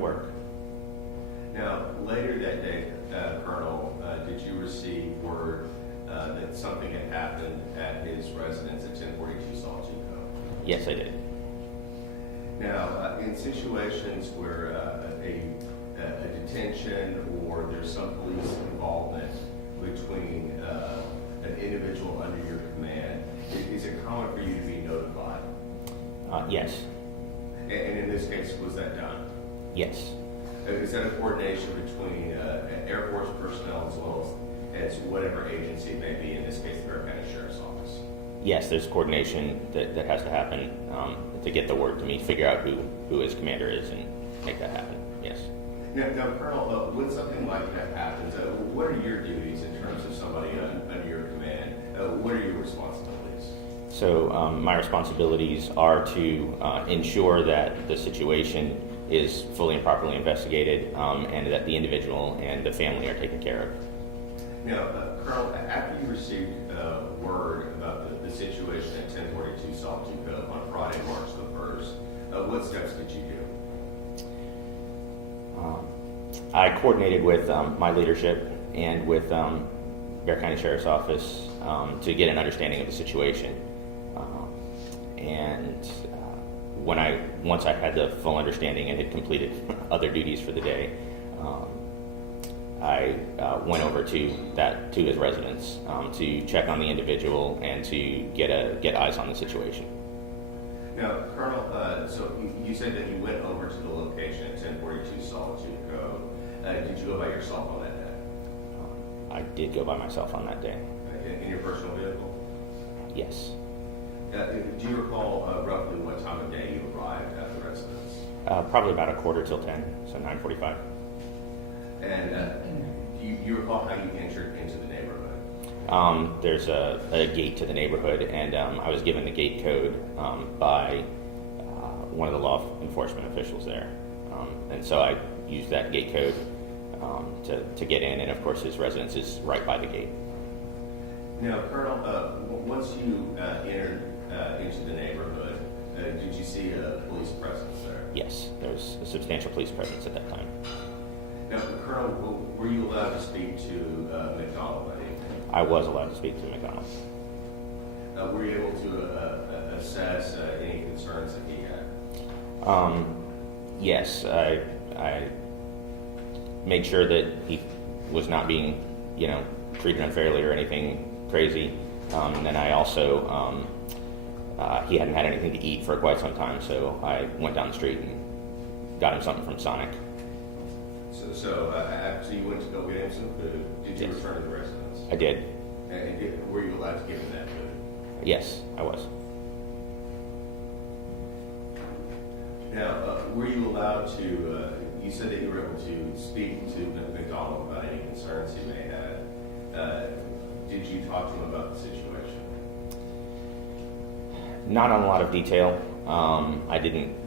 work. Now, later that day, Colonel, did you receive word that something had happened at his residence at 1042 Sawtooth Cove? Yes, I did. Now, in situations where a detention or there's some police involvement between an individual under your command, is it common for you to be notified? Yes. And in this case, was that done? Yes. Is that a coordination between Air Force personnel as well as whatever agency it may be, in this case, the Bexar County Sheriff's Office? Yes, there's coordination that has to happen to get the word to me, figure out who his commander is, and make that happen. Yes. Now Colonel, when something like that happens, what are your duties in terms of somebody under your command? What are your responsibilities? So my responsibilities are to ensure that the situation is fully and properly investigated, and that the individual and the family are taken care of. Now, Colonel, after you received word about the situation at 1042 Sawtooth Cove on Friday, March the 1st, what steps did you do? I coordinated with my leadership and with Bexar County Sheriff's Office to get an understanding of the situation. Once I had the full understanding and had completed other duties for the day, I went over to his residence to check on the individual and to get eyes on the situation. Now, Colonel, so you said that you went over to the location at 1042 Sawtooth Cove. Did you go by yourself on that day? I did go by myself on that day. In your personal vehicle? Yes. Do you recall roughly what time of day you arrived at the residence? Probably about 10:15, so 9:45. And do you recall how you entered into the neighborhood? There's a gate to the neighborhood, and I was given the gate code by one of the law enforcement officials there. And so I used that gate code to get in, and of course his residence is right by the gate. Now, Colonel, once you entered into the neighborhood, did you see a police presence there? Yes, there was a substantial police presence at that time. Now, Colonel, were you allowed to speak to McDonald that evening? I was allowed to speak to McDonald. Were you able to assess any concerns that he had? Yes, I made sure that he was not being, treated unfairly or anything crazy. And then I also, he hadn't had anything to eat for quite some time, so I went down the street and got him something from Sonic. So after you went to go get him some food, did you return to the residence? I did. And were you allowed to give him that food? Yes, I was. Now, were you allowed to, you said that you were able to speak to McDonald about any concerns he may have. Did you talk to him about the situation? Not on a lot of detail. I didn't.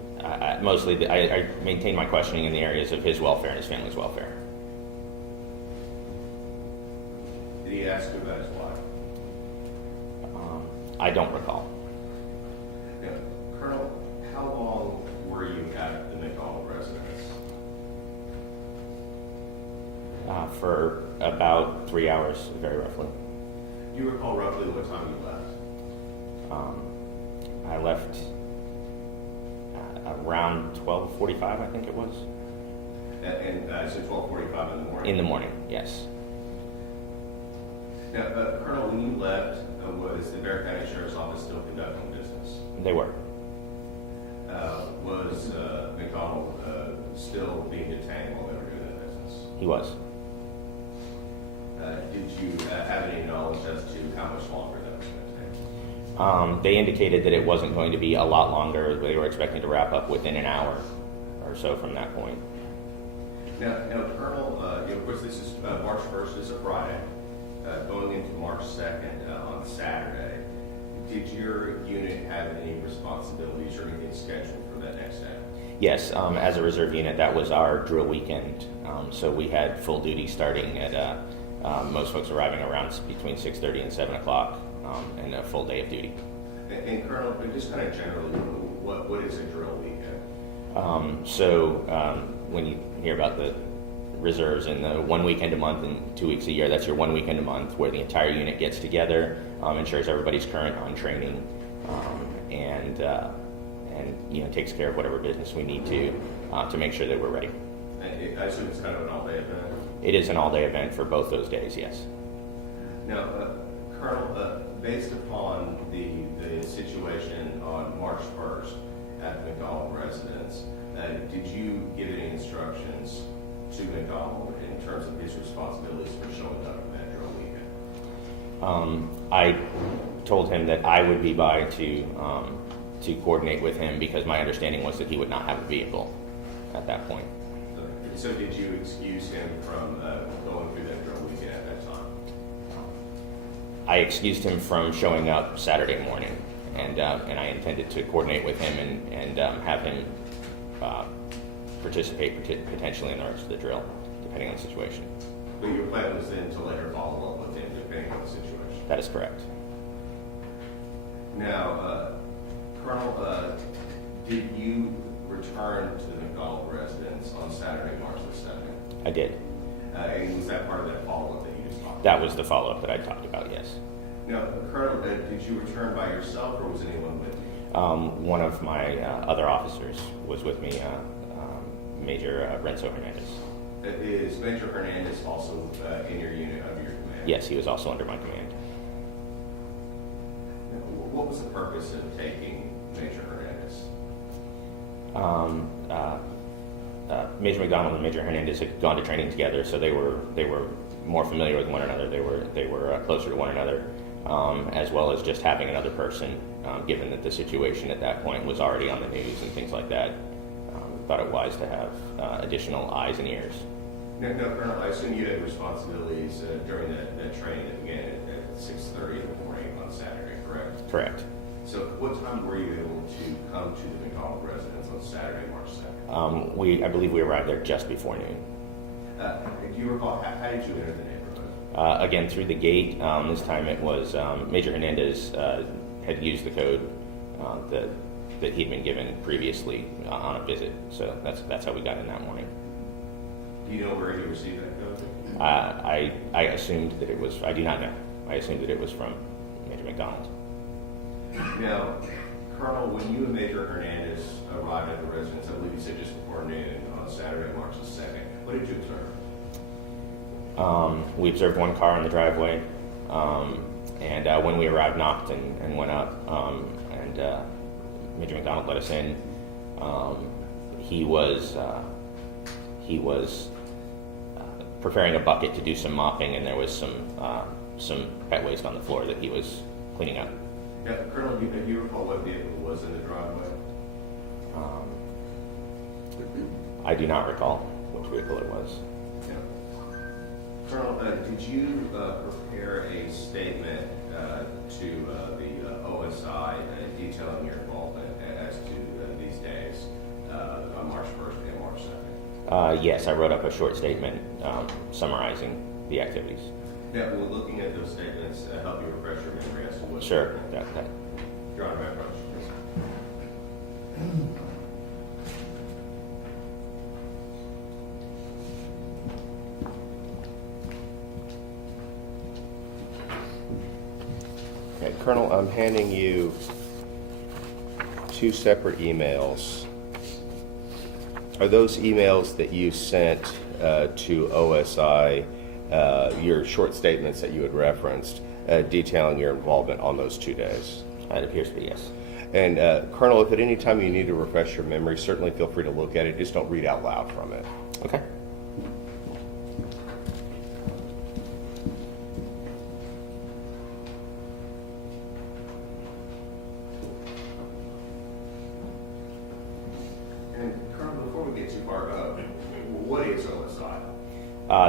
Mostly, I maintained my questioning in the areas of his welfare and his family's welfare. Did he ask you about his wife? I don't recall. Now, Colonel, how long were you at the McDonald residence? For about 3 hours, very roughly. Do you recall roughly what time you left? I left around 12:45, I think it was. And so 12:45 in the morning? In the morning, yes. Now, Colonel, when you left, was the Bexar County Sheriff's Office still conducting business? They were. Was McDonald still being detained while they were doing that business? He was. Did you have any knowledge as to how much longer that was going to take? They indicated that it wasn't going to be a lot longer. They were expecting to wrap up within an hour or so from that point. Now Colonel, of course, this is March 1st is a Friday, going into March 2nd on Saturday. Did your unit have any responsibilities or anything scheduled for that next day? Yes, as a reserve unit, that was our drill weekend. So we had full duty starting at most folks arriving around between 6:30 and 7 o'clock, and a full day of duty. And Colonel, just kind of generally, what is a drill weekend? when you hear about the reserves and the 1 weekend a month and 2 weeks a year, that's your 1 weekend a month where the entire unit gets together, ensures everybody's current on training, and takes care of whatever business we need to make sure that we're ready. I assume it's kind of an all-day event? It is an all-day event for both those days, yes. Now, Colonel, based upon the situation on March 1st at the McDonald residence, did you give any instructions to McDonald in terms of his responsibilities for showing up at that drill weekend? I told him that I would be by to coordinate with him because my understanding was that he would not have a vehicle at that point. So did you excuse him from going through that drill weekend at that time? I excused him from showing up Saturday morning, and I intended to coordinate with him and have him participate potentially in the rest of the drill, depending on the situation. But your plan was then to later follow up with him, depending on the situation? That is correct. Now, Colonel, did you return to the McDonald residence on Saturday, March the 2nd? I did. And was that part of that follow-up that you just talked about? That was the follow-up that I talked about, yes. Now, Colonel, did you return by yourself or was anyone with you? One of my other officers was with me, Major Renzo Hernandez. Is Major Hernandez also in your unit under your command? Yes, he was also under my command. Now, what was the purpose of taking Major Hernandez? Major McDonald and Major Hernandez had gone to training together, so they were more familiar with one another. They were closer to one another, as well as just having another person. Given that the situation at that point was already on the news and things like that, thought it wise to have additional eyes and ears. No, Colonel, I assume you had responsibilities during that training that began at 6:30 in the morning on Saturday, correct? Correct. So what time were you able to come to the McDonald residence on Saturday, March 2nd? I believe we arrived there just before noon. Do you recall, how did you enter the neighborhood? Again, through the gate. This time it was Major Hernandez had used the code that he'd been given previously on a visit. So that's how we got in that morning. Do you know where he received that code? I assumed that it was. I do not know. I assumed that it was from Major McDonald. Now, Colonel, when you and Major Hernandez arrived at the residence, I believe you said just before noon on Saturday, March the 2nd, what did you observe? We observed one car in the driveway, and when we arrived, knocked and went up, and Major McDonald let us in. He was preparing a bucket to do some mopping, and there was some pet waste on the floor that he was cleaning up. Now, Colonel, do you recall what vehicle was in the driveway? I do not recall which vehicle it was. Yeah. Colonel, did you prepare a statement to the OSI detailing your involvement as to these days on March 1st and March 2nd? Yes, I wrote up a short statement summarizing the activities. Yeah, well, looking at those statements, help you refresh your memory as to what... Sure. Your Honor, my approach, please. Okay, Colonel, I'm handing you two separate emails. Are those emails that you sent to OSI, your short statements that you had referenced, detailing your involvement on those 2 days? It appears to be yes. And Colonel, if at any time you need to refresh your memory, certainly feel free to look at it. Just don't read out loud from it. Okay. And Colonel, before we get too far, what is OSI?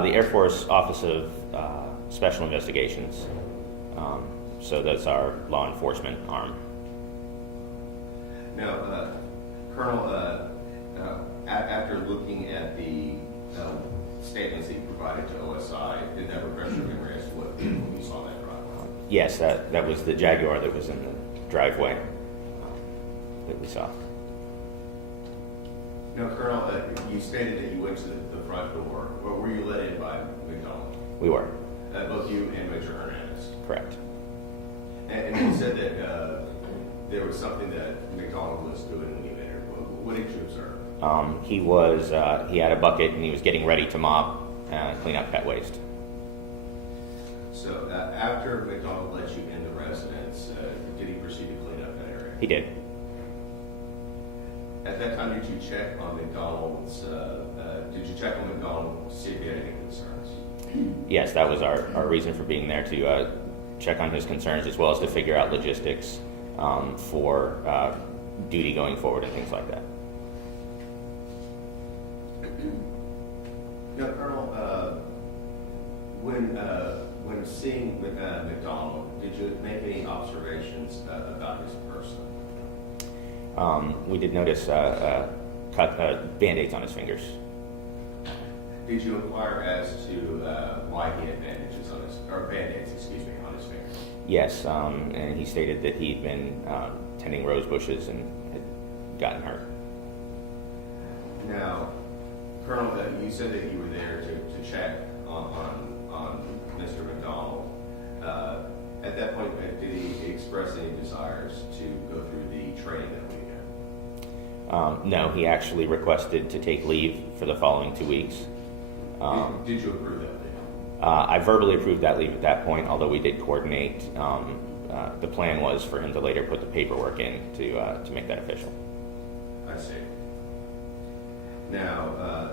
The Air Force Office of Special Investigations. So that's our law enforcement arm. Now, Colonel, after looking at the statements that you provided to OSI, did that refresh your memory as to what vehicle you saw that driveway? Yes, that was the Jaguar that was in the driveway that we saw. Now, Colonel, you stated that you went to the front door. Or were you let in by McDonald? We were. Both you and Major Hernandez. Correct. And you said that there was something that McDonald was doing when you entered. What did you observe? He had a bucket and he was getting ready to mop, clean up pet waste. So after McDonald let you in the residence, did he proceed to clean up that area? He did. At that time, did you check on McDonald's? Did you check on McDonald to see if he had any concerns? Yes, that was our reason for being there, to check on his concerns as well as to figure out logistics for duty going forward and things like that. Now, Colonel, when seeing McDonald, did you make any observations about his person? We did notice Band-Aids on his fingers. Did you inquire as to why he had Band-Aids on his fingers? Yes, and he stated that he'd been tending rose bushes and had gotten hurt. Now, Colonel, you said that you were there to check on Mr. McDonald. At that point, did he express any desires to go through the training that we had? No, he actually requested to take leave for the following 2 weeks. Did you approve that leave? I verbally approved that leave at that point, although we did coordinate. The plan was for him to later put the paperwork in to make that official. I see. Now,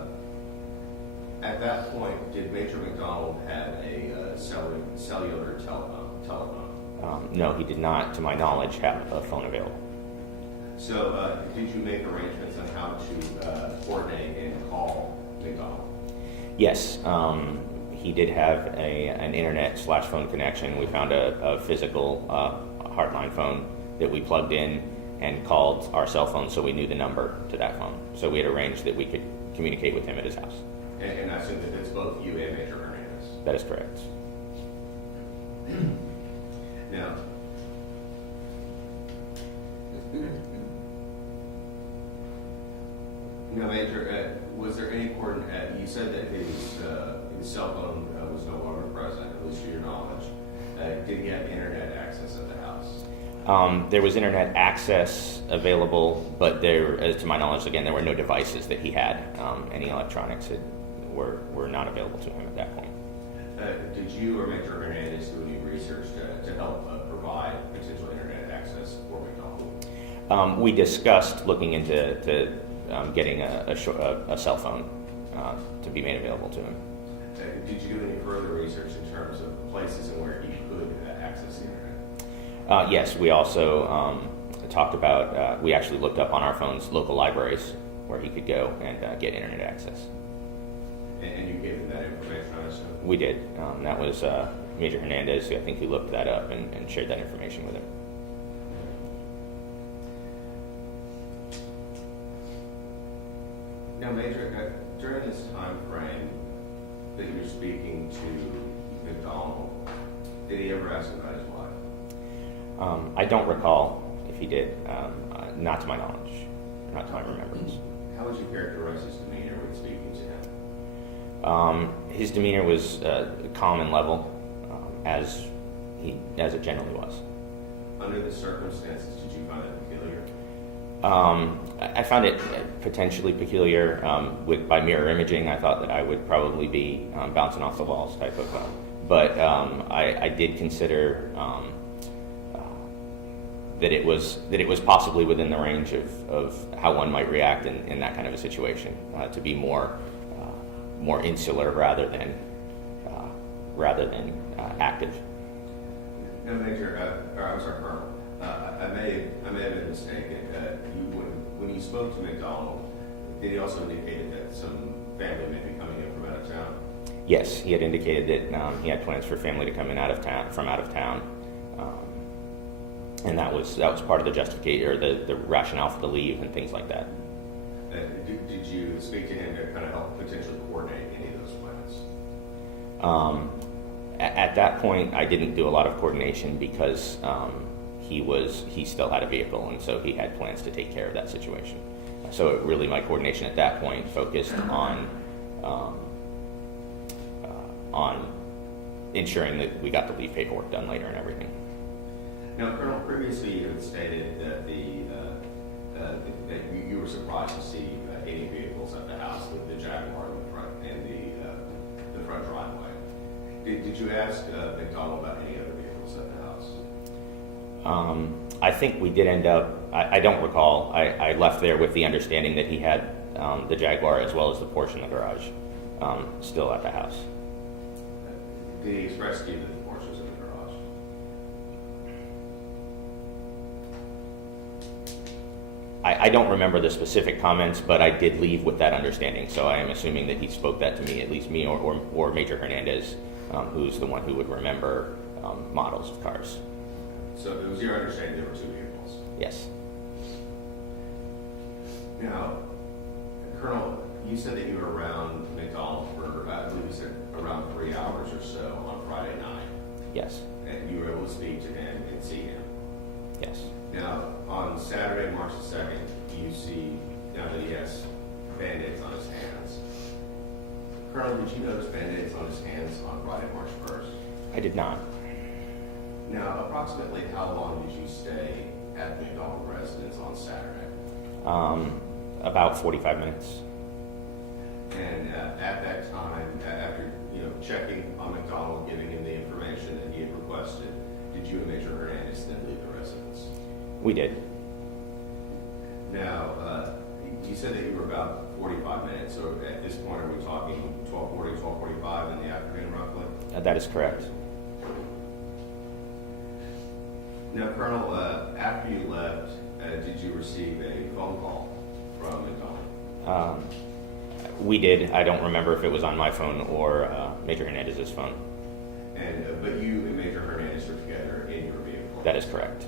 at that point, did Major McDonald have a cellular telephone? No, he did not, to my knowledge, have a phone available. So, did you make arrangements on how to coordinate and call McDonald? Yes, he did have an internet/phone connection. We found a physical hardline phone that we plugged in and called our cell phone, so we knew the number to that phone. So we had arranged that we could communicate with him at his house. And I assume that it's both you and Major Hernandez. That is correct. Now, Major, was there any coordination? You said that his cell phone was no longer present, at least to your knowledge. Did he have internet access at the house? There was internet access available, but to my knowledge, again, there were no devices that he had. Any electronics were not available to him at that point. Did you or Major Hernandez do any research to help provide potential internet access for McDonald? We discussed looking into getting a cell phone to be made available to him. Did you do any further research in terms of places and where he could access the internet? Yes, we also talked about, we actually looked up on our phones local libraries where he could go and get internet access. And you gave him that information, I assume? We did. That was Major Hernandez, I think, who looked that up and shared that information with him. Now, Major, during this time frame that you were speaking to McDonald, did he ever ask about his wife? I don't recall if he did, not to my knowledge, not to my remembrance. How would you characterize his demeanor when speaking to him? His demeanor was calm and level, as it generally was. Under the circumstances, did you find that peculiar? I found it potentially peculiar. By mirror imaging, I thought that I would probably be bouncing off the walls type of. But I did consider that it was possibly within the range of how one might react in that kind of a situation, to be more insular rather than active. No, Major, I'm sorry, Colonel. I may have been mistaken. When you spoke to McDonald, did he also indicate that some family may be coming in from out of town? Yes, he had indicated that he had plans for family to come in from out of town, and that was part of the justification or the rationale for the leave and things like that. Did you speak to him to kind of help potentially coordinate any of those plans? At that point, I didn't do a lot of coordination because he still had a vehicle, and so he had plans to take care of that situation. So it really, my coordination at that point focused on ensuring that we got the leave paperwork done later and everything. Now, Colonel, previously you had stated that that you were surprised to see any vehicles at the house with the Jaguar in the front and the front driveway. Did you ask McDonald about any other vehicles at the house? I think we did end up, I don't recall, I left there with the understanding that he had the Jaguar as well as the Porsche in the garage still at the house. Did he express to you that the Porsche was in the garage? I don't remember the specific comments, but I did leave with that understanding, so I am assuming that he spoke that to me, at least me or Major Hernandez, who's the one who would remember models of cars. So it was your understanding there were two vehicles? Yes. Now, Colonel, you said that you were around McDonald for, I believe you said around 3 hours or so on Friday night. Yes. And you were able to speak to him and see him. Yes. Now, on Saturday, March the 2nd, you see now that he has Band-Aids on his hands. Colonel, did you notice Band-Aids on his hands on Friday, March 1st? I did not. Now, approximately how long did you stay at the McDonald residence on Saturday? About 45 minutes. And at that time, after checking on McDonald, giving him the information that he had requested, did you and Major Hernandez then leave the residence? We did. Now, you said that you were about 45 minutes, so at this point are we talking 12:40, 12:45 in the afternoon roughly? That is correct. Now, Colonel, after you left, did you receive a phone call from McDonald? We did. I don't remember if it was on my phone or Major Hernandez's phone. And but you and Major Hernandez were together in your vehicle? That is correct.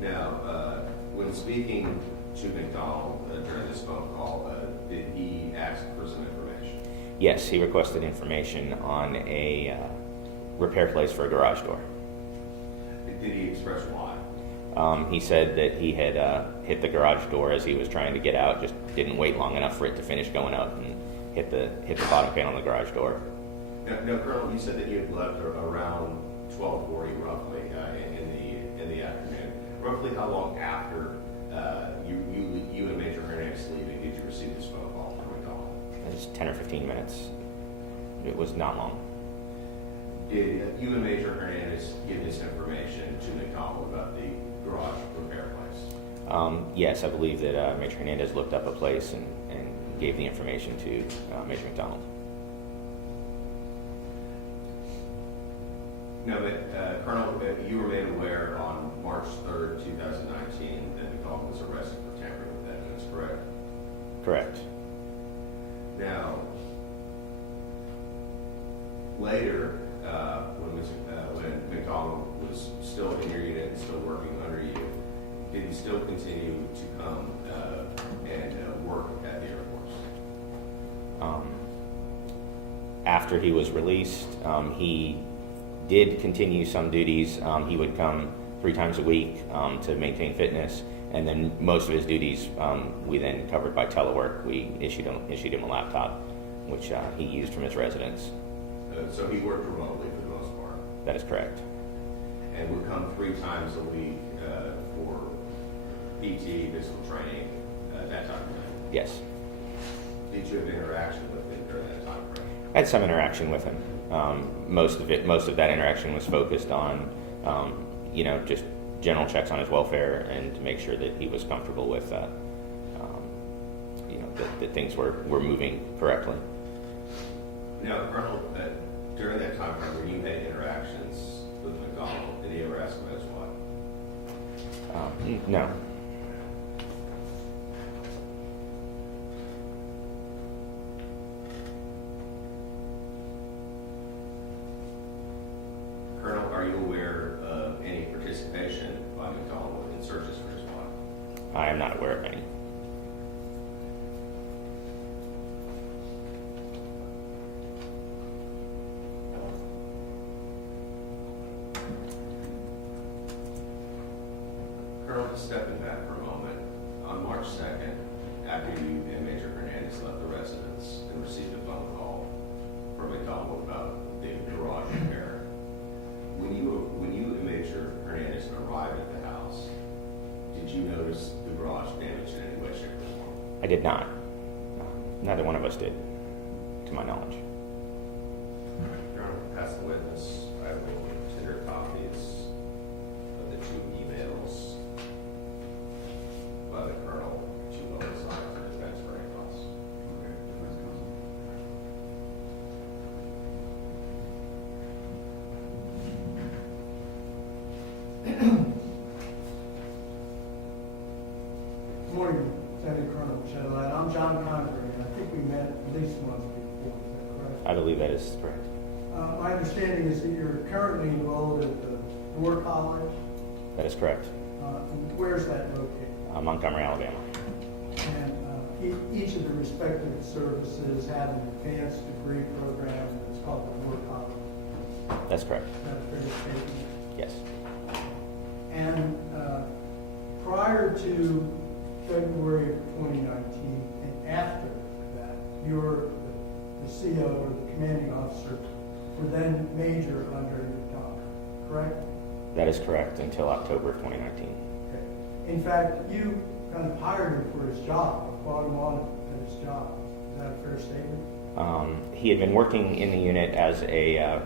Now, when speaking to McDonald during this phone call, did he ask for some information? Yes, he requested information on a repair place for a garage door. Did he express why? He said that he had hit the garage door as he was trying to get out, just didn't wait long enough for it to finish going up and hit the bottom panel on the garage door. Now, Colonel, you said that you had left around 12:40 roughly in the afternoon. Roughly how long after you and Major Hernandez leaving did you receive this phone call from McDonald? It was 10 or 15 minutes. It was not long. Did you and Major Hernandez give this information to McDonald about the garage repair place? Yes, I believe that Major Hernandez looked up a place and gave the information to Major McDonald. No, but Colonel, you were made aware on March 3rd, 2019 that McDonald was arrested for tampering with evidence, correct? Correct. Now, later, when McDonald was still in your unit and still working under you, did he still continue to come and work at the Air Force? After he was released, he did continue some duties. He would come 3 times a week to maintain fitness, and then most of his duties we then covered by telework. We issued him a laptop, which he used from his residence. So he worked remotely for the most part? That is correct. And would come 3 times a week for PT, physical training, that type of thing? Yes. Did you have interaction with him during that time frame? I had some interaction with him. Most of that interaction was focused on, just general checks on his welfare and to make sure that he was comfortable with, that things were moving correctly. Now, Colonel, during that time frame when you had interactions with McDonald, did he ever ask about his wife? No. Colonel, are you aware of any participation by McDonald in searches for his wife? I am not aware of any. Colonel, just stepping back for a moment, on March 2nd, I did not. Neither one of us did, to my knowledge. Your Honor, pass the witness. I will consider copies of the two emails by the Colonel to OSI for defense for any costs. Good morning, Lieutenant Colonel Chatelain. I'm John Andreen, and I think we met at least once before. Is that correct? I believe that is correct. My understanding is that you're currently enrolled at the War College. That is correct. And where's that located? Montgomery, Alabama. And each of the respective services have an advanced degree program that's called the War College. That's correct. Is that a fair statement? Yes. And prior to February of 2019 and after that, you're the CO or the commanding officer for then Major Andreen McDonald, correct? That is correct until October of 2019. Okay. In fact, you kind of hired him for his job, brought him on at his job. Is that a fair statement? He had been working in the unit as a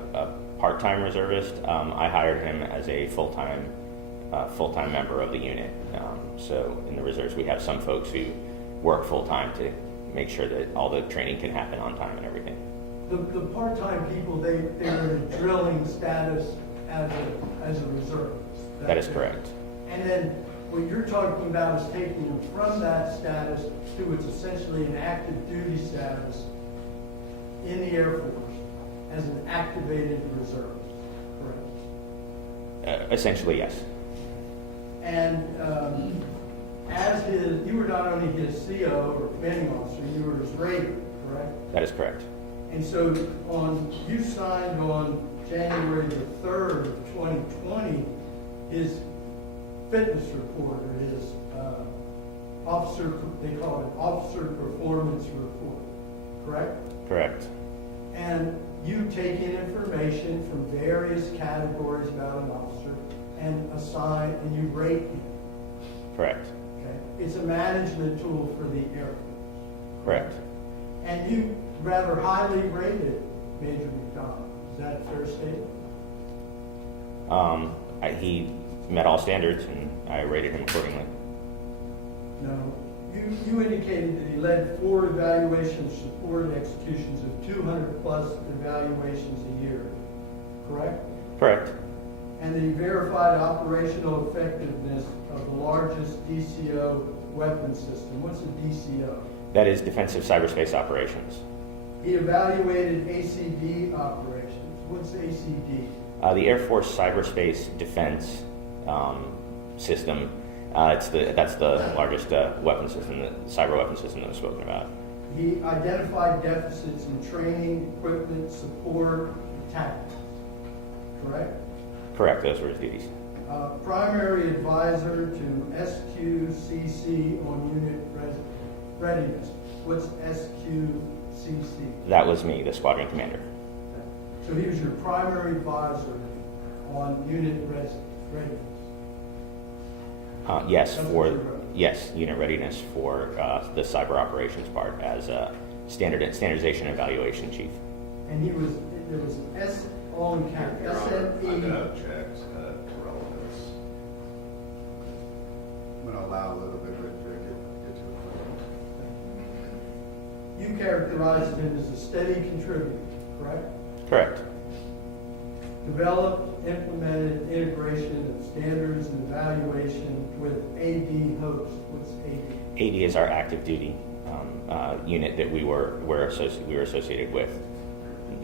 part-time reservist. I hired him as a full-time member of the unit. So in the reserves, we have some folks who work full-time to make sure that all the training can happen on time and everything. The part-time people, they were in drilling status as a reservist. That is correct. And then what you're talking about is taking them from that status to what's essentially an active duty status in the Air Force as an activated reservist, correct? Essentially, yes. And you were not only his CO or commanding officer, you were his rater, correct? That is correct. And so you signed on January the 3rd of 2020 his fitness report, or his they call it officer performance report, correct? Correct. And you take in information from various categories about an officer and assign, and you rate him. Correct. Okay? It's a management tool for the Air Force. Correct. And you rather highly rated Major McDonald. Is that a fair statement? He met all standards, and I rated him accordingly. No. You indicated that he led 4 evaluations, supported executions of 200 plus evaluations a year, correct? Correct. And that he verified operational effectiveness of the largest DCO weapon system. What's a DCO? That is Defensive Cyberspace Operations. He evaluated ACD operations. What's ACD? The Air Force Cyberspace Defense System. That's the largest weapon system, the cyber weapon system that was spoken about. He identified deficits in training, equipment, support, and tactics, correct? Correct, those were his duties. Primary advisor to SQCC on unit readiness. What's SQCC? That was me, the squadron commander. So he was your primary advisor on unit readiness. Yes, That's for what you wrote. yes, unit readiness for the cyber operations part as a standardization evaluation chief. And there was an S on count, Your Honor, I'm going to SNE. object to relevance. I'm going to allow a little bit of it to get to the point. You characterized him as a steady contributor, correct? Correct. Developed, implemented integration of standards and evaluation with AD host. What's AD? AD is our active duty unit that we were associated with,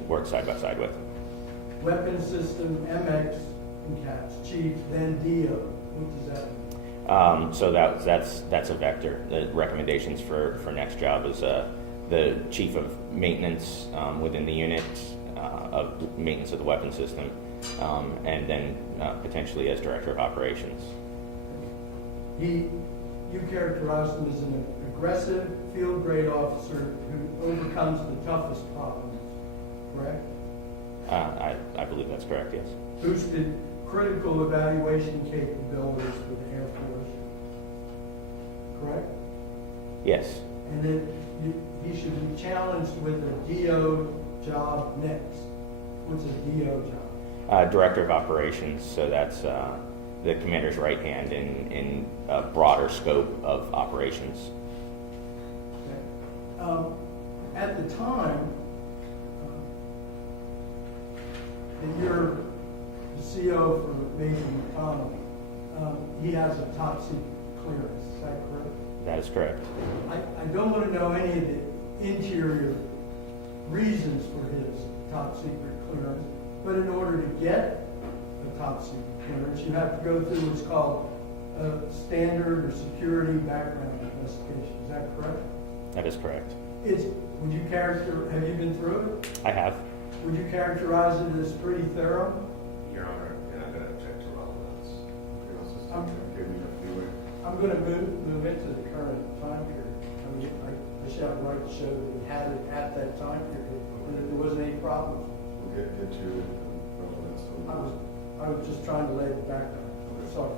worked side by side with. Weapon system, MX, in caps, chief, then DO. What does that mean? So that's a vector. The recommendations for next job is the chief of maintenance within the unit, of maintenance of the weapon system, and then potentially as director of operations. You characterized him as an aggressive, field-grade officer who overcomes the toughest problems, correct? I believe that's correct, yes. Boosted critical evaluation capabilities for the Air Force, correct? Yes. and that he should be challenged with a DO job next. What's a DO job? Director of Operations, so that's the commander's right hand in a broader scope of operations. Okay. At the time that you're the CO for Major McDonald, he has a top secret clearance, is that correct? That is correct. I don't want to know any of the interior reasons for his top secret clearance, but in order to get a top secret clearance, you have to go through what's called a standard or security background investigation. Is that correct? That is correct. Would you have you been through it? I have. Would you characterize it as pretty thorough? Your Honor, and I'm going to object to relevance. I'm going to move into the current time period. I mean, I should have a right to show that we had it at that time period, and that there wasn't any problems. We'll get to relevance. I was just trying to lay the background. Sorry.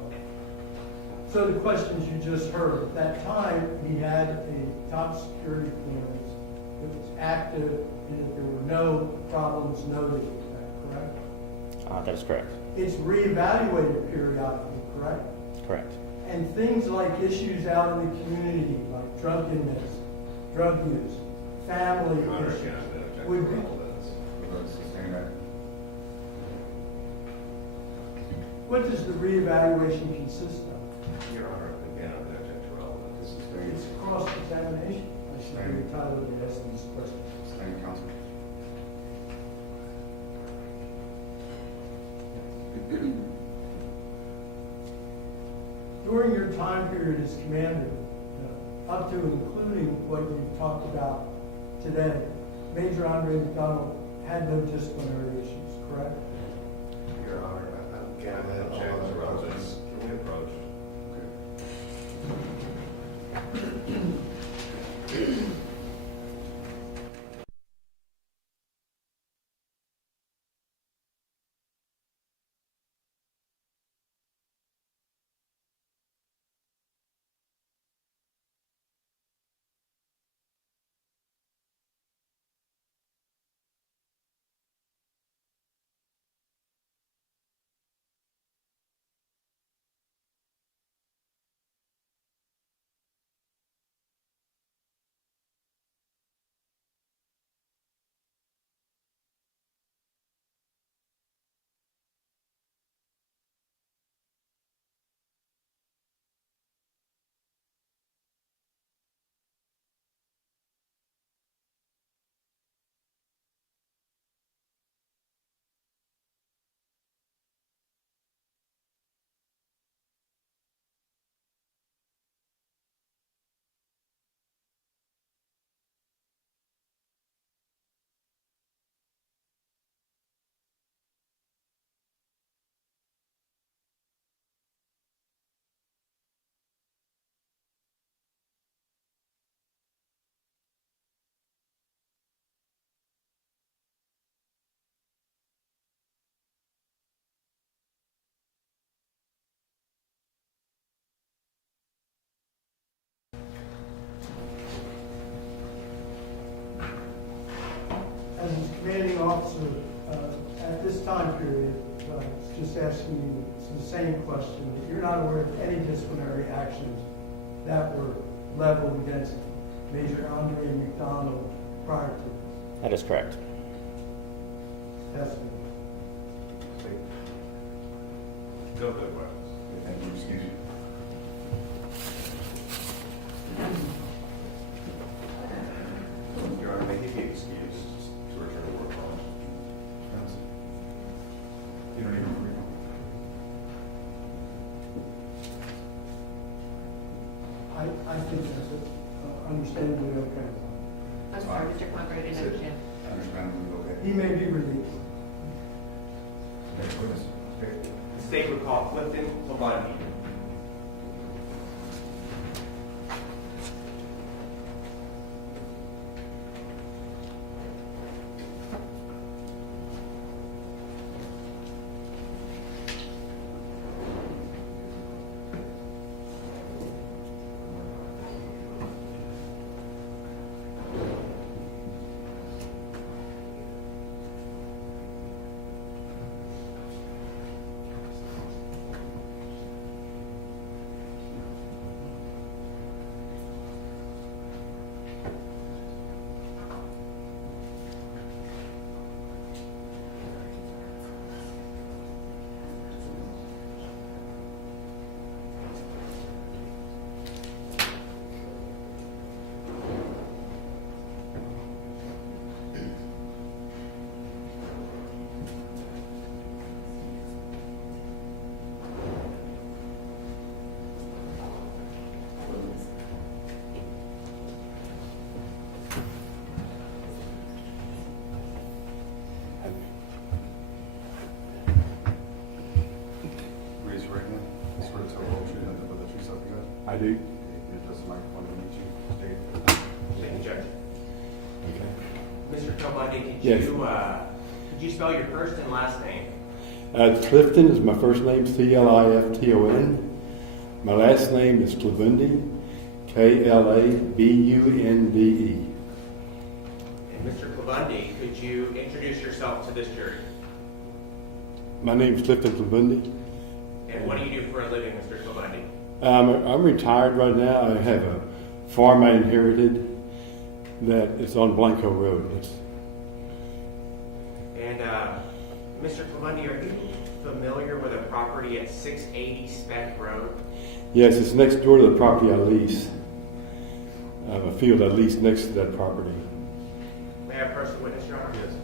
So the questions you just heard, at that time, he had a top security clearance that was active and that there were no problems noted with that, correct? That is correct. It's reevaluated periodically, correct? Correct. And things like issues out in the community, like drunkenness, drug use, family Your Honor, issues, again, I'm going to object to would be, relevance. what does the reevaluation consist of? Your Honor, again, I'm going to object to relevance. It's cross-examination. I should be entitled to ask these questions. During your time period as commander, up to and including what you've talked about today, Major Andreen McDonald had no disciplinary issues, correct? Your Honor, again, I'm going to object to relevance. Can we approach? As a commanding officer, at this time period, just asking you the same question, that you're not aware of any disciplinary actions that were leveled against Major Andreen McDonald prior to this That is correct. testimony. No further questions. Thank you, excuse me. Your Honor, may he be excused to return to work on? You don't even agree. I think that's understandably okay. I'm sorry, Mr. Conrad, I didn't understand. Understandably okay. He may be released. Next witness. Okay. The state would call Clifton Pathology. do. If this microphone needs you, state. Thank you, Judge. Okay. Mr. Kilbundy, Yes. could you spell your first and last name? Clifton is my first name, Clifton. My last name is Klabundi, Klabunde. And Mr. Kilbundy, could you introduce yourself to this jury? My name is Clifton Klabundi. And what do you do for a living, Mr. Kilbundy? I'm retired right now. I have a farm I inherited that is on Blanco Road. And Mr. Kilbundy, are you familiar with a property at 680 Speck Road? Yes, it's next door to the property I lease. I have a field I lease next to that property. May I approach the witness, Your Honor? Yes.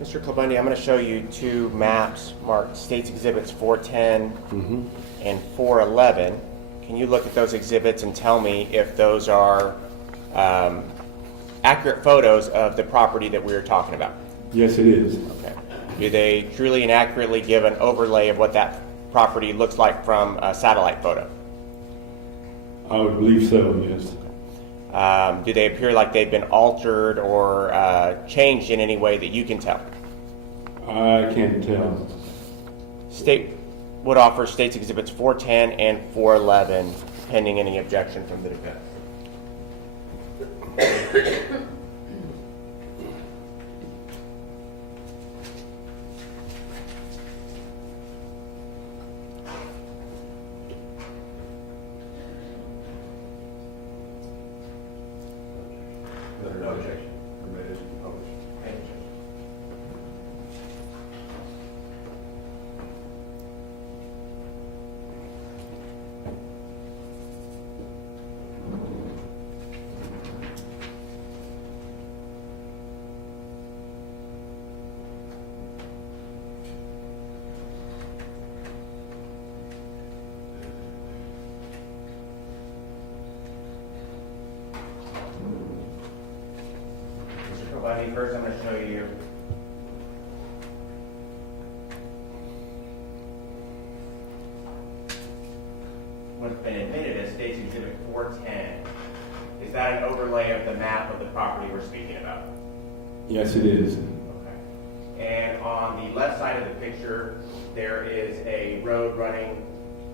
Mr. Kilbundy, I'm going to show you two maps marked States Exhibits 410 and 411. Can you look at those exhibits and tell me if those are accurate photos of the property that we were talking about? Yes, it is. Okay. Do they truly and accurately give an overlay of what that property looks like from a satellite photo? I would believe so, yes. Do they appear like they've been altered or changed in any way that you can tell? I can't tell. State would offer States Exhibits 410 and 411 pending any objection from the defense. No objection. Permitted, published. Thank you. Mr. Kilbundy, first I'm going to show you what's been admitted as States Exhibit 410. Is that an overlay of the map of the property we're speaking about? Yes, it is. Okay. And on the left side of the picture, there is a road running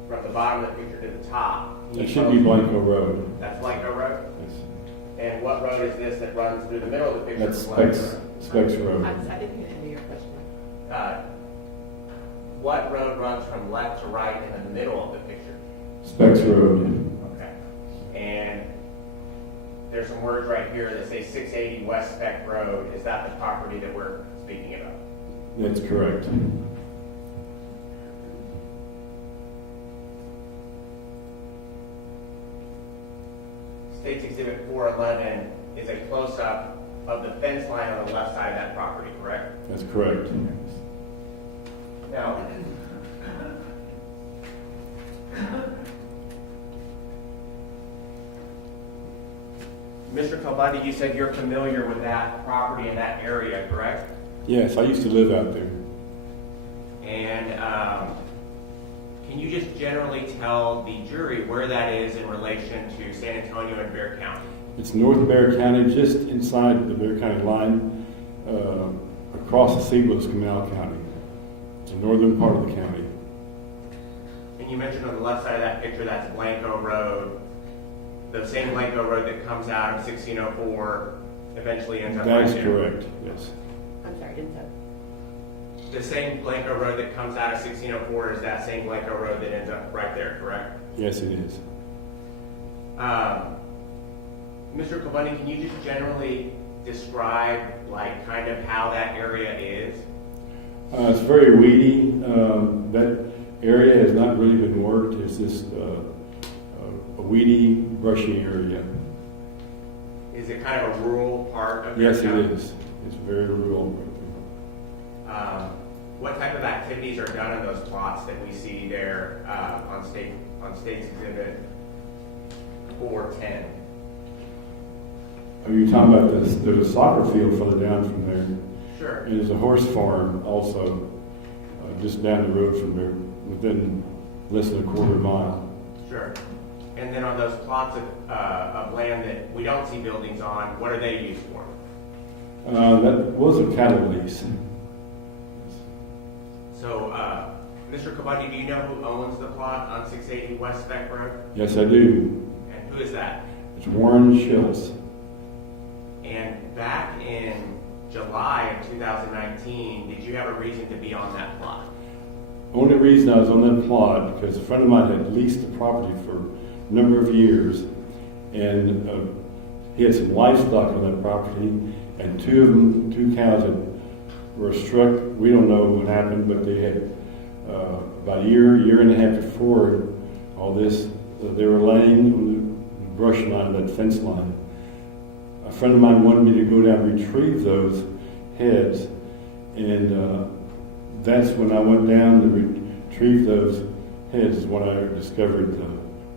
from the bottom of the picture to the top. It should be Blanco Road. That's Blanco Road? Yes. And what road is this that runs through the middle of the picture? That's from Blanco Specs Road. I didn't hear your question. Road? What road runs from left to right in the middle of the picture? Specs Road. Okay. And there's some words right here that say 680 West Speck Road. Is that the property that we're speaking about? That's correct. States Exhibit 411 is a close-up of the fence line on the left side of that property, correct? That's correct. Now, Mr. Kilbundy, you said you're familiar with that property in that area, correct? Yes, I used to live out there. And can you just generally tell the jury where that is in relation to San Antonio and Bexar County? It's North Bexar County, just inside the Bexar County line, across the Seabush Canal County. It's the northern part of the county. And you mentioned on the left side of that picture, that's Blanco Road. The same Blanco Road that comes out of 1604 eventually ends up That right is there. correct, yes. I'm sorry, didn't know. The same Blanco Road that comes out of 1604 is that same Blanco Road that ends up right there, correct? Yes, it is. Mr. Kilbundy, can you just generally describe like kind of how that area is? It's very weedy. That area has not really been worked. It's just a weedy, brushy area. Is it kind of a rural part of Yes, it your town? is. It's very rural. What type of activities are done in those plots that we see there on State's Exhibit 410? Are you talking about this? There's a soccer field further down from there. Sure. And there's a horse farm also. just down the road from there, within less than a quarter mile. Sure. And then on those plots of land that we don't see buildings on, what are they used for? That was a cattle lease. So, Mr. Kabandi, do you know who owns the plot on 680 West Spec Road? Yes, I do. And who is that? It's Warren Schultz. And back in July of 2019, did you have a reason to be on that plot? Only reason I was on that plot because a friend of mine had leased the property for a number of years, and he had some livestock on that property, and two cows were struck. We don't know what happened, but they had about a year and a half before all this, they were laying on the brush line, that fence line. A friend of mine wanted me to go down and retrieve those heads, and that's when I went down to retrieve those heads is when I discovered the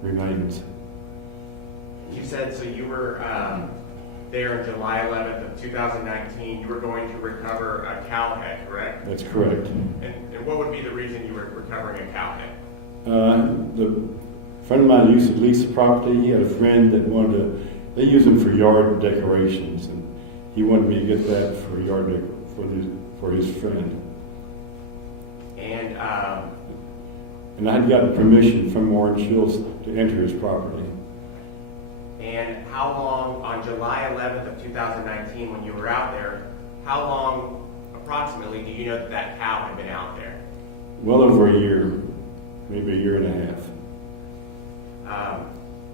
remains. You said, so you were there on July 11th of 2019, you were going to recover a cow head, correct? That's correct. And what would be the reason you were recovering a cow head? The friend of mine used to lease the property. He had a friend that wanted to, they use them for yard decorations, and he wanted me to get that for for his friend. And I had gotten permission from Warren Schultz to enter his property. And how long, on July 11th of 2019, when you were out there, how long approximately do you know that that cow had been out there? Well over a year, maybe a year and a half.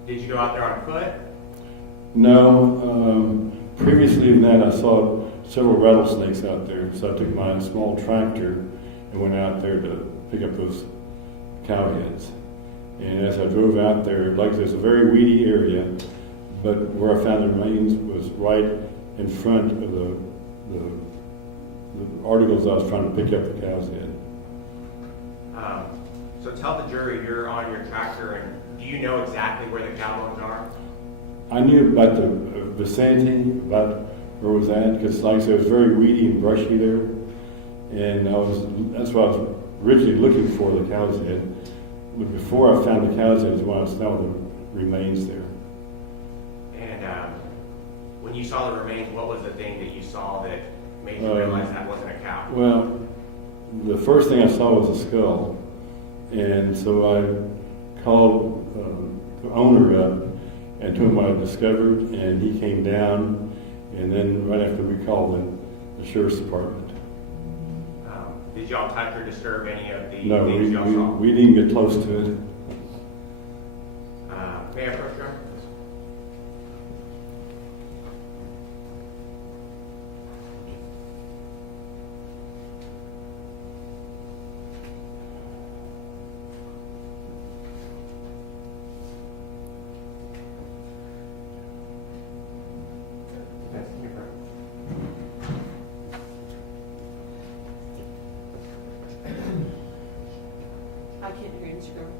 Did you go out there on foot? No, previously than that I saw several rattlesnakes out there, so I took my small tractor and went out there to pick up those cow heads. And as I drove out there, like there's a very weedy area, but where I found the remains was right in front of the articles I was trying to pick up the cow's head. So tell the jury you're on your tractor, and do you know exactly where the cow bones are? I knew about the vicinity, about where it was at, because like I said, it was very weedy and brushy there. And that's what I was originally looking for, the cow's head. But before I found the cow's head is when I saw the remains there. And when you saw the remains, what was the thing that you saw that made you realize that wasn't a cow? Well, the first thing I saw was a skull. And so I called the owner up and told him what I discovered, and he came down, and then right after we called the sheriff's department. Did y'all touch or disturb any of the No, things y'all saw? we didn't get close to it. May I approach you? I can't hear you, Mr. Gerber.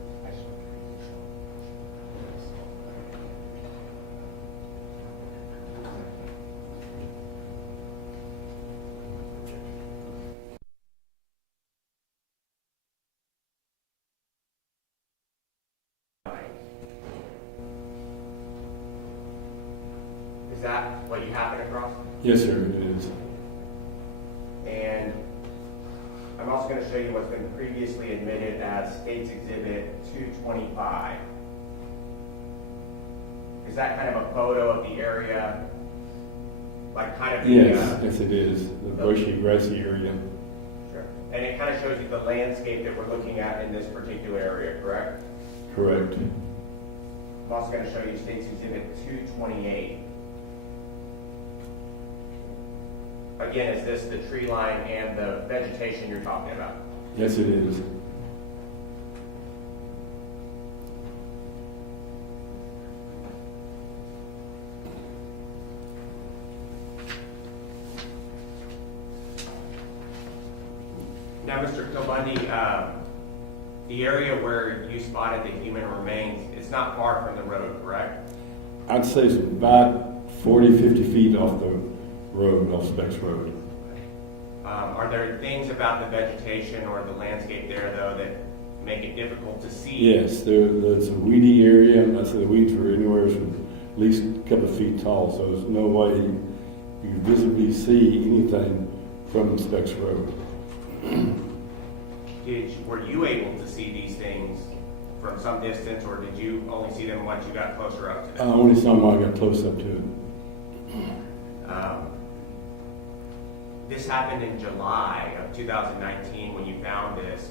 Is that what you happened across? Yes, sir, it is. And I'm also going to show you what's been previously admitted as State's Exhibit 225. Is that kind of a photo of the area? Like kind of the... Yes, it is. The brushy, grassy area. Sure. And it kind of shows you the landscape that we're looking at in this particular area, correct? Correct. I'm also going to show you State's Exhibit 228. Again, is this the tree line and the vegetation you're talking about? Yes, it is. Now, Mr. Kilbundy, the area where you spotted the human remains, it's not far from the road, correct? I'd say it's about 40, 50 feet off the road, off Specs Road. Are there things about the vegetation or the landscape there, though, that make it difficult to see? Yes, there's a weedy area, and I said the weeds were anywhere from at least a couple of feet tall, so there's no way you can visibly see anything from Specs Road. Were you able to see these things from some distance, or did you only see them once you got closer up to I them? only saw them when I got close up to it. This happened in July of 2019 when you found this.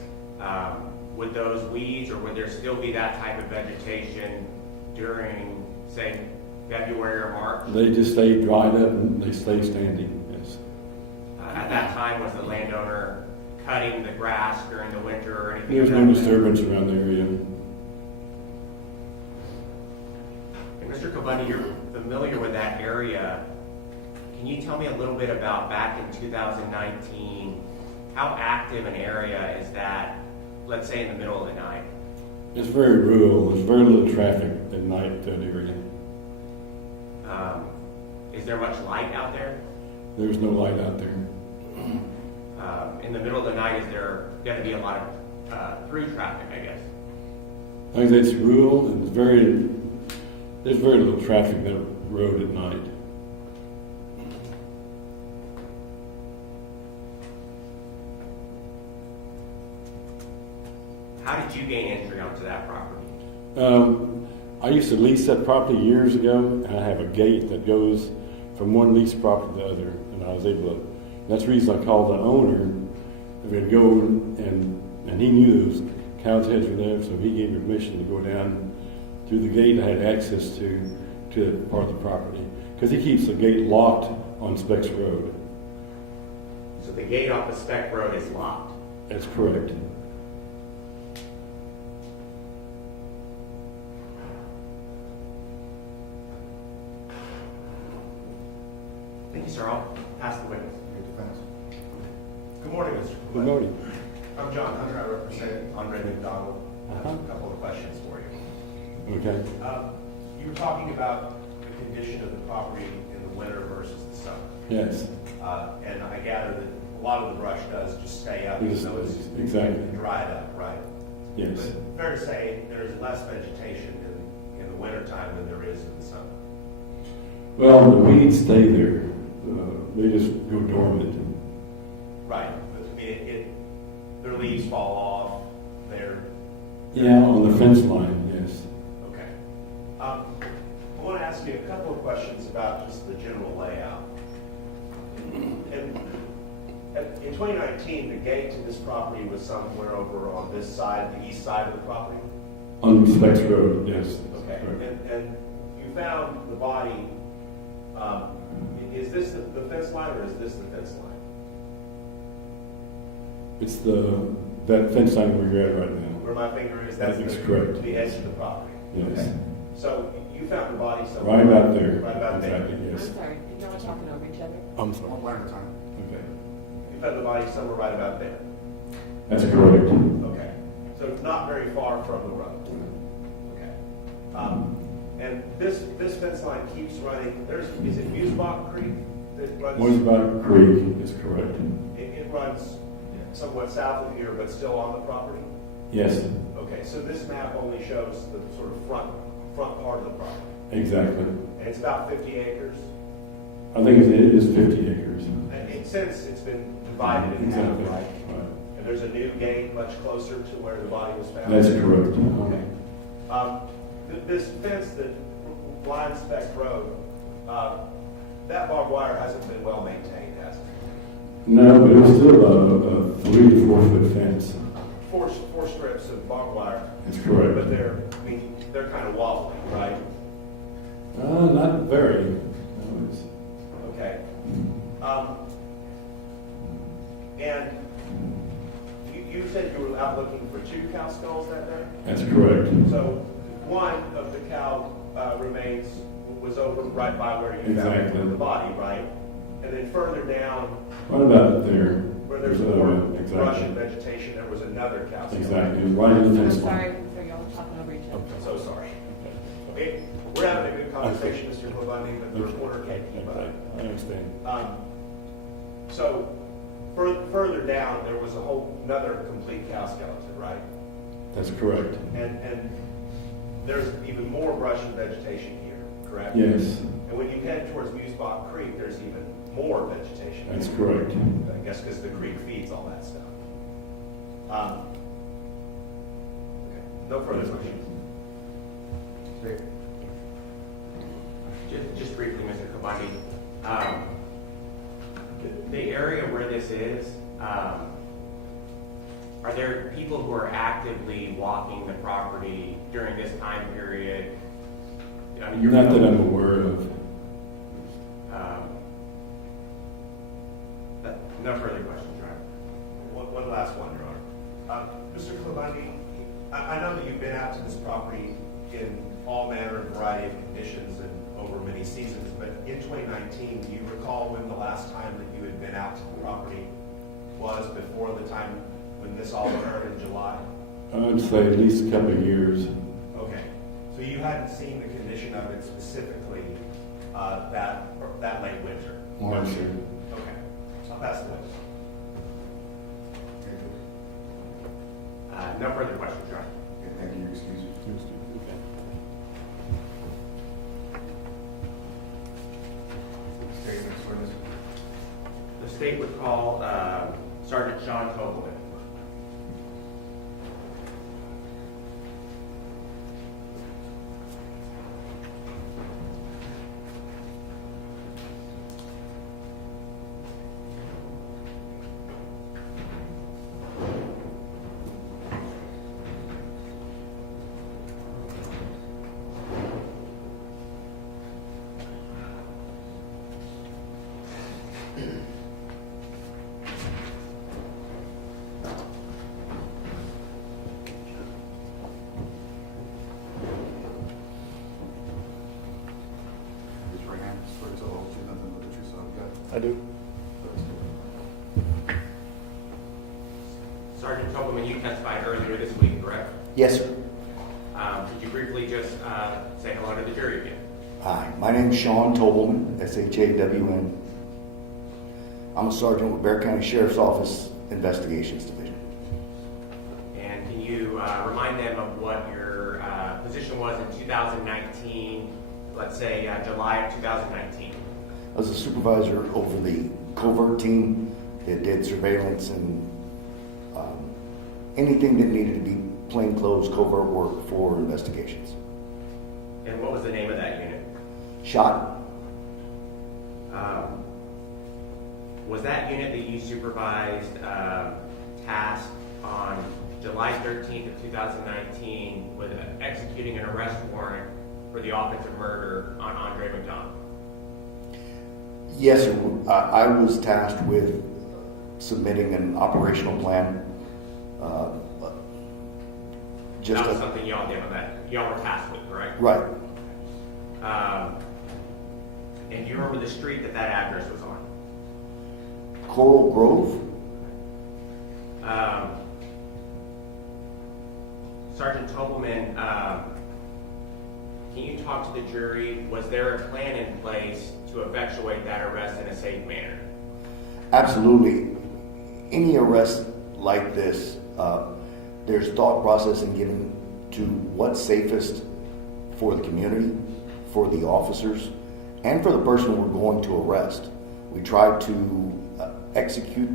Would those weeds, or would there still be that type of vegetation during, say, February or March? They just stay dried up and they stay standing, yes. At that time, was the landowner cutting the grass during the winter or anything? There's of no that disturbance around the area. And Mr. Kobani, you're familiar with that area. Can you tell me a little bit about back in 2019, how active an area is that, let's say in the middle of the night? It's very rural. There's very little traffic at night in that area. Is there much light out there? There's no light out there. In the middle of the night, is there going to be a lot of through traffic, I guess? Like I said, it's rural and there's very little traffic that road at night. How did you gain entry onto that property? I used to lease that property years ago, and I have a gate that goes from one leased property to the other, and I was able to. That's the reason I called the owner. We'd go and he knew those cow's heads were there, so he gave me permission to go down through the gate. I had access to that part of the property because he keeps the gate locked on Specs Road. So the gate off the Spec Road is locked. That's correct. Thank you, sir. I'll pass the witness. Good morning, Mr. Good Clement. morning. I'm John Hunter. I represent Andreen, McDonald. I have Uh-huh. a couple of questions for you. Okay. You were talking about the condition of the property in the winter versus the summer. Yes. And I gather that a lot of the brush does just stay up, It even just- though it's exactly. dried up, right? Yes. But fair to say there's less vegetation in the wintertime than there is in the summer. Well, the weeds stay there. They just go dormant. Right. But I mean, their leaves fall off. Yeah, on the fence line, yes. Okay. I want to ask you a couple of questions about just the general layout. In 2019, the gate to this property was somewhere over on this side, the east side of the property? On Specs Road, yes. Okay. Correct. And you found the body, is this the fence line or is this the fence line? It's that fence line where you're at right now. Where my finger is, that's That is correct. the edge of the property? Yes. Okay. So you found the body somewhere? Right about there. Right about there. Exactly, I'm yes. sorry, you're all talking over each other. I'm sorry. One at a time. Okay. You found the body somewhere right about there? That's correct. Okay, so it's not very far from the road. Okay. And this fence line keeps running, is it Musebach Creek that runs? Moisebach Creek is correct. It runs somewhat south of here, but still on the property? Yes, Okay, so this map only shows the sort of front part of the property. exactly. And it's about 50 acres. I think it is 50 acres. And since it's been divided in half, Exactly. right? Right. And there's a new gate much closer to where the body was found? That's correct. Okay. This fence that lines Spec Road, that barbed wire hasn't been well maintained, has it? No, but it's still a 3 to 4 foot fence. Four strips of barbed wire, That's correct. but they're kind of wobbly, right? Not very. No, it's, Okay. And you said you were out looking for 2 cow skulls that day? that's correct. So one of the cow remains was over right by where you Exactly. found the body, right? And then further down, What about there? where there's another more one. brush and Exactly. vegetation, there was another cow skull. Exactly. It was right in the I'm fence sorry line. for y'all talking over each other. I'm so sorry. Okay, we're having a good conversation, Mr. Clevandi, but the reporter can't keep Okay, up. I understand. So, further down, there was a whole, another complete cow skeleton, right? That's correct. And there's even more brush and vegetation here, correct? Yes, And when you head towards Musebach Creek, there's even more vegetation. that's correct. I guess because the creek feeds all that stuff. Okay. No further questions. Just briefly, Mr. Kabandi, the area where this is, are there people who are actively walking the property during this time period? I mean, Not that I'm aware of. No further questions, right? One last one, Your Honor. Mr. Klobandi, I know that you've been out to this property in all manner and variety of conditions and over many seasons, but in 2019, do you recall when the last time that you had been out to the property was before the time when this all occurred in July? I would say at least a couple of years. Okay, so you hadn't seen the condition of it specifically that late winter? No, sir. Okay, I'll pass the witness. No further questions, Your Honor. Okay, thank you, excuse me. State next witness. The state would call Sergeant Sean Tobelman. Raise your right hand, swear to tell the whole truth, nothing but the truth, so help you God. I do. Sergeant Tobelman, you testified earlier this week, correct? Yes, sir. Could you briefly just say hello to the jury again? Hi, my name's Sean Tobelman, S-H-A-W-N. I'm a sergeant with Bear County Sheriff's Office Investigations Division. And can you remind them of what your position was in 2019, let's say July of 2019? I was a supervisor over the covert team that did surveillance and anything that needed to be plainclothes covert work for investigations. And what was the name of that unit? Shot? Was that unit that you supervised tasked on July 13th of 2019 with executing an arrest warrant for the offensive murder on Andre McDonald? Yes, sir. I was tasked with submitting an operational plan. That was something y'all did on that. Y'all were tasked with, correct? Right. And do you remember the street that that address was on? Coral Grove? Sergeant Tobelman, can you talk to the jury? Was there a plan in place to effectuate that arrest in a safe manner? Absolutely. Any arrest like this, there's thought process in given to what's safest for the community, for the officers, and for the person we're going to arrest. We try to execute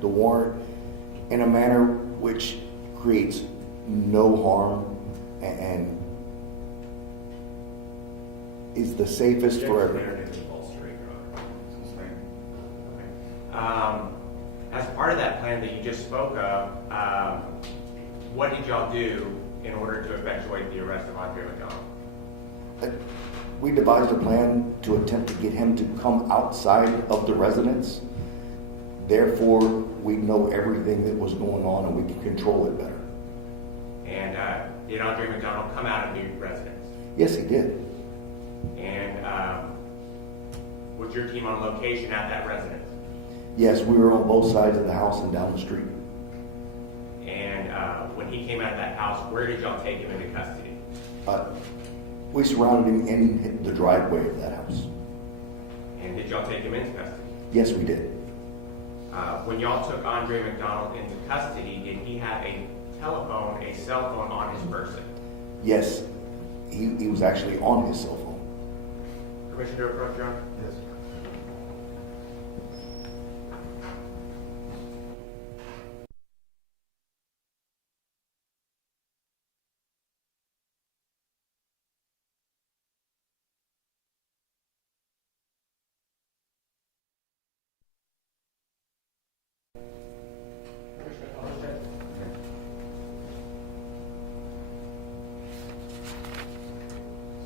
the warrant in a manner which creates no harm and is the safest for everyone. As part of that plan that you just spoke of, what did y'all do in order to effectuate the arrest of Andre McDonald? We devised a plan to attempt to get him to come outside of the residence. Therefore, we know everything that was going on and we can control it better. And did Andre McDonald come out of the residence? Yes, he did. And was your team on location at that residence? Yes, we were on both sides of the house and down the street. And when he came out of that house, where did y'all take him into custody? We surrounded him in the driveway of that house. And did y'all take him into custody? Yes, we did. When y'all took Andre McDonald into custody, did he have a telephone, a cell phone on his person? Yes, he was actually on his cell phone. Permission to approach, Your Honor? Yes.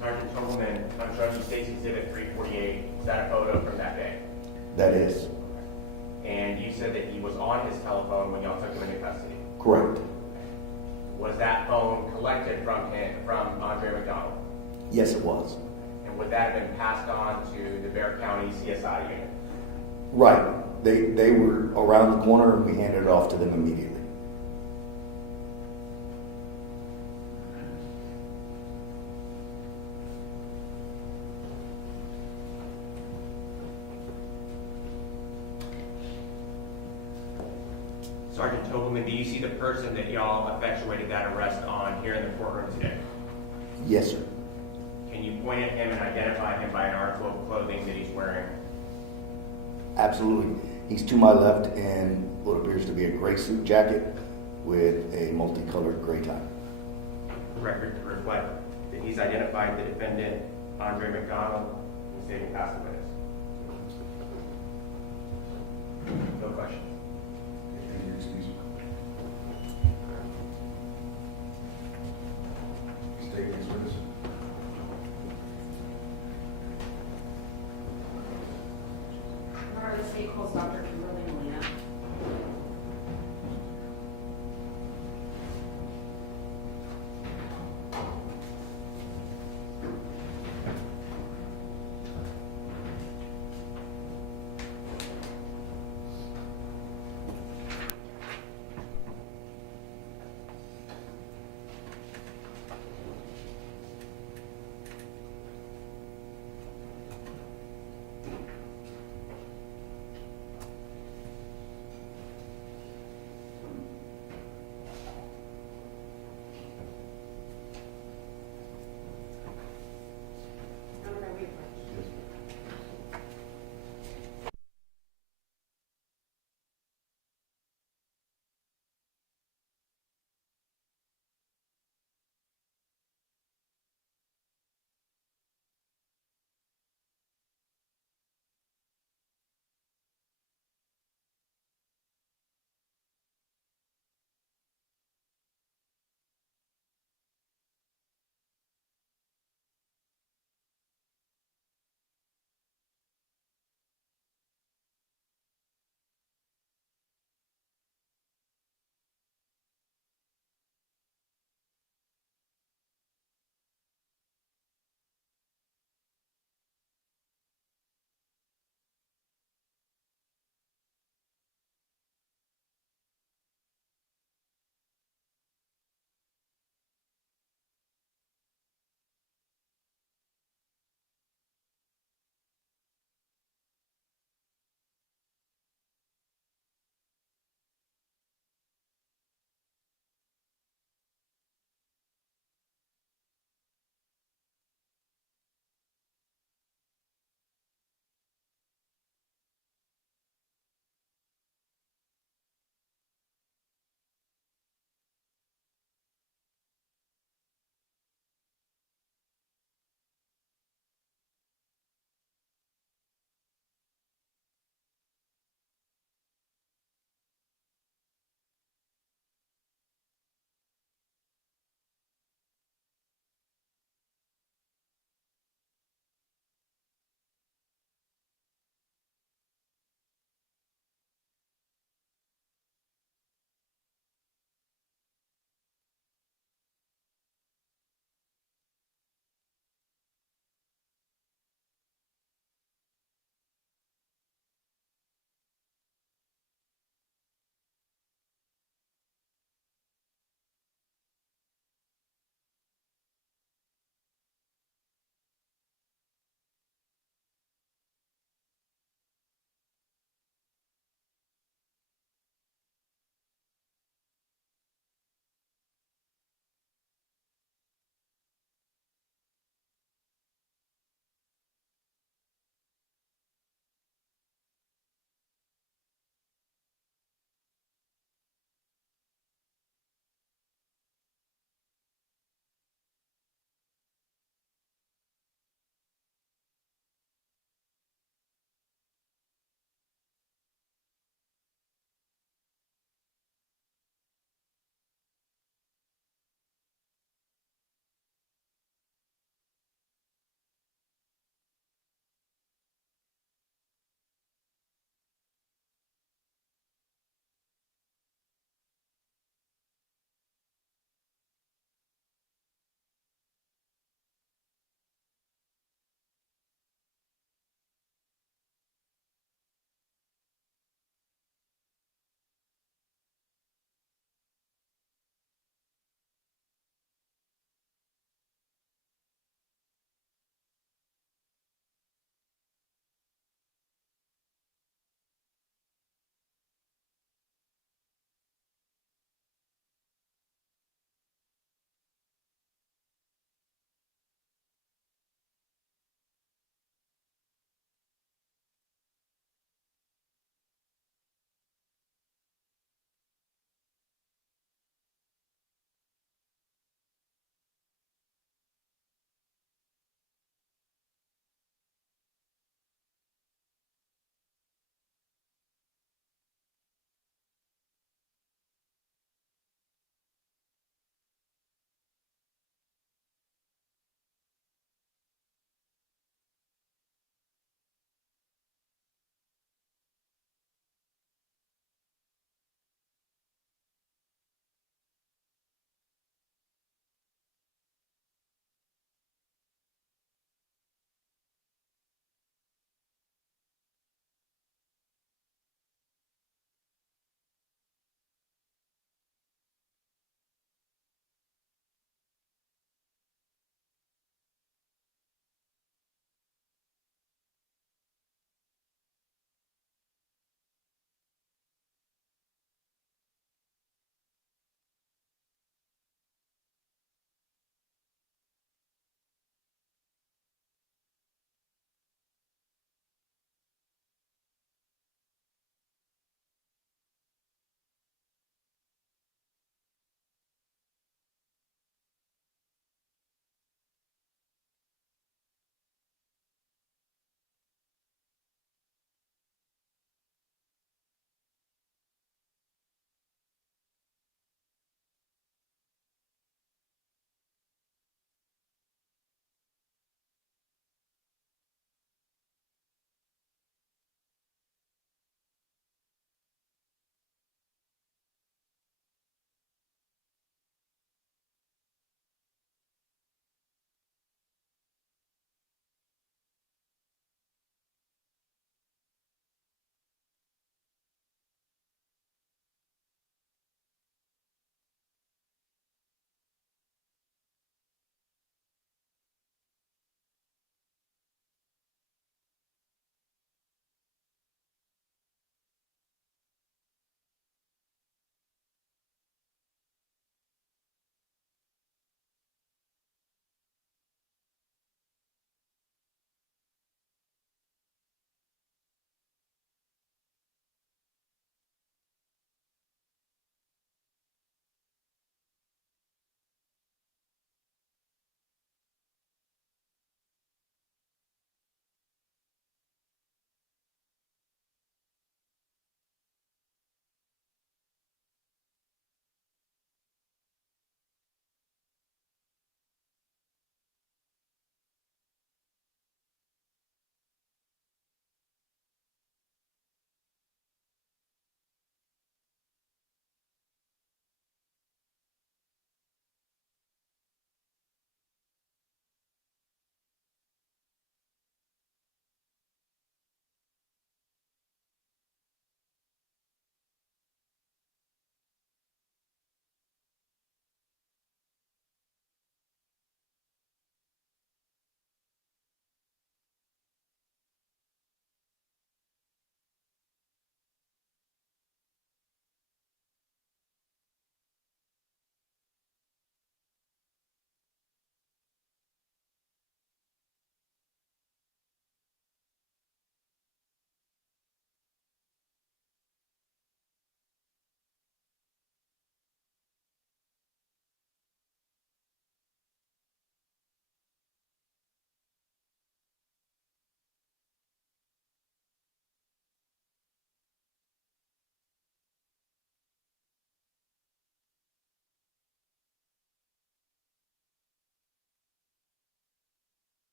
Sergeant Tobleman, I'm showing you State's Exhibit 348. Is that a photo from that day? That is And you said that he was on his telephone when y'all took him into custody. correct. Was that phone collected from Andre McDonald? Yes, it was. And would that have been passed on to the Bexar County CSI unit? Right. They were around the corner and we handed it off to them immediately. Sergeant Tobleman, do you see the person that y'all effectuated that arrest on here in the courtroom today? Yes, sir. Can you point at him and identify him by an article of clothing that he's wearing? Absolutely. He's to my left in what appears to be a gray suit jacket with a multicolored gray tie. The record to reflect that he's identified the defendant, Andre McDonald, in stating past the witness. No questions. Excuse me. State against witness. Your Honor, the state calls Dr. Kimberly Molina.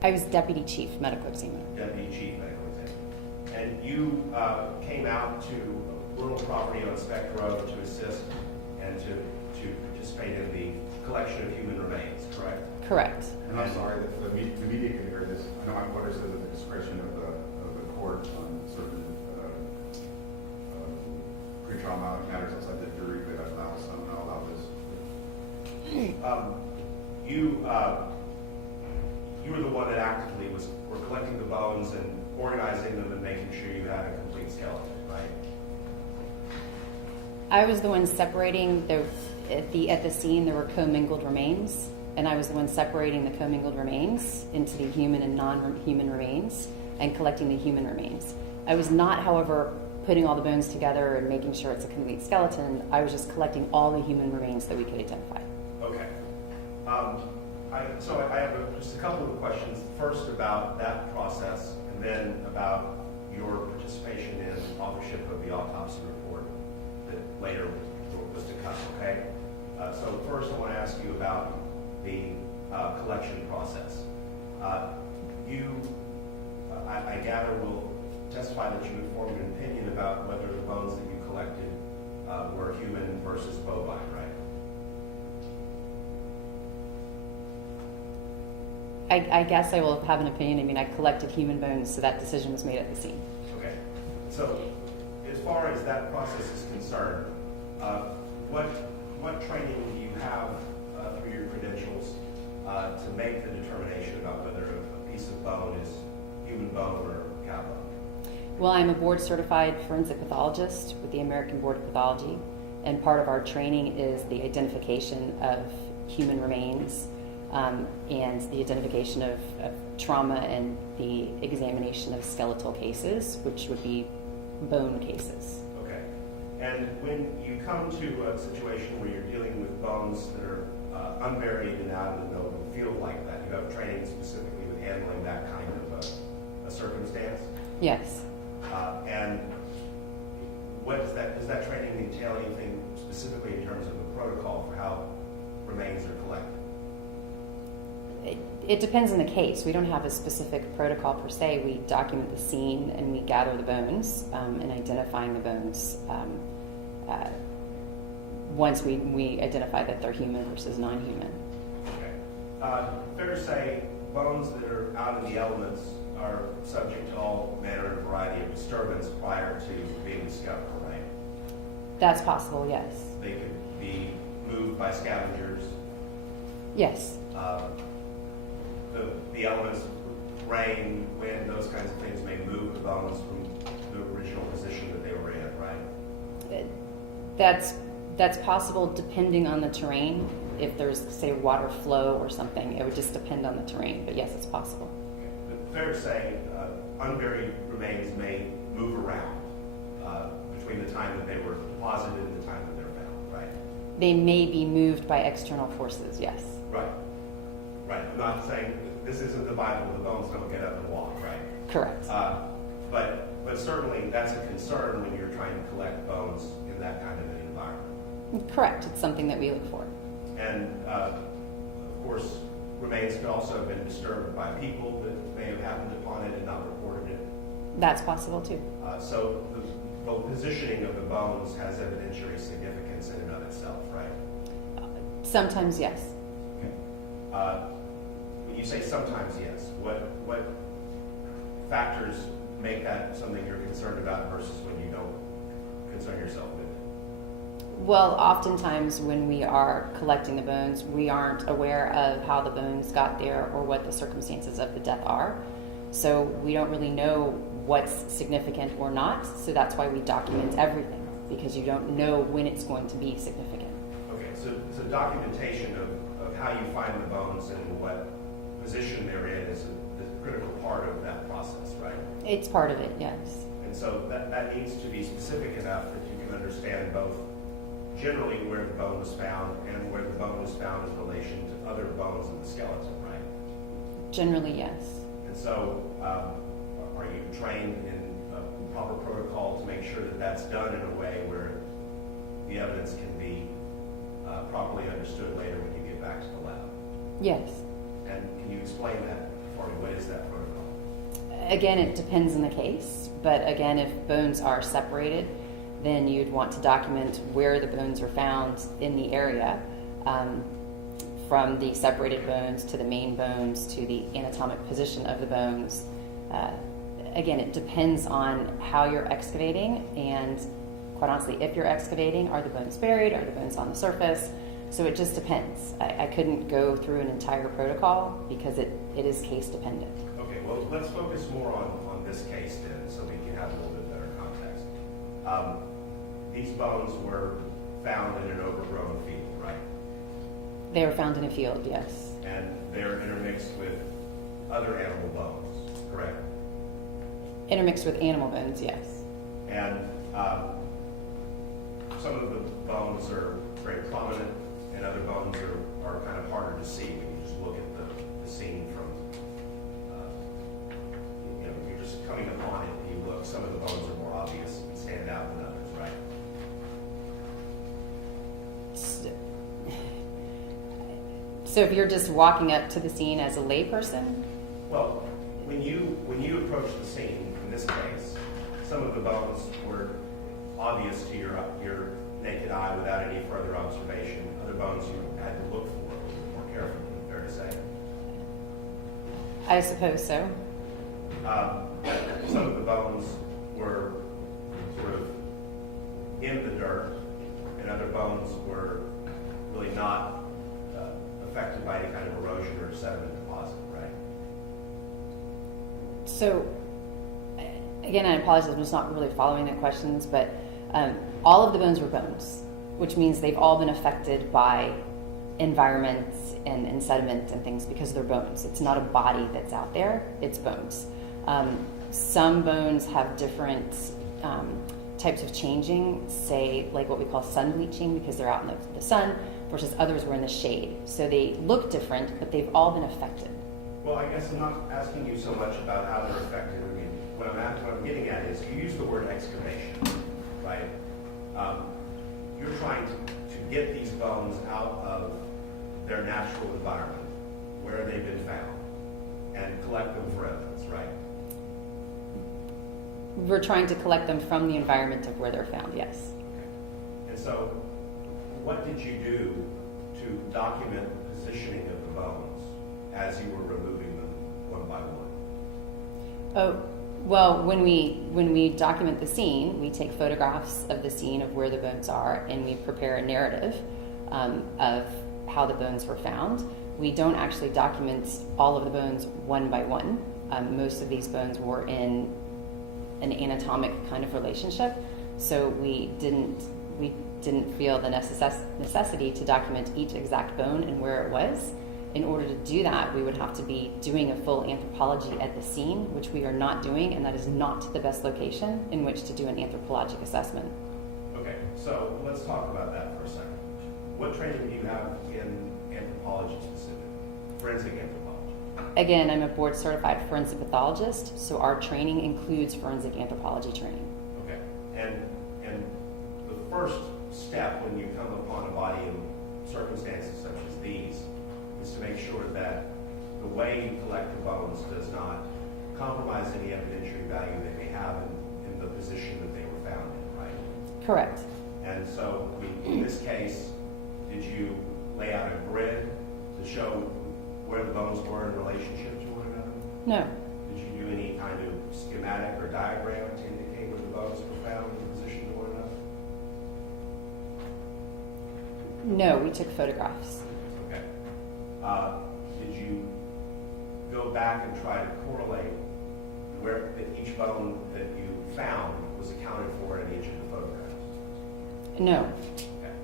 I was deputy chief medical examiner. Deputy Chief Medical Examiner. And you came out to a rural property on Speck Road to assist and to participate in the collection of human remains, correct? Correct. And I'm sorry that the media can hear this. I know what it says at the discretion of the court on certain pre-trial matters outside the jury, but I somehow allow this. You were the one that actively were collecting the bones and organizing them and making sure you had a complete skeleton, right? I was the one separating at the scene. There were commingled remains, and I was the one separating the commingled remains into the human and non-human remains and collecting the human remains. I was not, however, putting all the bones together and making sure it's a complete skeleton. I was just collecting all the human remains that we could identify. Okay. So I have just a couple of questions. First about that process, and then about your participation in authorship of the autopsy report that later was to come, okay? So first I want to ask you about the collection process. I gather, will testify that you would form an opinion about whether the bones that you collected were human versus bovine, right? I guess I will have an opinion. I mean, I collected human bones, so that decision was made at the scene. Okay. So as far as that process is concerned, what training do you have through your credentials to make the determination about whether a piece of bone is human bone or cow bone? Well, I'm a board certified forensic pathologist with the American Board of Pathology, and part of our training is the identification of human remains and the identification of trauma and the examination of skeletal cases, which would be bone cases. Okay. And when you come to a situation where you're dealing with bones that are unburied and out in the open field like that, you have training specifically with handling that kind of a circumstance? Yes. And what does that training entail? Anything specifically in terms of the protocol for how remains are collected? It depends on the case. We don't have a specific protocol per se. We document the scene and we gather the bones and identifying the bones once we identify that they're human versus non-human. Okay. Fair to say bones that are out in the elements are subject to all manner and variety of disturbance prior to being discovered, right? That's possible, yes. They could be moved by scavengers. Yes. The elements, rain, wind, those kinds of things may move the bones from the original position that they were in, right? That's possible depending on the terrain. If there's, say, water flow or something, it would just depend on the terrain. But yes, it's possible. Okay. But fair to say, unburied remains may move around between the time that they were deposited and the time that they're found, right? They may be moved by external forces, yes. Right. Right. I'm not saying this isn't the Bible. The bones don't get up and walk, right? Correct. But certainly that's a concern when you're trying to collect bones in that kind of an environment. Correct. It's something that we look for. And of course, remains could also have been disturbed by people that may have happened upon it and not reported it. That's possible too. So the positioning of the bones has evidentiary significance in and of itself, right? Sometimes yes. Okay. When you say sometimes yes, what factors make that something you're concerned about versus when you don't concern yourself with it? Well, oftentimes when we are collecting the bones, we aren't aware of how the bones got there or what the circumstances of the death are. So we don't really know what's significant or not. So that's why we document everything, because you don't know when it's going to be significant. Okay, so documentation of how you find the bones and what position they're in is a critical part of that process, right? It's part of it, yes. And so that needs to be specific enough that you can understand both generally where the bone was found and where the bone was found in relation to other bones in the skeleton, right? Generally, yes. And so are you trained in a proper protocol to make sure that that's done in a way where the evidence can be properly understood later when you get back to the lab? Yes. And can you explain that for me, what is that protocol? Again, it depends on the case, but again, if bones are separated, then you'd want to document where the bones are found in the area, from the separated bones to the main bones to the anatomic position of the bones. Again, it depends on how you're excavating, and quite honestly, if you're excavating, are the bones buried, are the bones on the surface? So it just depends. I couldn't go through an entire protocol because it is case dependent. Okay, well, let's focus more on this case then, so we can have a little bit better context. These bones were found in an overgrown field, right? They were found in a field, yes. And they're intermixed with other animal bones, correct? Intermixed with animal bones, yes. And some of the bones are very prominent, and other bones are kind of harder to see when you just look at the scene from, if you're just coming upon it and you look, some of the bones are more obvious and stand out than others, right? So if you're just walking up to the scene as a layperson, Well, when you approach the scene, in this case, some of the bones were obvious to your naked eye without any further observation. Other bones you had to look for a little bit more carefully, fair to say. I suppose so. Some of the bones were sort of in the dirt, and other bones were really not affected by any kind of erosion or sediment deposit, right? So, again, I apologize, I'm just not really following the questions, but all of the bones were bones, which means they've all been affected by environment and sediment and things because they're bones. It's not a body that's out there, it's bones. Some bones have different types of changing, say like what we call sun bleaching because they're out in the sun, versus others were in the shade. So they look different, but they've all been affected. Well, I guess I'm not asking you so much about how they're affected. I mean, what I'm getting at is you use the word excavation, right? You're trying to get these bones out of their natural environment, where they've been found, and collect them for evidence, right? We're trying to collect them from the environment of where they're found, yes. Okay. And so, what did you do to document the positioning of the bones as you were removing them one by one? Oh, well, when we document the scene, we take photographs of the scene of where the bones are, and we prepare a narrative of how the bones were found. We don't actually document all of the bones one by one. Most of these bones were in an anatomic kind of relationship, so we didn't feel the necessity to document each exact bone and where it was. In order to do that, we would have to be doing a full anthropology at the scene, which we are not doing, and that is not the best location in which to do an anthropologic assessment. Okay, so let's talk about that for a second. What training do you have in anthropology specifically, forensic anthropology? Again, I'm a board certified forensic pathologist, so our training includes forensic anthropology training. Okay, and the first step when you come upon a body in circumstances such as these is to make sure that the way you collect the bones does not compromise any evidentiary value they may have in the position that they were found in, right? Correct. And so, in this case, did you lay out a grid to show where the bones were in relationship to one another? No. Did you do any kind of schematic or diagram to indicate where the bones were found in position to one another? No, we took photographs. Okay. Did you go back and try to correlate where each bone that you found was accounted for in each of the photographs? No. Okay.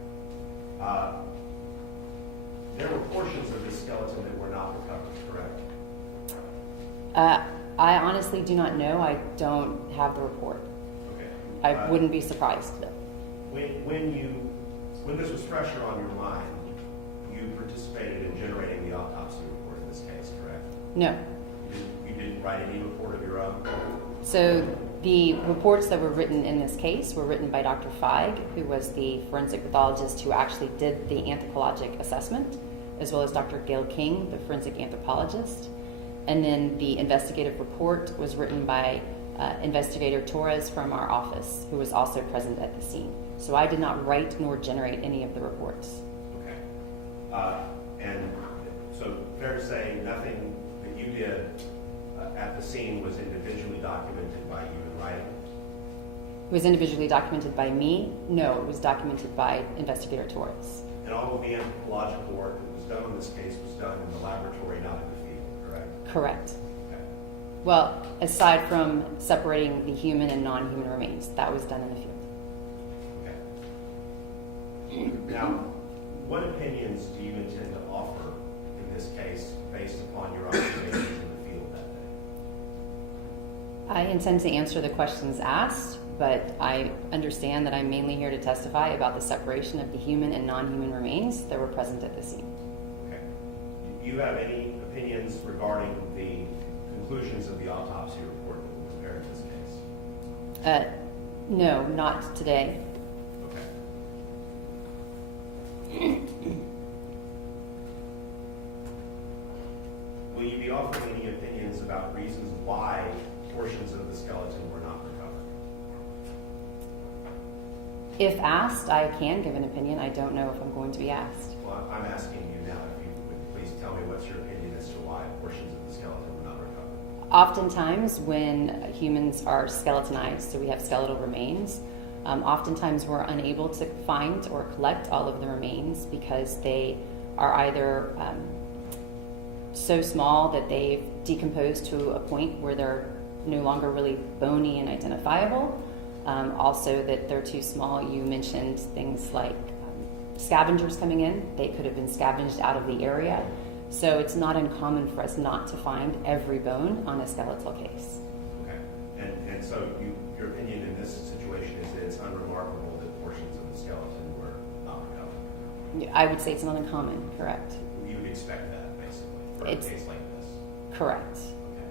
There were portions of this skeleton that were not recovered, correct? I honestly do not know. I don't have the report. Okay. I wouldn't be surprised. When this was fresher on your mind, you participated in generating the autopsy report in this case, correct? No. You didn't write any report of your own? So the reports that were written in this case were written by Dr. Feig, who was the forensic pathologist who actually did the anthropologic assessment, as well as Dr. Gail King, the forensic anthropologist. And then the investigative report was written by Investigator Torres from our office, who was also present at the scene. So I did not write nor generate any of the reports. Okay. And so fair to say nothing that you did at the scene was individually documented by you in writing? It was individually documented by me. No, it was documented by Investigator Torres. And all of the anthropological work that was done in this case was done in the laboratory, not in the field, correct? Correct. Okay. Well, aside from separating the human and non-human remains, that was done in the field. Okay. Now, what opinions do you intend to offer in this case based upon your observations in the field that day? I intend to answer the questions asked, but I understand that I'm mainly here to testify about the separation of the human and non-human remains that were present at the scene. Okay. Do you have any opinions regarding the conclusions of the autopsy report that was prepared in this case? No, not today. Okay. Will you be offering any opinions about reasons why portions of the skeleton were not recovered? If asked, I can give an opinion. I don't know if I'm going to be asked. Well, I'm asking you now if you would please tell me what's your opinion as to why portions of the skeleton were not recovered. Oftentimes when humans are skeletonized, so we have skeletal remains, oftentimes we're unable to find or collect all of the remains because they are either so small that they've decomposed to a point where they're no longer really bony and identifiable. Also that they're too small. You mentioned things like scavengers coming in. They could have been scavenged out of the area. So it's not uncommon for us not to find every bone on a skeletal case. Okay. And so your opinion in this situation is that it's unremarkable that portions of the skeleton were not recovered? I would say it's not uncommon, correct? You would expect that, basically, for It's- a case like this? Correct. Okay.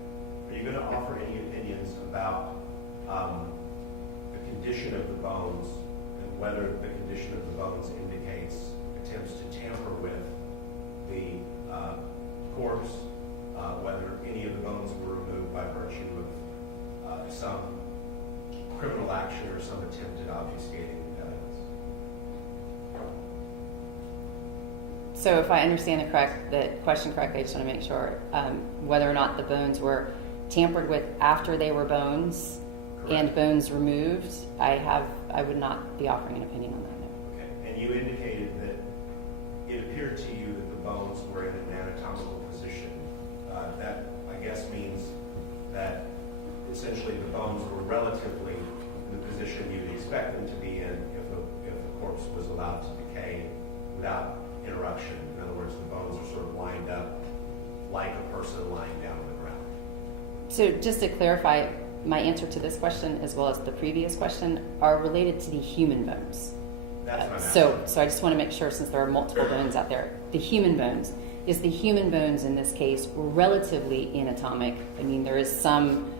Are you going to offer any opinions about the condition of the bones and whether the condition of the bones indicates attempts to tamper with the corpse, whether any of the bones were removed by virtue of some criminal action or some attempt at obfuscating evidence? So if I understand the question correctly, I just want to make sure whether or not the bones were tampered with after they were bones. Correct. And bones removed, I would not be offering an opinion on that. No. Okay. And you indicated that it appeared to you that the bones were in an anatomical position. That, I guess, means that essentially the bones were relatively in the position you'd expect them to be in if the corpse was allowed to decay without interruption. In other words, the bones are sort of lined up like a person lying down on the ground. So just to clarify, my answer to this question as well as the previous question are related to the human bones. That's what I'm asking. So I just want to make sure, since there are multiple bones out there, the human bones. Is the human bones in this case relatively anatomic? I mean, there is some,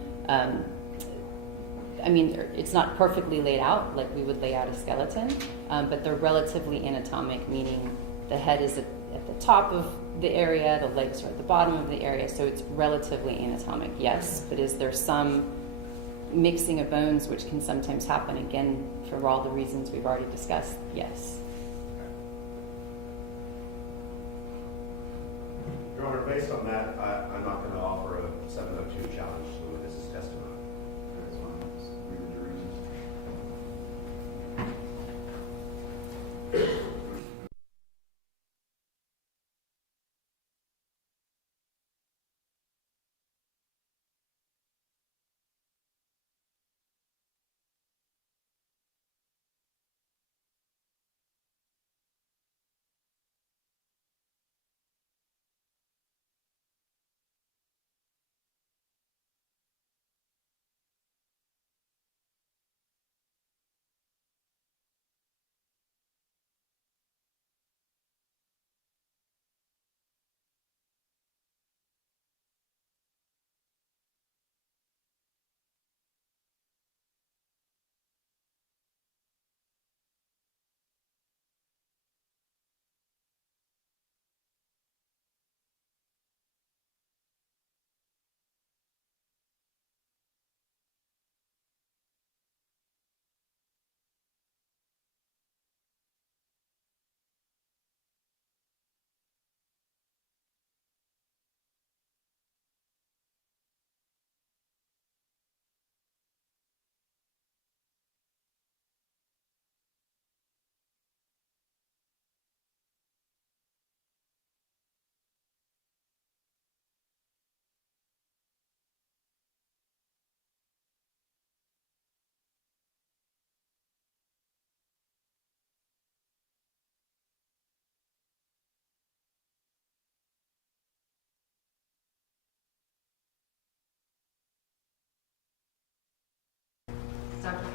it's not perfectly laid out like we would lay out a skeleton, but they're relatively anatomic, meaning the head is at the top of the area, the legs are at the bottom of the area, so it's relatively anatomic, yes. But is there some mixing of bones, which can sometimes happen, again, for all the reasons we've already discussed? Yes. Your Honor, based on that, I'm not going to offer a 702 challenge to the witness's testimony. That's fine. Just read the reasons.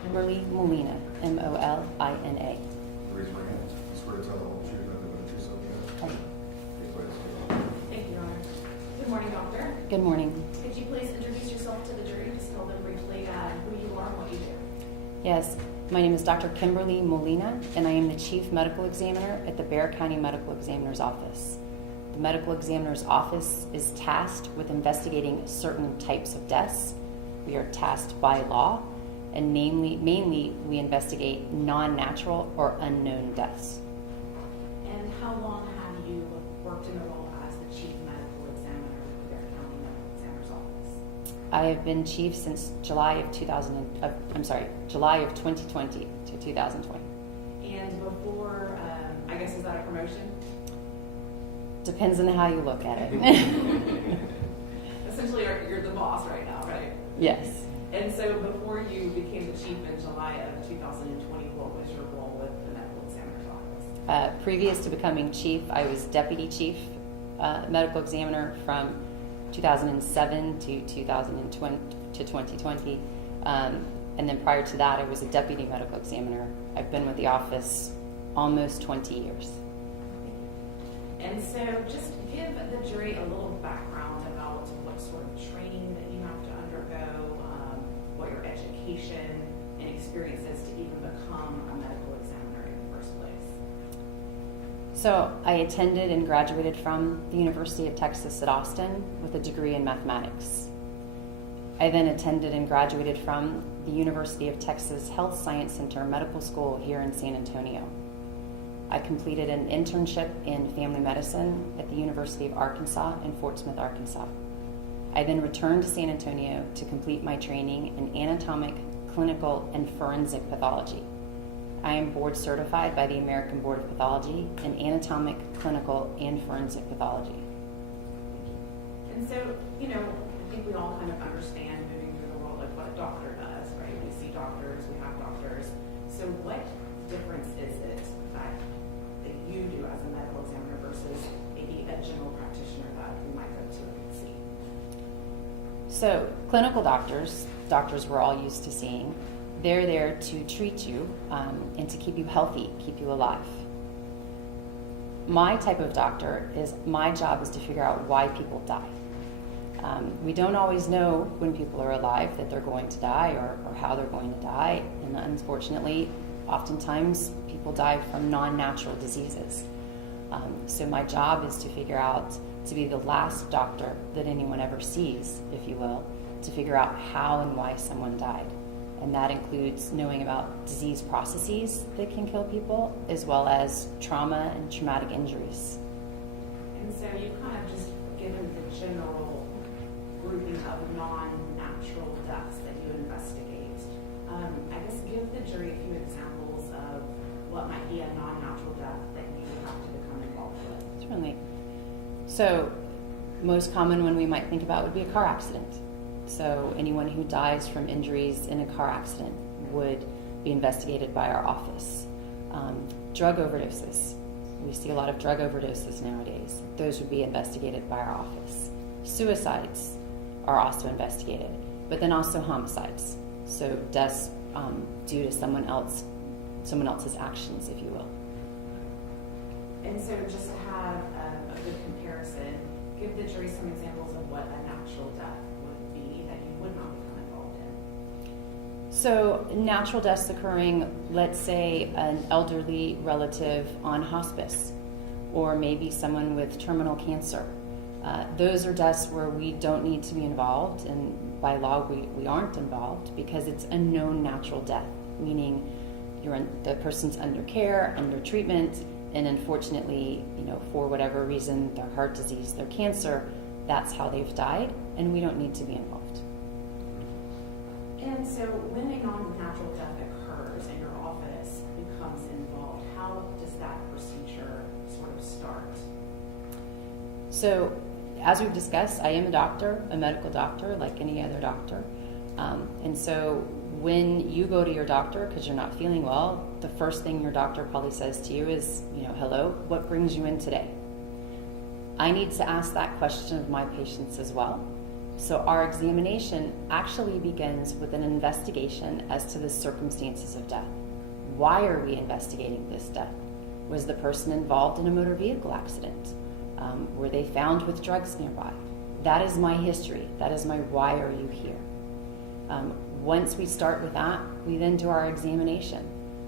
Kimberly Molina, Molina. Raise your hand. You swear to tell the whole truth, nothing but the truth, so help you God? Okay, go ahead. Thank you, Your Honor. Good morning, Doctor. Good morning. Could you please introduce yourself to the jury? Just tell them briefly who you are and what you do. Yes, my name is Dr. Kimberly Molina, and I am the Chief Medical Examiner at the Bexar County Medical Examiner's Office. The Medical Examiner's Office is tasked with investigating certain types of deaths. We are tasked by law, and mainly we investigate non-natural or unknown deaths. And how long have you worked in the role as the Chief Medical Examiner at the Bexar County Medical Examiner's Office? I have been chief since July of 2020 to 2020. And before, I guess, is that a promotion? Depends on how you look at it. Essentially, you're the boss right now, right? Yes. And so before you became the chief in July of 2020, what was your role with the Medical Examiner's Office? Previous to becoming chief, I was deputy chief medical examiner from 2007 to 2020. And then prior to that, I was a deputy medical examiner. I've been with the office almost 20 years. And so just give the jury a little background about what sort of training that you have to undergo, what your education and experience is to even become a medical examiner in the first place. So I attended and graduated from the University of Texas at Austin with a degree in mathematics. I then attended and graduated from the University of Texas Health Science Center Medical School here in San Antonio. I completed an internship in family medicine at the University of Arkansas in Fort Smith, Arkansas. I then returned to San Antonio to complete my training in anatomic, clinical, and forensic pathology. I am board certified by the American Board of Pathology in anatomic, clinical, and forensic pathology. And so, I think we all kind of understand moving through the world like what a doctor does, right? We see doctors, we have doctors. So what difference is it that you do as a medical examiner versus maybe a general practitioner that we might go to and see? So clinical doctors we're all used to seeing, they're there to treat you and to keep you healthy, keep you alive. My type of doctor my job is to figure out why people die. We don't always know when people are alive that they're going to die or how they're going to die, and unfortunately, oftentimes people die from non-natural diseases. So my job is to figure out, to be the last doctor that anyone ever sees, if you will, to figure out how and why someone died. And that includes knowing about disease processes that can kill people, as well as trauma and traumatic injuries. And so you've kind of just given the general grouping of non-natural deaths that you investigate. I guess give the jury a few examples of what might be a non-natural death that you have to become involved with. Certainly. So most common one we might think about would be a car accident. So anyone who dies from injuries in a car accident would be investigated by our office. Drug overdoses. We see a lot of drug overdoses nowadays. Those would be investigated by our office. Suicides are also investigated, but then also homicides. So deaths due to someone else's actions, if you will. And so just to have a good comparison, give the jury some examples of what a natural death would be that you would not become involved in. So natural deaths occurring, let's say an elderly relative on hospice, or maybe someone with terminal cancer. Those are deaths where we don't need to be involved, and by law we aren't involved because it's a known natural death, meaning the person's under care, under treatment, and unfortunately, for whatever reason, their heart disease, their cancer, that's how they've died, and we don't need to be involved. And so when a non-natural death occurs and your office becomes involved, how does that procedure sort of start? So as we've discussed, I am a doctor, a medical doctor, like any other doctor. And so when you go to your doctor because you're not feeling well, the first thing your doctor probably says to you is, hello, what brings you in today? I need to ask that question of my patients as well So our examination actually begins with an investigation as to the circumstances of death. Why are we investigating this death? Was the person involved in a motor vehicle accident? Were they found with drugs nearby? That is my history. That is my why are you here? Once we start with that, we then do our examination,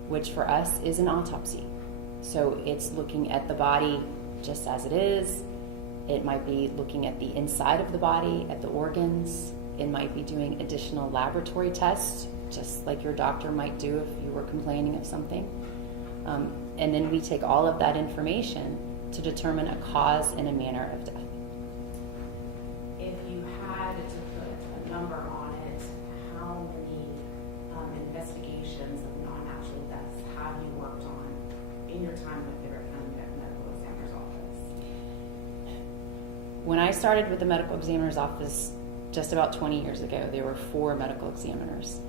which for us is an autopsy. So it's looking at the body just as it is. It might be looking at the inside of the body, at the organs. It might be doing additional laboratory tests, just like your doctor might do if you were complaining of something. And then we take all of that information to determine a cause and a manner of death. If you had to put a number on it, how many investigations of non-natural deaths have you worked on in your time with the County Medical Examiner's Office? When I started with the Medical Examiner's Office just about 20 years ago, there were 4 medical examiners,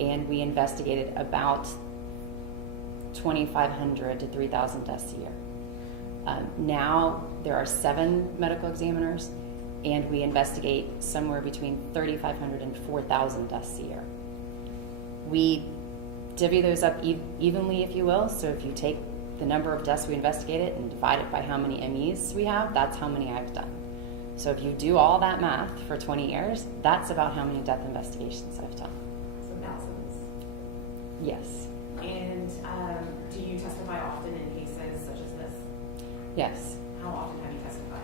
and we investigated about 2,500 to 3,000 deaths a year. Now there are 7 medical examiners, and we investigate somewhere between 3,500 and 4,000 deaths a year. We divvy those up evenly, if you will. So if you take the number of deaths we investigated and divide it by how many MEs we have, that's how many I've done. So if you do all that math for 20 years, that's about how many death investigations I've done. So thousands. Yes. And do you testify often in cases such as this? Yes. How often have you testified?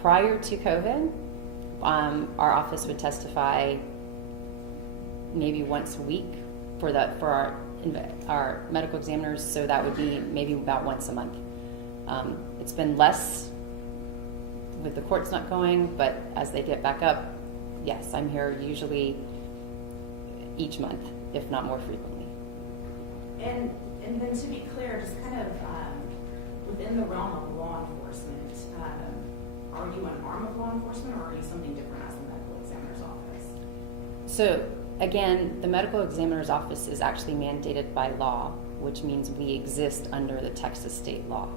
Prior to COVID, our office would testify maybe once a week for our medical examiners, so that would be maybe about once a month. It's been less with the courts not going, but as they get back up, yes, I'm here usually each month, if not more frequently. And then to be clear, just kind of within the realm of law enforcement, are you an arm of law enforcement, or are you something different as the medical examiner's office? So again, the medical examiner's office is actually mandated by law, which means we exist under the Texas state law.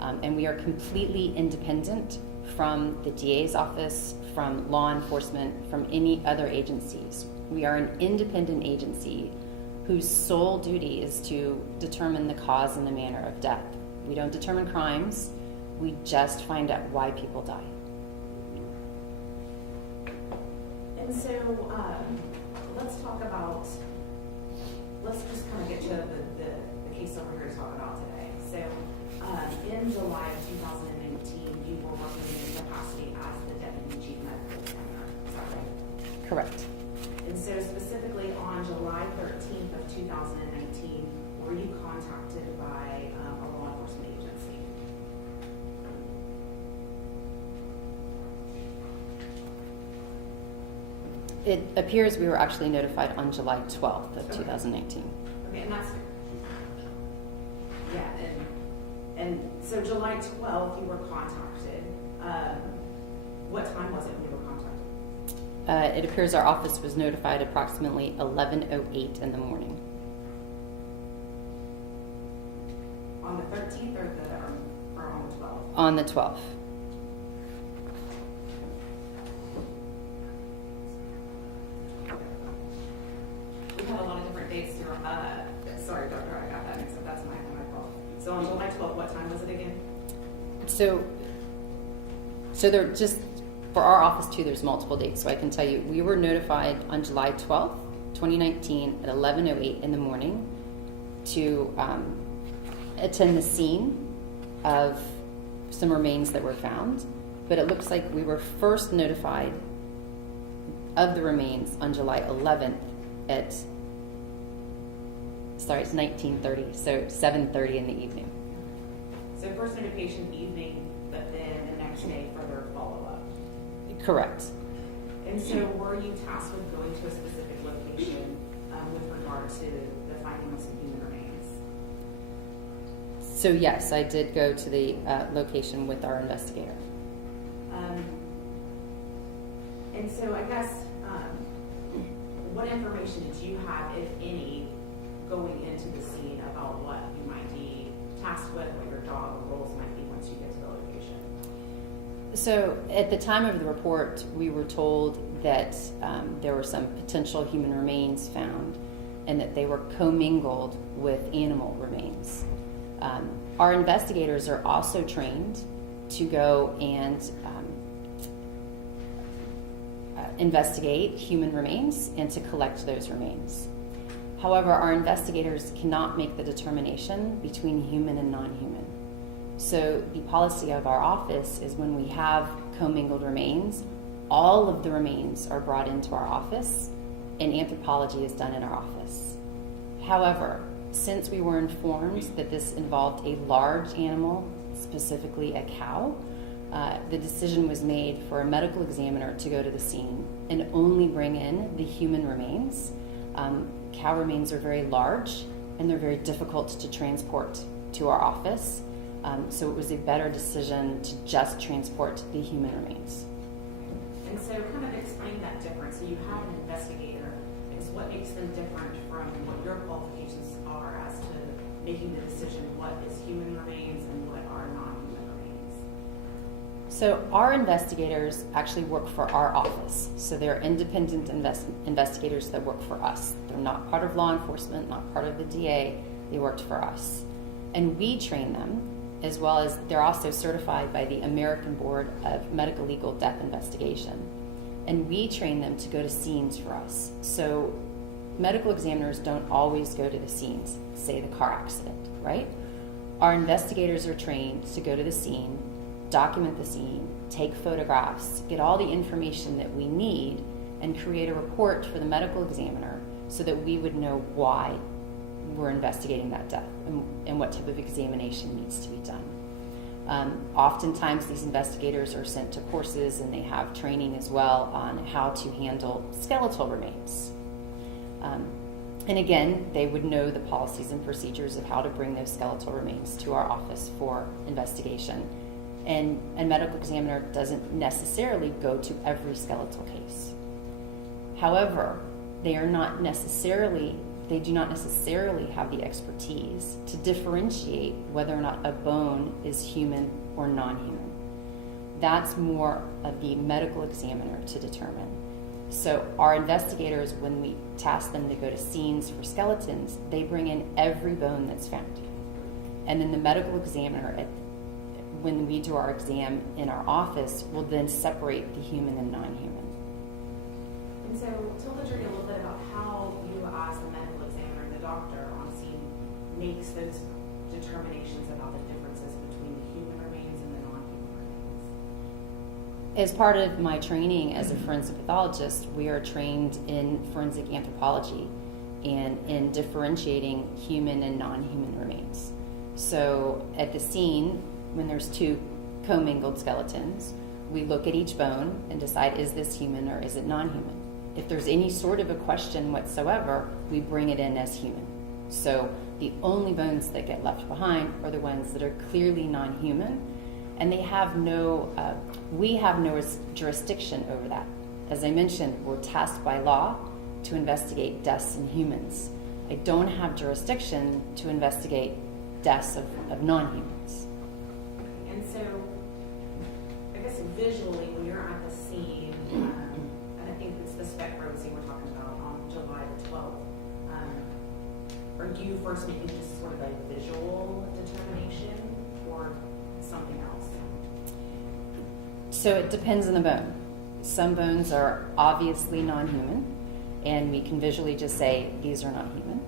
And we are completely independent from the DA's office, from law enforcement, from any other agencies. We are an independent agency whose sole duty is to determine the cause and the manner of death. We don't determine crimes, we just find out why people die. And so let's just kind of get to the case over here to talk about today. So in July of 2019, you were working in your capacity as the Deputy Chief Medical Examiner, is that right? Correct. And so specifically on July 13th of 2019, were you contacted by a law enforcement agency? It appears we were actually notified on July 12th of 2019. Okay, and that's, yeah, and so July 12th, you were contacted. What time was it when you were contacted? It appears our office was notified approximately 11:08 in the morning. On the 13th or on the 12th? On the 12th. We've had a lot of different dates here. Sorry, Doctor, I got that mixed up. That's my fault. So on July 12th, what time was it again? So they're just, for our office too, there's multiple dates. So I can tell you, we were notified on July 12th, 2019 at 11:08 in the morning to attend the scene of some remains that were found. But it looks like we were first notified of the remains on July 11th at, it's 19:30, so 7:30 in the evening. So first notification evening, but then the next day further follow-up. Correct. And so were you tasked with going to a specific location with regard to the finding of some human remains? So yes, I did go to the location with our investigator. And so I guess, what information did you have, if any, going into the scene about what you might be tasked with, what your job or roles might be once you get to the location? So at the time of the report, we were told that there were some potential human remains found and that they were commingled with animal remains. Our investigators are also trained to go and investigate human remains and to collect those remains. However, our investigators cannot make the determination between human and non-human. So the policy of our office is when we have commingled remains, all of the remains are brought into our office and anthropology is done in our office. However, since we were informed that this involved a large animal, specifically a cow, the decision was made for a medical examiner to go to the scene and only bring in the human remains. Cow remains are very large and they're very difficult to transport to our office. So it was a better decision to just transport the human remains. And so kind of explain that difference. So you have an investigator. Is what makes them different from what your qualifications are as to making the decision what is human remains and what are non-human remains? So our investigators actually work for our office. So they're independent investigators that work for us. They're not part of law enforcement, not part of the DA. They worked for us. And we train them, as well as they're also certified by the American Board of Medical Legal Death Investigation. And we train them to go to scenes for us. So medical examiners don't always go to the scenes, say the car accident, right? Our investigators are trained to go to the scene, document the scene, take photographs, get all the information that we need, and create a report for the medical examiner so that we would know why we're investigating that death and what type of examination needs to be done. Oftentimes these investigators are sent to courses and they have training as well on how to handle skeletal remains. And again, they would know the policies and procedures of how to bring those skeletal remains to our office for investigation. And a medical examiner doesn't necessarily go to every skeletal case. However, they do not necessarily have the expertise to differentiate whether or not a bone is human or non-human. That's more of the medical examiner to determine. So our investigators, when we task them to go to scenes for skeletons, they bring in every bone that's found. And then the medical examiner, when we do our exam in our office, will then separate the human and non-human. And so tell the jury a little bit about how you as the medical examiner and the doctor on scene makes those determinations about the differences between the human remains and the non-human remains. As part of my training as a forensic pathologist, we are trained in forensic anthropology and in differentiating human and non-human remains. So at the scene, when there's two commingled skeletons, we look at each bone and decide, is this human or is it non-human? If there's any sort of a question whatsoever, we bring it in as human. So the only bones that get left behind are the ones that are clearly non-human, and we have no jurisdiction over that. As I mentioned, we're tasked by law to investigate deaths in humans. I don't have jurisdiction to investigate deaths of non-humans. And so, I guess visually, when you're at the scene, and I think it's the spec road scene we're talking about on July the 12th, are you first making just sort of a visual determination or something else? So it depends on the bone. Some bones are obviously non-human, and we can visually just say, these are not human.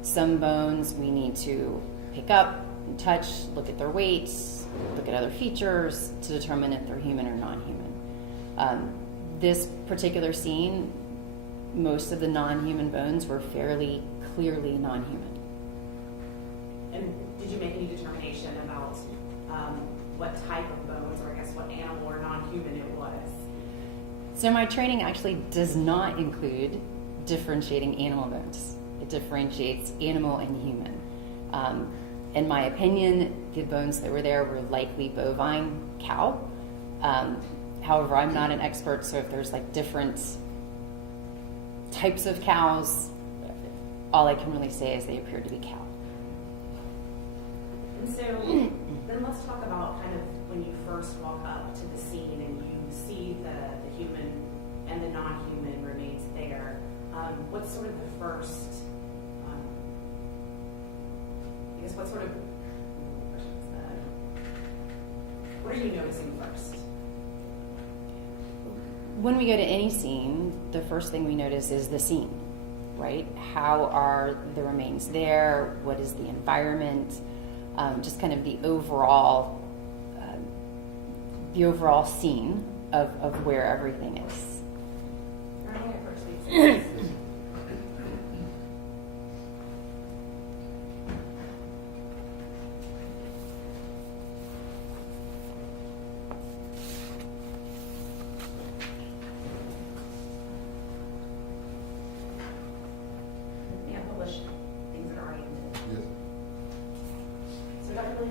Some bones we need to pick up and touch, look at their weights, look at other features to determine if they're human or non-human. This particular scene, most of the non-human bones were fairly clearly non-human. And did you make any determination about what type of bones, or I guess what animal or non-human it was? So my training actually does not include differentiating animal bones. It differentiates animal and human. In my opinion, the bones that were there were likely bovine cow. However, I'm not an expert, so if there's like different types of cows, all I can really say is they appear to be cow. And so then let's talk about kind of when you first walk up to the scene and you see the human and the non-human remains there, what's sort of the first, I guess what sort of, what are you noticing first? When we go to any scene, the first thing we notice is the scene, right? How are the remains there? What is the environment? Just kind of the overall scene of where everything is.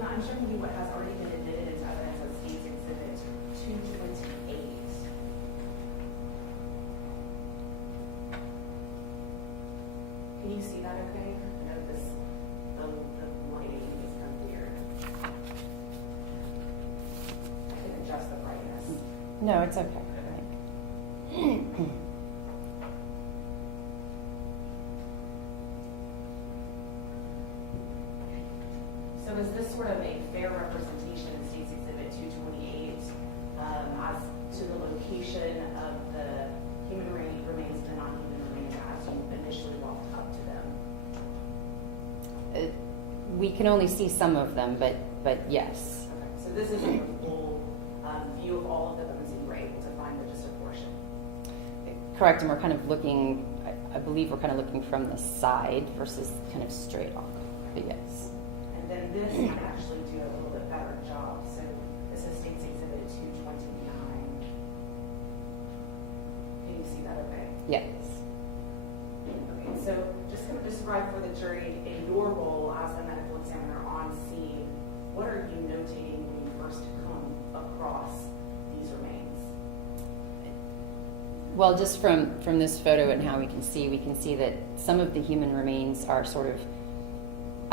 I'm showing you what has already been admitted into evidence as State's Exhibit 228. Can you see that okay? I know the lighting is kind of weird. I can adjust the brightness. No, it's okay. So is this sort of a fair representation in State's Exhibit 228 as to the location of the human remains and the non-human remains as you initially walked up to them? We can only see some of them, but yes. Okay. So this is a full view of all of the bones, and you were able to find just a portion. Correct, and we're kind of looking, I believe we're kind of looking from the side versus kind of straight on, but yes. Then this might actually do a little bit better job. So this is State's Exhibit 229. Can you see that okay? Yes. Okay, so just going to describe for the jury, in your role as the medical examiner on scene, what are you notating when you first come across these remains? Well, just from this photo and how we can see that some of the human remains are sort of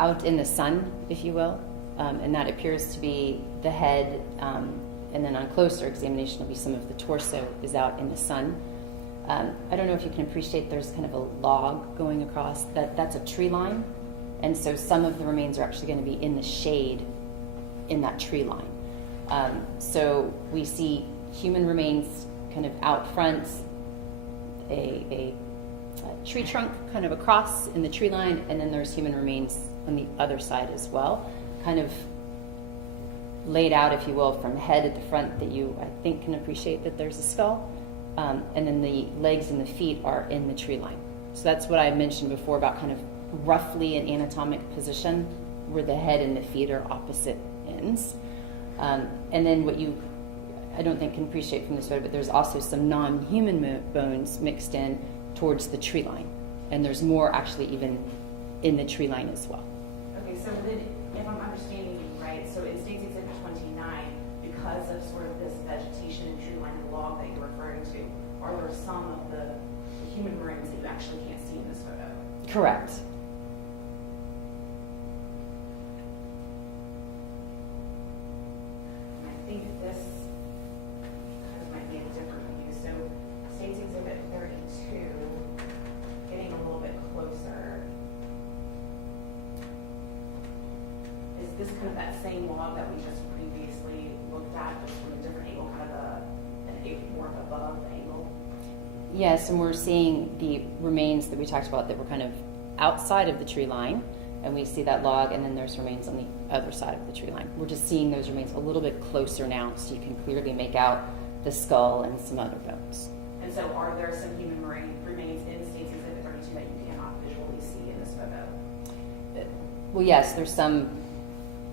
out in the sun, if you will, and that appears to be the head, and then on closer examination will be some of the torso is out in the sun. I don't know if you can appreciate there's kind of a log going across, that's a tree line, and so some of the remains are actually going to be in the shade in that tree line. So we see human remains kind of out front, a tree trunk kind of across in the tree line, and then there's human remains on the other side as well, kind of laid out, if you will, from head at the front that you, I think, can appreciate that there's a skull, and then the legs and the feet are in the tree line. So that's what I mentioned before about kind of roughly an anatomic position where the head and the feet are opposite ends. And then what you, I don't think, can appreciate from this photo, but there's also some non-human bones mixed in towards the tree line, and there's more actually even in the tree line as well. Okay, so then, if I'm understanding you right, so in State's Exhibit 29, because of sort of this vegetation and tree line and log that you're referring to, are there some of the human remains that you actually can't see in this photo? Correct. And I think this kind of might be a different view. So State's Exhibit 32, getting a little bit closer. Is this kind of that same log that we just previously looked at, just from a different angle, kind of more above the angle? Yes, and we're seeing the remains that we talked about that were kind of outside of the tree line, and we see that log, and then there's remains on the other side of the tree line. We're just seeing those remains a little bit closer now, so you can clearly make out the skull and some other bones. And so are there some human remains in State's Exhibit 32 that you cannot visually see in this photo? Well, yes, there's some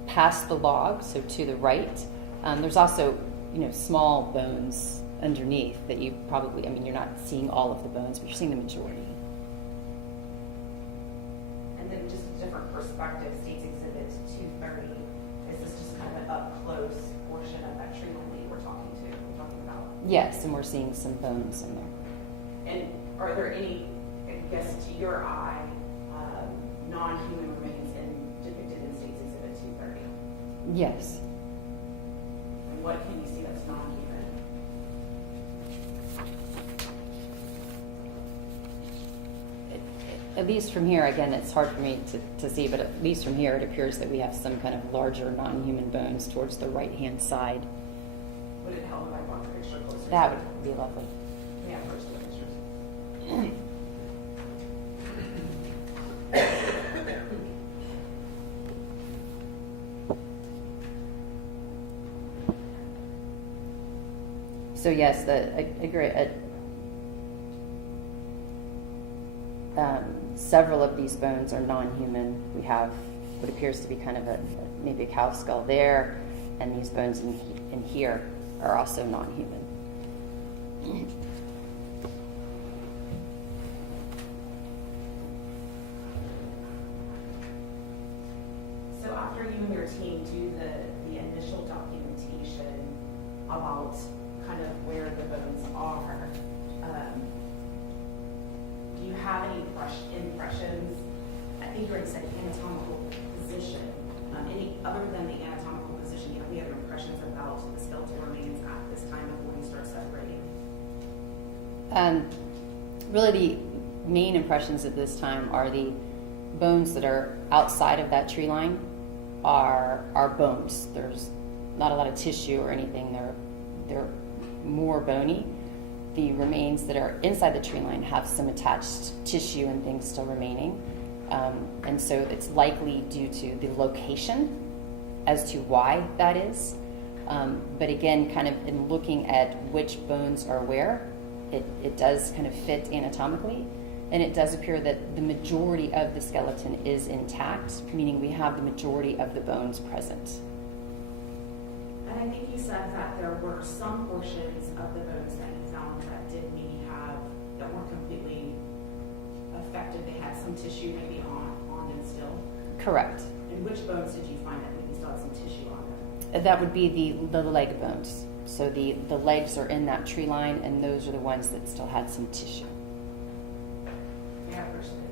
past the log, so to the right. There's also, small bones underneath that you probably, you're not seeing all of the bones, but you're seeing the majority. And then just a different perspective, State's Exhibit 230, is this just kind of an up-close portion of that tree line that you were talking about? Yes, and we're seeing some bones in there. And are there any, I guess, to your eye, non-human remains depicted in State's Exhibit 230? Yes. what can you see that's non-human? At least from here, again, it's hard for me to see, but at least from here, it appears that we have some kind of larger non-human bones towards the right-hand side. Would it help if I brought the picture closer? That would be lovely. Yeah, first the pictures. So yes, I agree. Several of these bones are non-human. We have what appears to be kind of maybe a cow skull there, and these bones in here are also non-human. So after you and your team do the initial documentation about kind of where the bones are, do you have any impressions? I think you already said anatomical position. Any other than the anatomical position, do you have any other impressions about the skeletal remains at this time before you start separating? Really, the main impressions at this time are the bones that are outside of that tree line are bones. There's not a lot of tissue or anything. They're more bony. The remains that are inside the tree line have some attached tissue and things still remaining. And so it's likely due to the location as to why that is. But again, kind of in looking at which bones are where, it does kind of fit anatomically. And it does appear that the majority of the skeleton is intact, meaning we have the majority of the bones present. And I think you said that there were some portions of the bones that you found that did maybe that weren't completely affected. They had some tissue maybe on them still. Correct. And which bones did you find that maybe still had some tissue on them? That would be the leg bones. So the legs are in that tree line, and those are the ones that still had some tissue. Yeah, first pictures.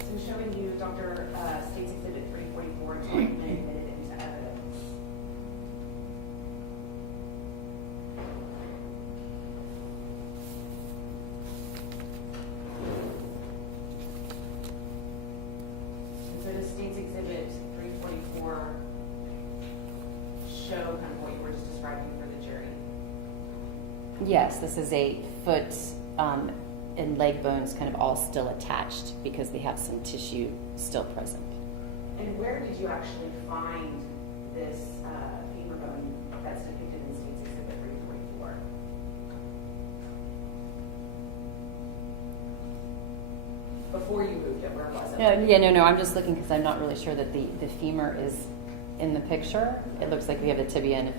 So showing you Dr. State's Exhibit 344 and admitted into evidence. And so does State's Exhibit 344 show kind of what you were just describing for the jury? Yes, this is a foot and leg bones kind of all still attached because they have some tissue still present. And where did you actually find this femur bone that's depicted in State's Exhibit 344? Before you moved it, where was it? No, I'm just looking because I'm not really sure that the femur is in the picture. It looks like we have the tibia and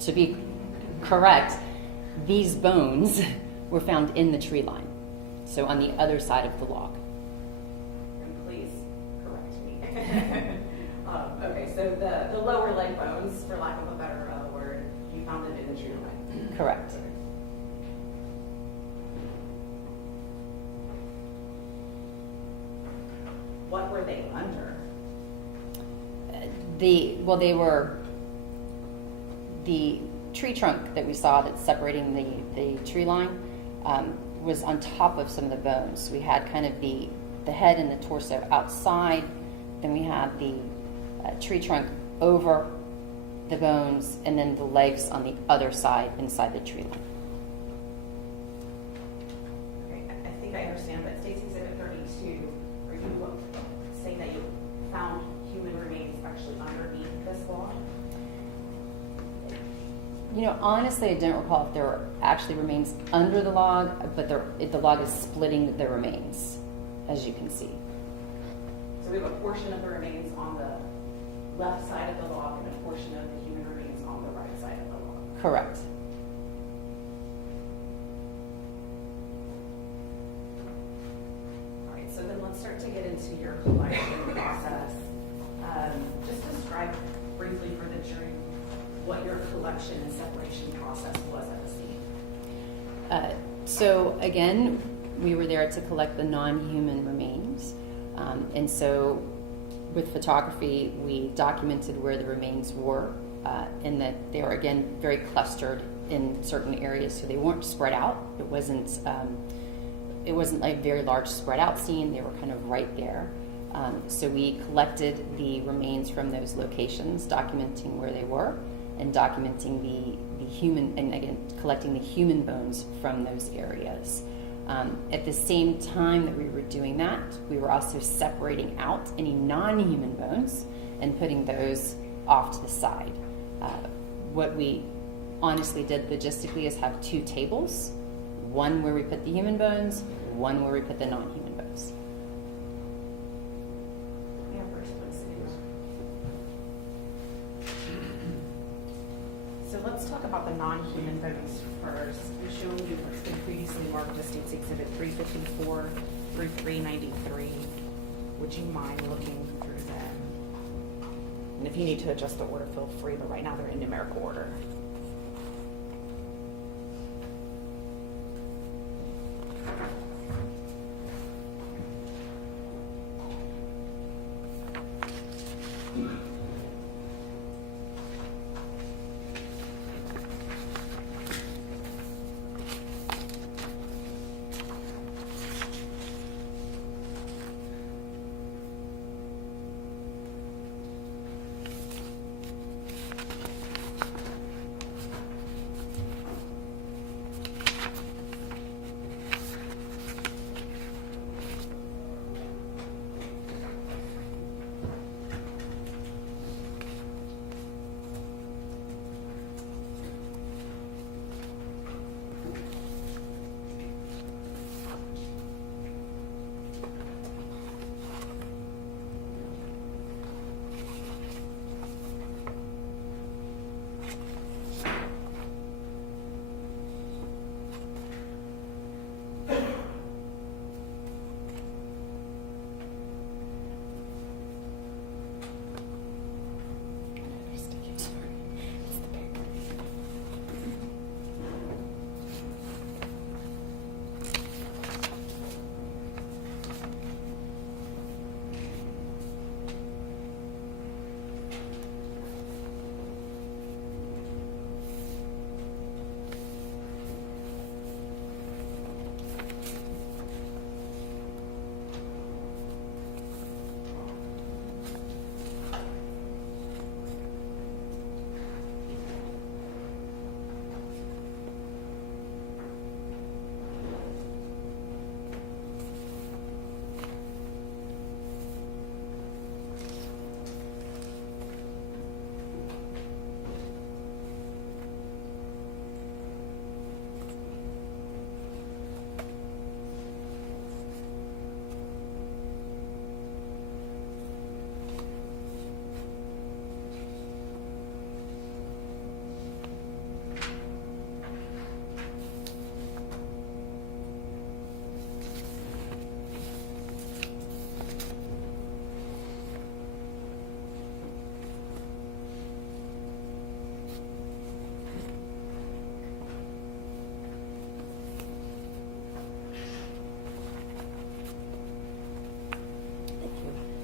to be correct, these bones were found in the tree line, so on the other side of the log. And please correct me. Okay, so the lower leg bones, for lack of a better word, you found them in the tree line. Correct. What were they under? They were the tree trunk that we saw that's separating the tree line was on top of some of the bones. We had kind of the head and the torso outside, then we had the tree trunk over the bones, and then the legs on the other side inside the tree line. Okay, I think I understand, but State's Exhibit 32, are you saying that you found human remains actually underneath this log? You know, honestly, I don't recall if there were actually remains under the log, but the log is splitting the remains, as you can see. So we have a portion of the remains on the left side of the log and a portion of the human remains on the right side of the log. Correct. All right, so then let's start to get into your collection process. Just describe briefly for the jury what your collection and separation process was at the scene. So again, we were there to collect the non-human remains. And so with photography, we documented where the remains were, and that they were, again, very clustered in certain areas, so they weren't spread out. It wasn't like a very large spread out scene. They were kind of right there. So we collected the remains from those locations, documenting where they were, and documenting the human, and again, collecting the human bones from those areas. At the same time that we were doing that, we were also separating out any non-human bones and putting those off to the side. What we honestly did logistically is have two tables, one where we put the human bones, one where we put the non-human bones. Yeah, first one sitting there. So let's talk about the non-human bones first. We've shown you what's been previously marked as States Exhibit 354 through 393. Would you mind looking through them? And if you need to adjust the order, feel free, but right now they're in numerical order.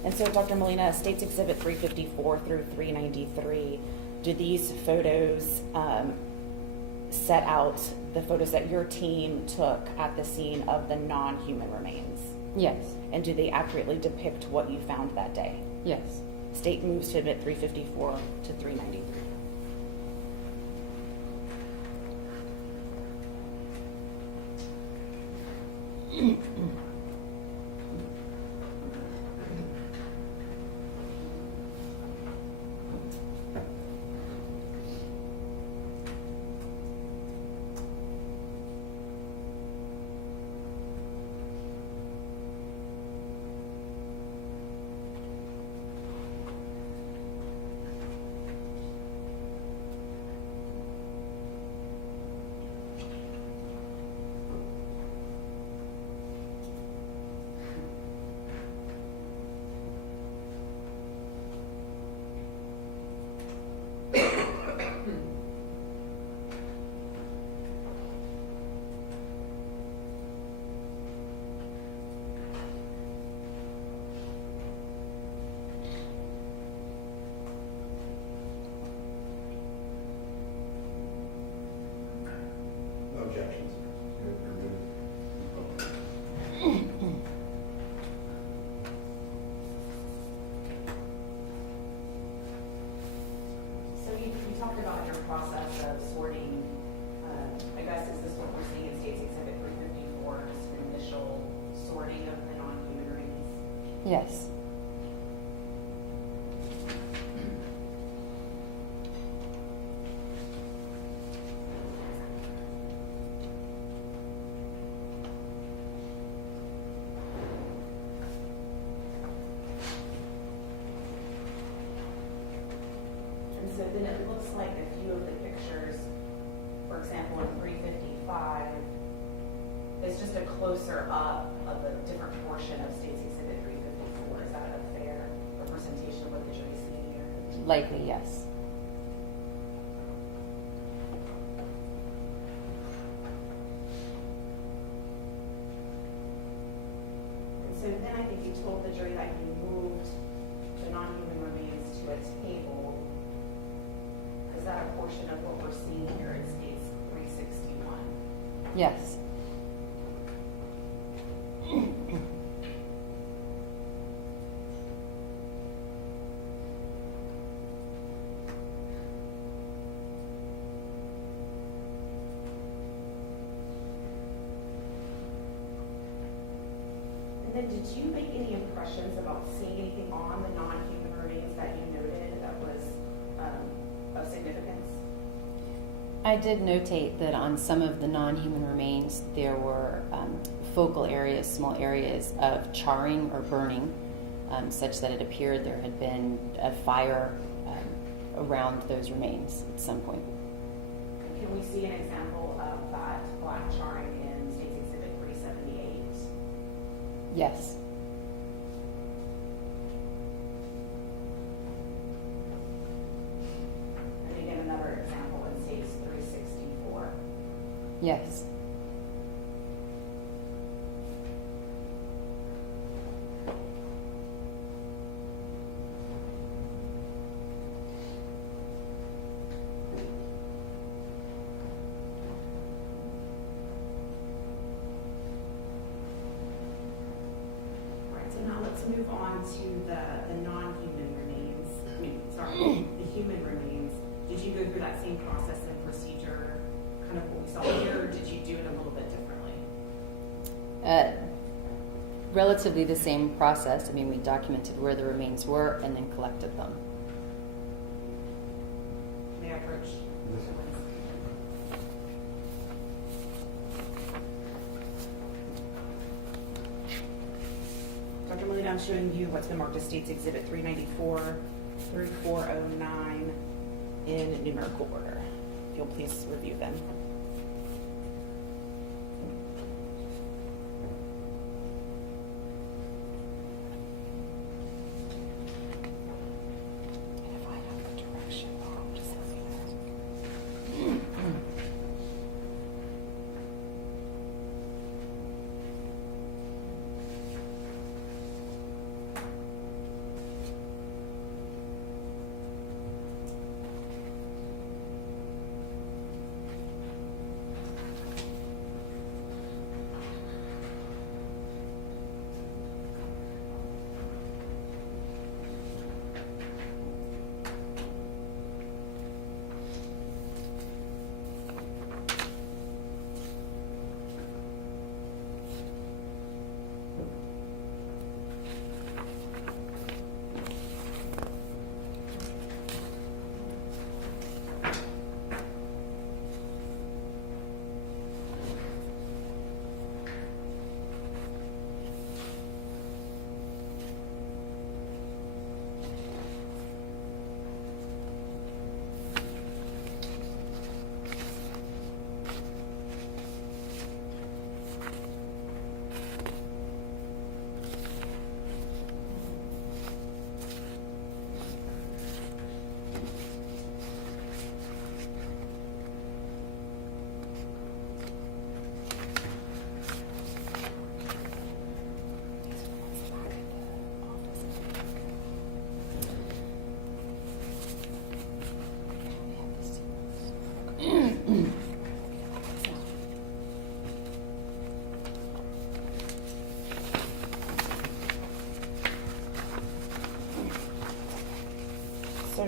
And so, Dr. Molina, States Exhibit 354 through 393, do these photos set out the photos that your team took at the scene of the non-human remains? Yes. And do they accurately depict what you found that day? Yes. State moves to admit 354 to 393. objections. Good, very good. So you talked about your process of sorting, I guess, is this what we're seeing in States Exhibit 354, just an initial sorting of the non-human remains? Yes. And so then it looks like a few of the pictures, for example, in 355, it's just a closer up of a different portion of States Exhibit 354. Is that a fair representation of what the jury's seeing here? Likely, yes. And so then I think you told the jury that you moved the non-human remains to a table. Is that a portion of what we're seeing here in States 361? Yes. And then did you make any impressions about seeing anything on the non-human remains that you noted that was of significance? I did notate that on some of the non-human remains, there were focal areas, small areas of charring or burning, such that it appeared there had been a fire around those remains at some point. Can we see an example of that black charring in States Exhibit 378? Yes. And again, another example in States 364. Yes. Right, so now let's move on to the non-human remains. The human remains. Did you go through that same process and procedure, kind of what we saw here, or did you do it a little bit differently? Relatively the same process. I mean, we documented where the remains were and then collected them. May I approach? Dr. Molina, I'm showing you what's been marked as States Exhibit 394 through 409 in numerical order. If you'll please review them. And if I have the direction wrong, just let me know.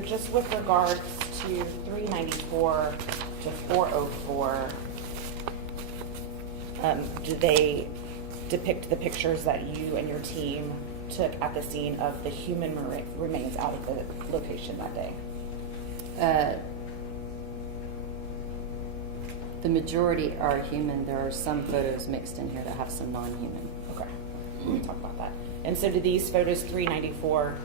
just with regards to 394 to 404, do they depict the pictures that you and your team took at the scene of the human remains out of the location that day? The majority are human. There are some photos mixed in here that have some non-human. Okay, we'll talk about that. And so do these photos 394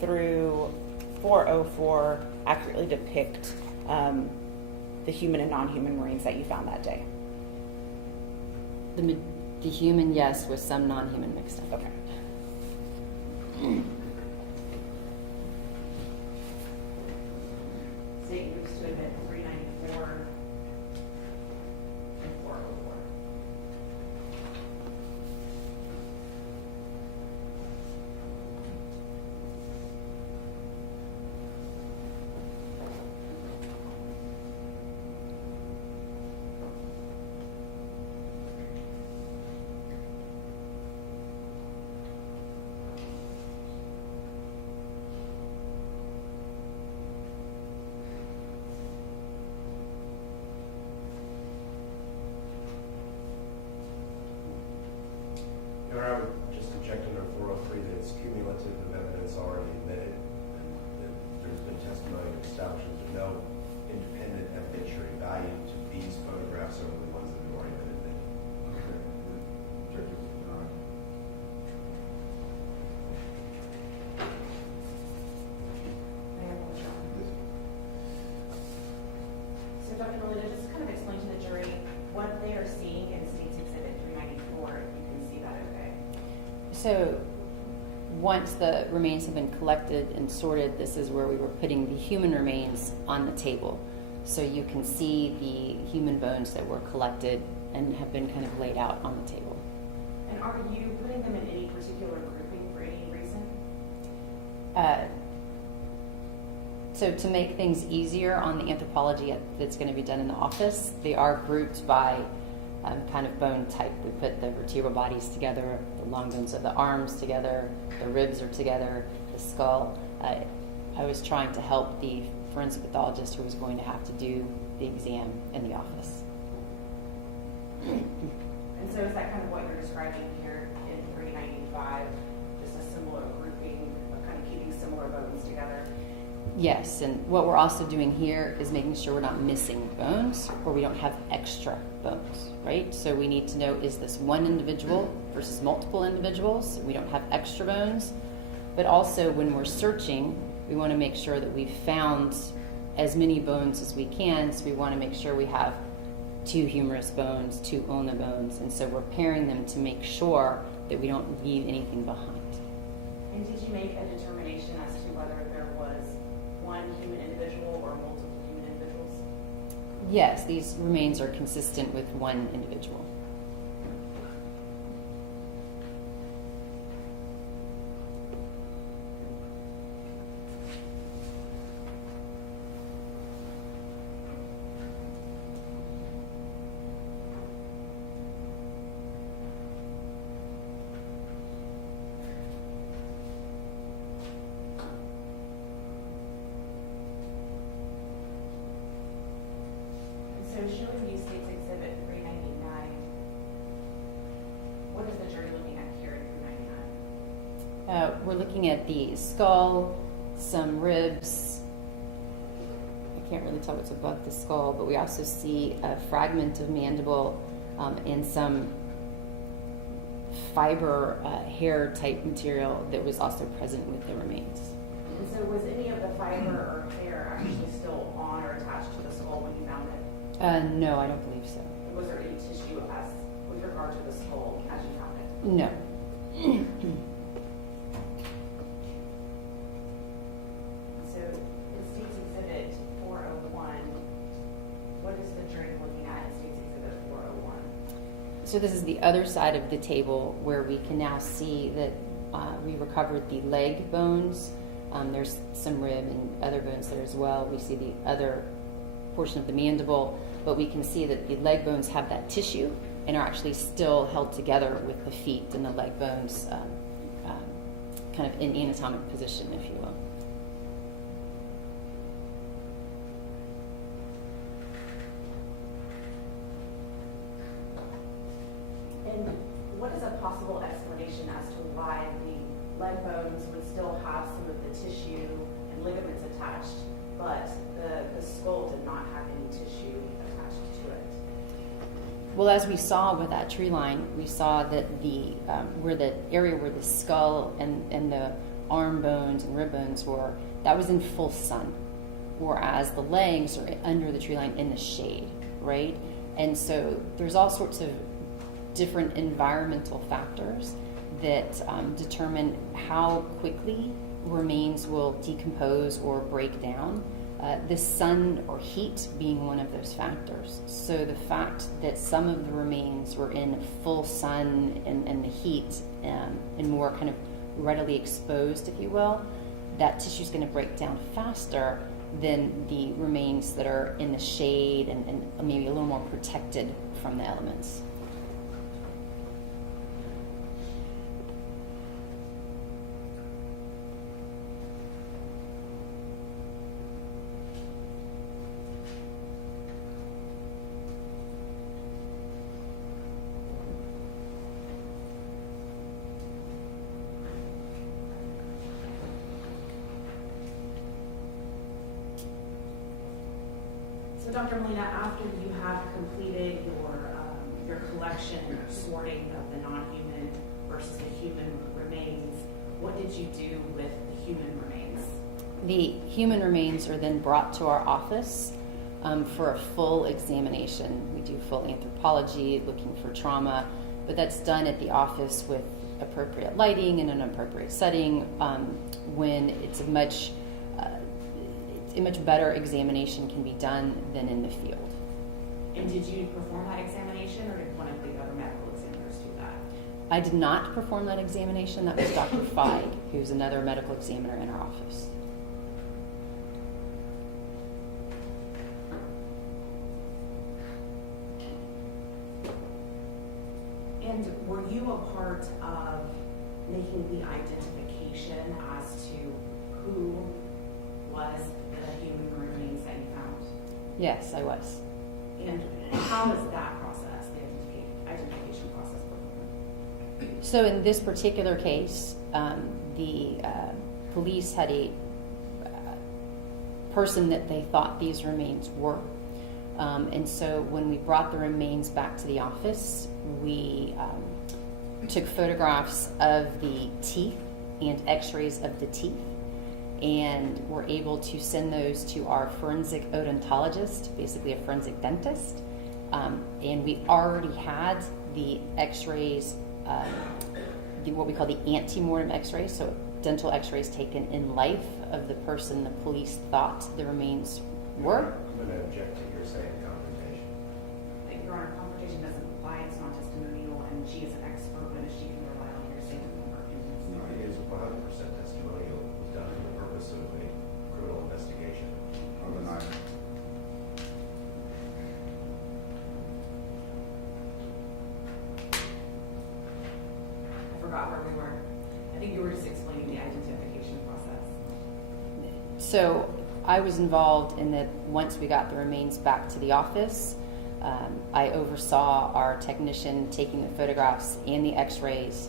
through 404 accurately depict the human and non-human Marines that you found that day? The human, yes, with some non-human mixed in. Okay. State moves to admit 394 and 404. Your Honor, I would just object under 403 that it's cumulative of evidence already admitted, and that there's been testimony that establishes there's no independent evidentiary value to these photographs over the ones that have already been admitted. Objective denied. May I have a motion? So Dr. Rolita, just kind of explain to the jury what they are seeing in State's Exhibit 394, if you can see that okay. So once the remains have been collected and sorted, this is where we were putting the human remains on the table. So you can see the human bones that were collected and have been kind of laid out on the table. And are you putting them in any particular grouping for any reason? So to make things easier on the anthropology that's going to be done in the office, they are grouped by kind of bone type. We put the vertebral bodies together, the long bones of the arms together, the ribs are together, the skull. I was trying to help the forensic pathologist who was going to have to do the exam in the office. And so is that kind of what you're describing here in 395, just a similar grouping of kind of keeping similar bones together? Yes, and what we're also doing here is making sure we're not missing bones or we don't have extra bones, right? So we need to know, is this one individual versus multiple individuals? We don't have extra bones. But also when we're searching, we want to make sure that we've found as many bones as we can. So we want to make sure we have 2 humerus bones, 2 ulna bones. And so we're pairing them to make sure that we don't leave anything behind. And did you make a determination as to whether there was one human individual or multiple human individuals? Yes, these remains are consistent with one individual. So showing you State's Exhibit 399, what is the jury looking at here in 399? We're looking at the skull, some ribs. I can't really tell what's above the skull, but we also see a fragment of mandible and some fiber hair type material that was also present with the remains. And so was any of the fiber or hair actually still on or attached to the skull when you found it? No, I don't believe so. Was there any tissue as with regard to the skull as you found it? No. So in State's Exhibit 401, what is the jury looking at in State's Exhibit 401? So this is the other side of the table where we can now see that we recovered the leg bones. There's some rib and other bones there as well. We see the other portion of the mandible, but we can see that the leg bones have that tissue and are actually still held together with the feet and the leg bones kind of in anatomic position, if you will. possible explanation as to why the leg bones would still have some of the tissue and ligaments attached, but the skull did not have any tissue attached to it? Well, as we saw with that tree line, we saw that where the area where the skull and the arm bones and rib bones were, that was in full sun, whereas the legs are under the tree line in the shade, right? And so there's all sorts of different environmental factors that determine how quickly remains will decompose or break down. The sun or heat being one of those factors. So the fact that some of the remains were in full sun and the heat and more kind of readily exposed, if you will, that tissue is going to break down faster than the remains that are in the shade and maybe a little more protected from the elements. So Dr. Molina, after you have completed your collection sorting of the non-human versus the human remains, what did you do with the human remains? The human remains are then brought to our office for a full examination. We do full anthropology, looking for trauma, but that's done at the office with appropriate lighting in an appropriate setting when it's a much better examination can be done than in the field. And did you perform that examination, or did one of the other medical examiners do that? I did not perform that examination. That was Dr. Feig, who's another medical examiner in our office. And were you a part of making the identification as to who was the human remains that you found? Yes, I was. And how is that process, the identification process, performed? So in this particular case, the police had a person that they thought these remains were. And so when we brought the remains back to the office, we took photographs of the teeth and x-rays of the teeth, and were able to send those to our forensic odontologist, basically a forensic dentist. And we already had the x-rays, what we call the antemortem x-rays, so dental x-rays taken in life of the person the police thought the remains were. I'm going to object to your saying confrontation. Your Honor, confrontation doesn't apply, it's not testimonial, and she is an expert witness, she can rely on your statement of her opinions. It is 100% testimonial. It was done for the purpose of a criminal investigation. Or deny. I forgot where we were. I think you were just explaining the identification process. So I was involved in that once we got the remains back to the office, I oversaw our technician taking the photographs and the x-rays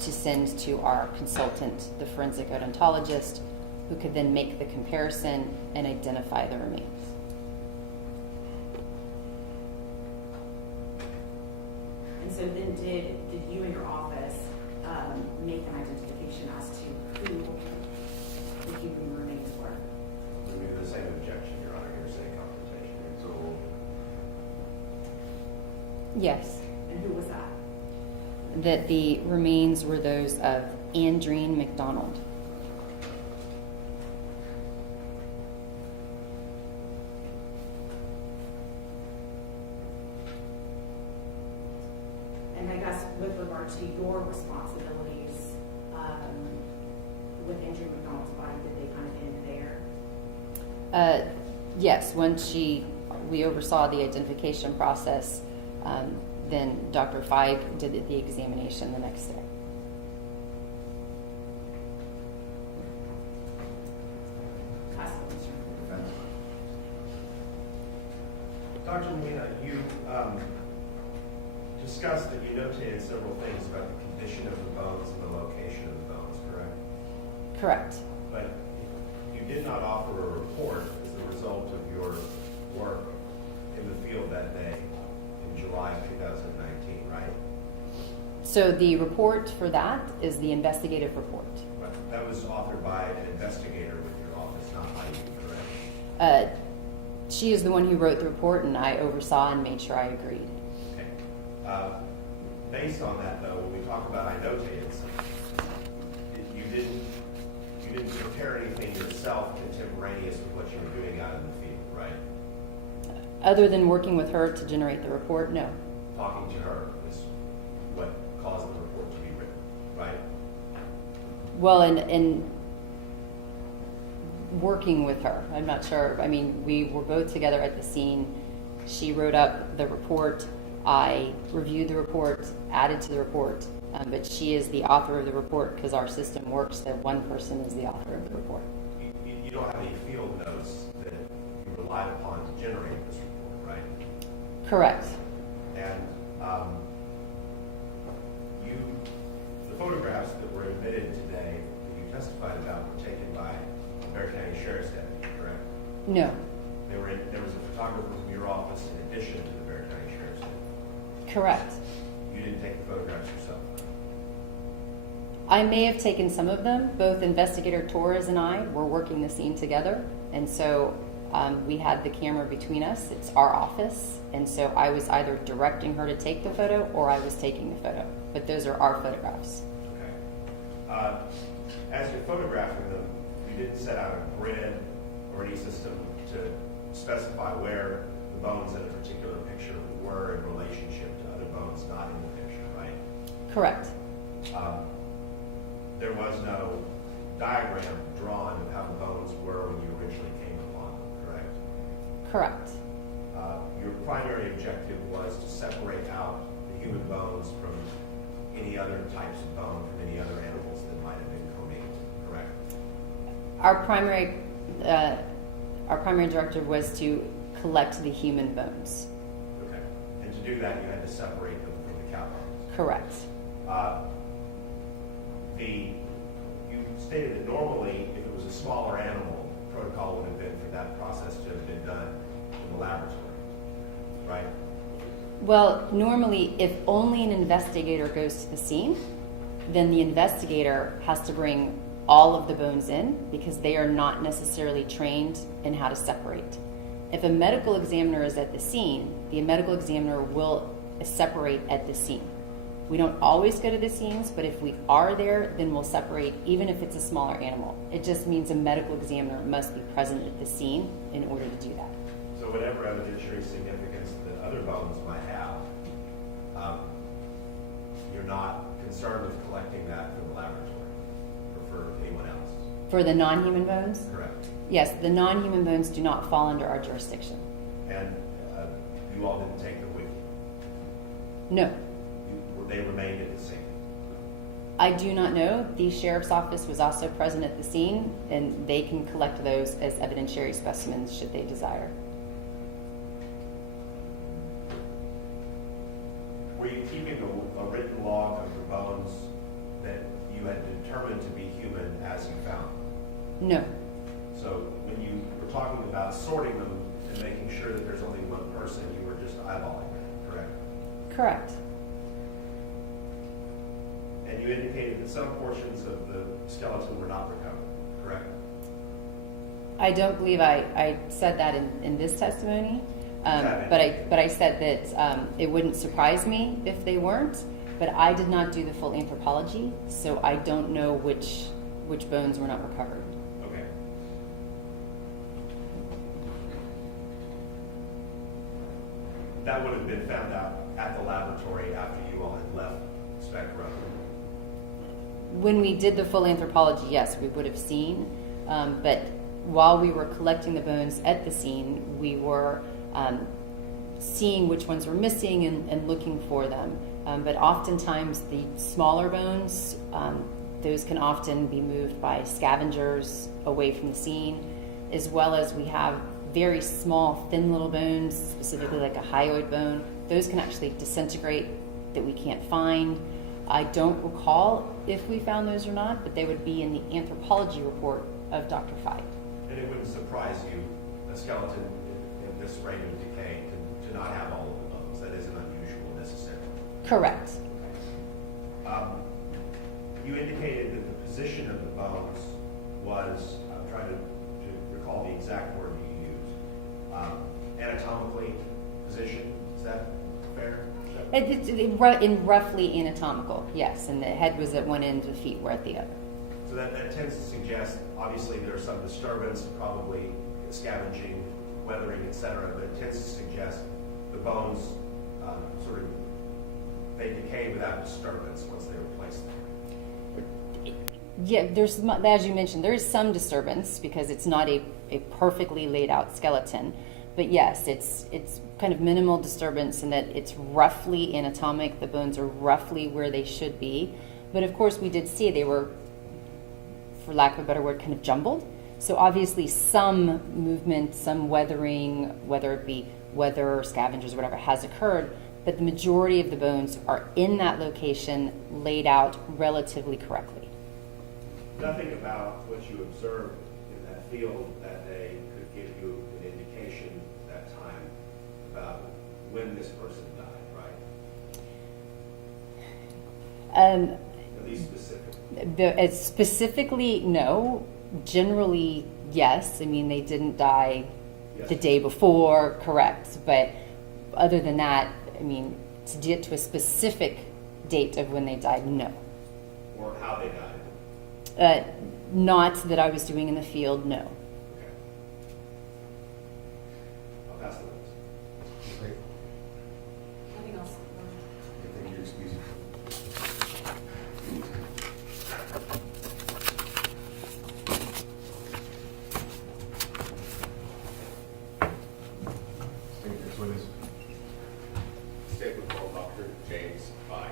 to send to our consultant, the forensic odontologist, who could then make the comparison and identify the remains. And so then did you and your office make an identification as to who the human remains were? We made the same objection, Your Honor, you're saying confrontation. So Yes, And who was that? that the remains were those of Andreen McDonald. And I guess with regard to your responsibilities with Andreen McDonald's body, did they kind of end there? Yes, once we oversaw the identification process, then Dr. Feig did the examination the next day. Ask the concern. Dr. Molina, discussed that you notated several things about the condition of the bones and the location of the bones, correct? Correct. But you did not offer a report as a result of your work in the field that day in July 2019, right? So the report for that is the investigative report. Right. That was authored by an investigator with your office, not by you, correct? She is the one who wrote the report, and I oversaw and made sure I agreed. Okay. Based on that, though, when we talk about I notated, you didn't prepare anything yourself contemporaneous with what you were doing out in the field, right? Other than working with her to generate the report, no. Talking to her is what caused the report to be written, right? Well, and working with her, I'm not sure. I mean, we were both together at the scene. She wrote up the report. I reviewed the report, added to the report, but she is the author of the report because our system works that one person is the author of the report. You don't have any field notes that you relied upon to generate this report, right? Correct. And the photographs that were admitted today that you testified about were taken by the Bexar County Sheriff's Deputy, correct? No. There was a photographer from your office in addition to the Bexar County Sheriff's Deputy. Correct. You didn't take the photographs yourself. I may have taken some of them. Both Investigator Torres and I were working the scene together, and so we had the camera between us. It's our office, and so I was either directing her to take the photo or I was taking the photo. But those are our photographs. Okay. As you're photographing them, you didn't set out a grid or any system to specify where the bones in a particular picture were in relationship to other bones not in the picture, right? Correct. There was no diagram drawn of how the bones were when you originally came upon them, correct? Correct. Your primary objective was to separate out the human bones from any other types of bone from any other animals that might have been commingled, correct? Our primary directive was to collect the human bones. Okay. And to do that, you had to separate them from the cow bones. Correct. You stated that normally, if it was a smaller animal, the protocol would have been for that process to have been done in the laboratory, right? Well, normally, if only an investigator goes to the scene, then the investigator has to bring all of the bones in because they are not necessarily trained in how to separate. If a medical examiner is at the scene, the medical examiner will separate at the scene. We don't always go to the scenes, but if we are there, then we'll separate even if it's a smaller animal. It just means a medical examiner must be present at the scene in order to do that. So whatever evidentiary significance that other bones might have, you're not concerned with collecting that from the laboratory or for anyone else? For the non-human bones? Correct. Yes, the non-human bones do not fall under our jurisdiction. And you all didn't take them with you? No. They remained at the scene? I do not know. The sheriff's office was also present at the scene, and they can collect those as evidentiary specimens should they desire. Were you keeping a written log of the bones that you had determined to be human as you found them? No. So when you were talking about sorting them and making sure that there's only one person, you were just eyeballing them, correct? Correct. And you indicated that some portions of the skeleton were not recovered, correct? I don't believe I said that in this testimony, but I said that it wouldn't surprise me if they weren't, but I did not do the full anthropology, so I don't know which bones were not recovered. Okay. That would have been found out at the laboratory after you all had left Spec Road. When we did the full anthropology, yes, we would have seen, but while we were collecting the bones at the scene, we were seeing which ones were missing and looking for them. But oftentimes the smaller bones, those can often be moved by scavengers away from the scene, as well as we have very small, thin little bones, specifically like a hyoid bone. Those can actually disintegrate that we can't find. I don't recall if we found those or not, but they would be in the anthropology report of Dr. Feig. And it wouldn't surprise you, a skeleton in this rate of decay, to not have all of the bones. That isn't unusual necessarily. Correct. You indicated that the position of the bones was, I'm trying to recall the exact word you used, anatomically position. Is that fair? In roughly anatomical, yes, and the head was at one end, the feet were at the other. So that tends to suggest, obviously, there's some disturbance, probably scavenging, weathering, etc., but it tends to suggest the bones sort of, they decay without disturbance once they were placed there. Yeah, there's, as you mentioned, there is some disturbance because it's not a perfectly laid out skeleton. But yes, it's kind of minimal disturbance in that it's roughly anatomic. The bones are roughly where they should be. But of course, we did see they were, for lack of a better word, kind of jumbled. So obviously some movement, some weathering, whether it be weather or scavengers or whatever, has occurred. But the majority of the bones are in that location, laid out relatively correctly. Nothing about what you observed in that field that day could give you an indication at that time about when this person died, right? At least specifically. Specifically, no. Generally, yes. I mean, they didn't die the day before, correct. But other than that, I mean, to get to a specific date of when they died, no. Or how they died. Not that I was doing in the field, no. Okay. I'll pass the list. Great. Anything else? Thank you, excuse me. State next witness. State with call Dr. James Feig.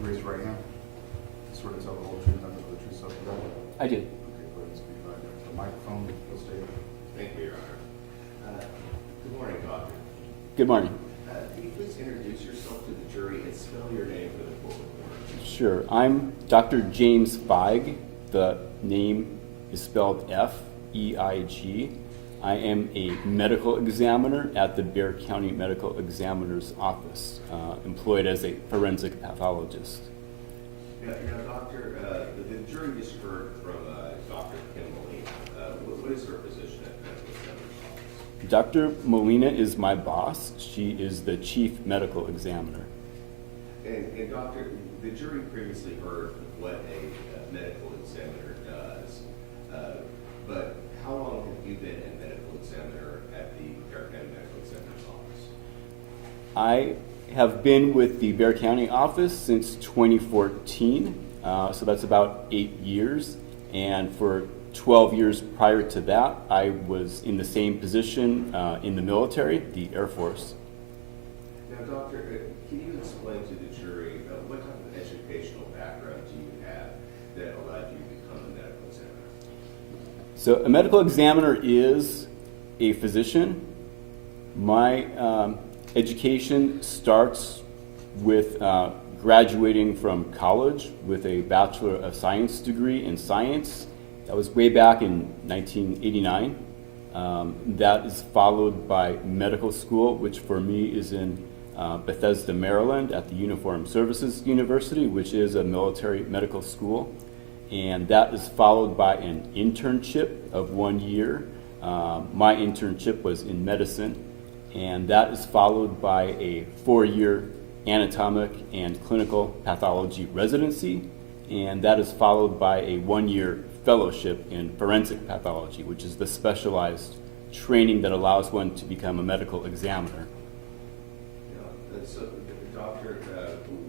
Raise your right hand. Swear to tell the whole truth, nothing but the truth, so help you God. I do. Okay, go ahead and speak right into the microphone. You'll stay. Thank you, Your Honor. Good morning, Doctor. Good morning. Can you please introduce yourself to the jury and spell your name for the court reporter? Sure. I'm Dr. James Feig. The name is spelled F-E-I-G. I am a medical examiner at the Bexar County Medical Examiner's Office, employed as a forensic pathologist. Now, Doctor, the jury just heard from Dr. Kim Molina. What is her position at the medical examiner's office? Dr. Molina is my boss. She is the chief medical examiner. And Doctor, the jury previously heard what a medical examiner does, but how long have you been a medical examiner at the Bexar County Medical Examiner's Office? I have been with the Bexar County office since 2014, so that's about 8 years. And for 12 years prior to that, I was in the same position in the military, the Air Force. Now, Doctor, can you explain to the jury what type of educational background do you have that allowed you to become a medical examiner? So a medical examiner is a physician. My education starts with graduating from college with a Bachelor of Science degree in science. That was way back in 1989. That is followed by medical school, which for me is in Bethesda, Maryland, at the Uniformed Services University, which is a military medical school. And that is followed by an internship of 1 year. My internship was in medicine, and that is followed by a 4-year anatomic and clinical pathology residency, and that is followed by a 1-year fellowship in forensic pathology, which is the specialized training that allows one to become a medical examiner. Yeah, so, doctor,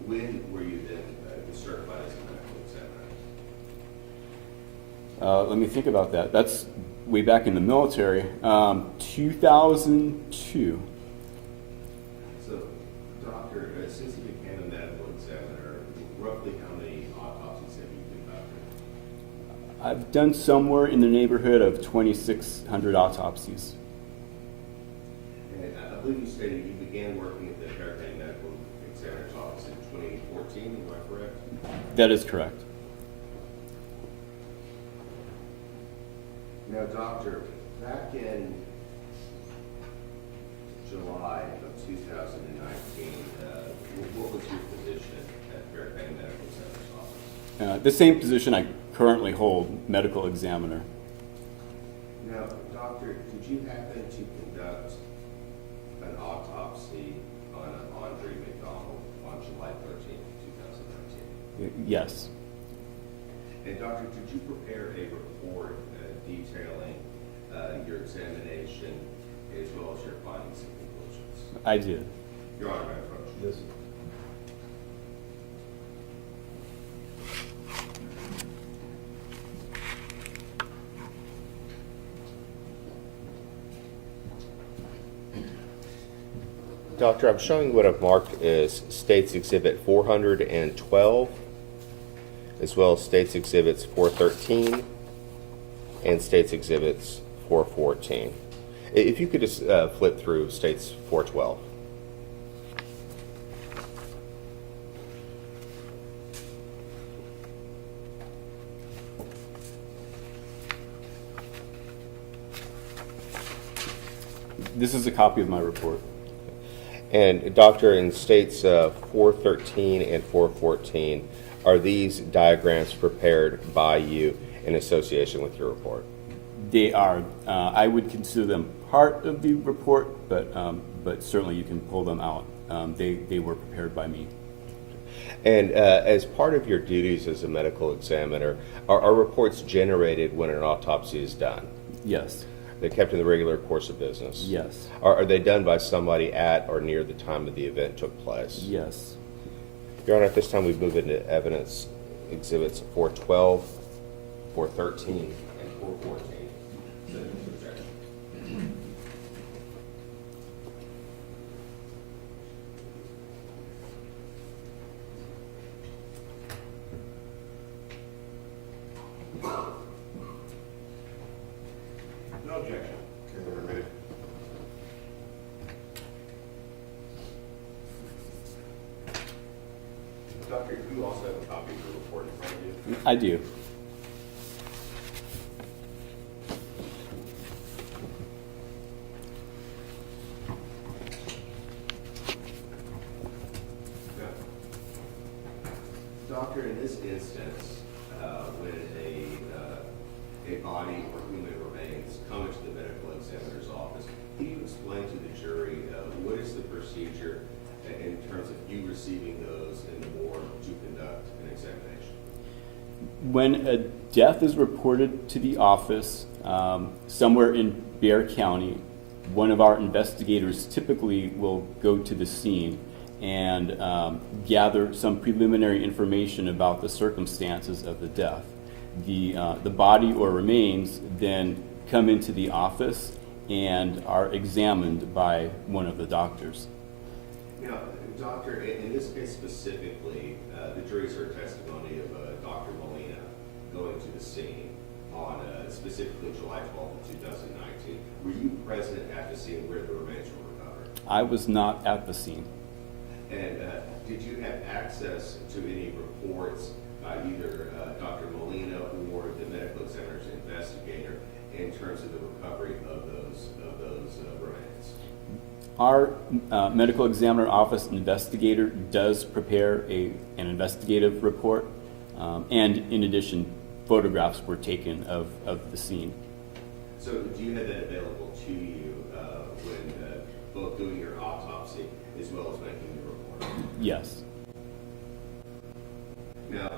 when were you then certified as a medical examiner? Let me think about that. That's way back in the military, 2002. So, doctor, since you became a medical examiner, roughly how many autopsies have you conducted? I've done somewhere in the neighborhood of 2,600 autopsies. And I believe you stated you began working at the American Medical Examiner's Office in 2014, am I correct? That is correct. Now, doctor, back in July of 2019, what was your position at American Medical Examiner's Office? The same position I currently hold, medical examiner. Now, doctor, did you happen to conduct an autopsy on Andreen McDonald on July 13th, 2019? Yes, And doctor, did you prepare a report detailing your examination as well as your findings and conclusions? I did. Your Honor, may I approach? Yes. Doctor, I'm showing what I've marked as States Exhibit 412, as well as States Exhibits 413 and States Exhibits 414. If you could just flip through States 412. This is a copy of my report. And Doctor, in States 413 and 414, are these diagrams prepared by you in association with your report? They are. I would consider them part of the report, but certainly you can pull them out. They were prepared by me. And as part of your duties as a medical examiner, are reports generated when an autopsy is done? Yes. They're kept in the regular course of business? Yes. Are they done by somebody at or near the time of the event took place? Yes. Your Honor, at this time we move into evidence exhibits 412, 413, and 414. No objection. Okay, then ready. Doctor, you also have a copy of the report in front of you? I do. Doctor, in this instance, when a body or human remains come into the medical examiner's office, can you explain to the jury what is the procedure in terms of you receiving those in the morgue to conduct an examination? When a death is reported to the office somewhere in Bexar County, one of our investigators typically will go to the scene and gather some preliminary information about the circumstances of the death. The body or remains then come into the office and are examined by one of the doctors. Now, doctor, in this case specifically, the jury's heard testimony of Dr. Molina going to the scene on specifically July 12th of 2019. Were you present at the scene where the remains were recovered? I was not at the scene. And did you have access to any reports by either Dr. Molina or the medical examiner's investigator in terms of the recovery of those remains? Our medical examiner office investigator does prepare an investigative report, and in addition, photographs were taken of the scene. So do you have that available to you when both doing your autopsy as well as making the report? Yes. Now,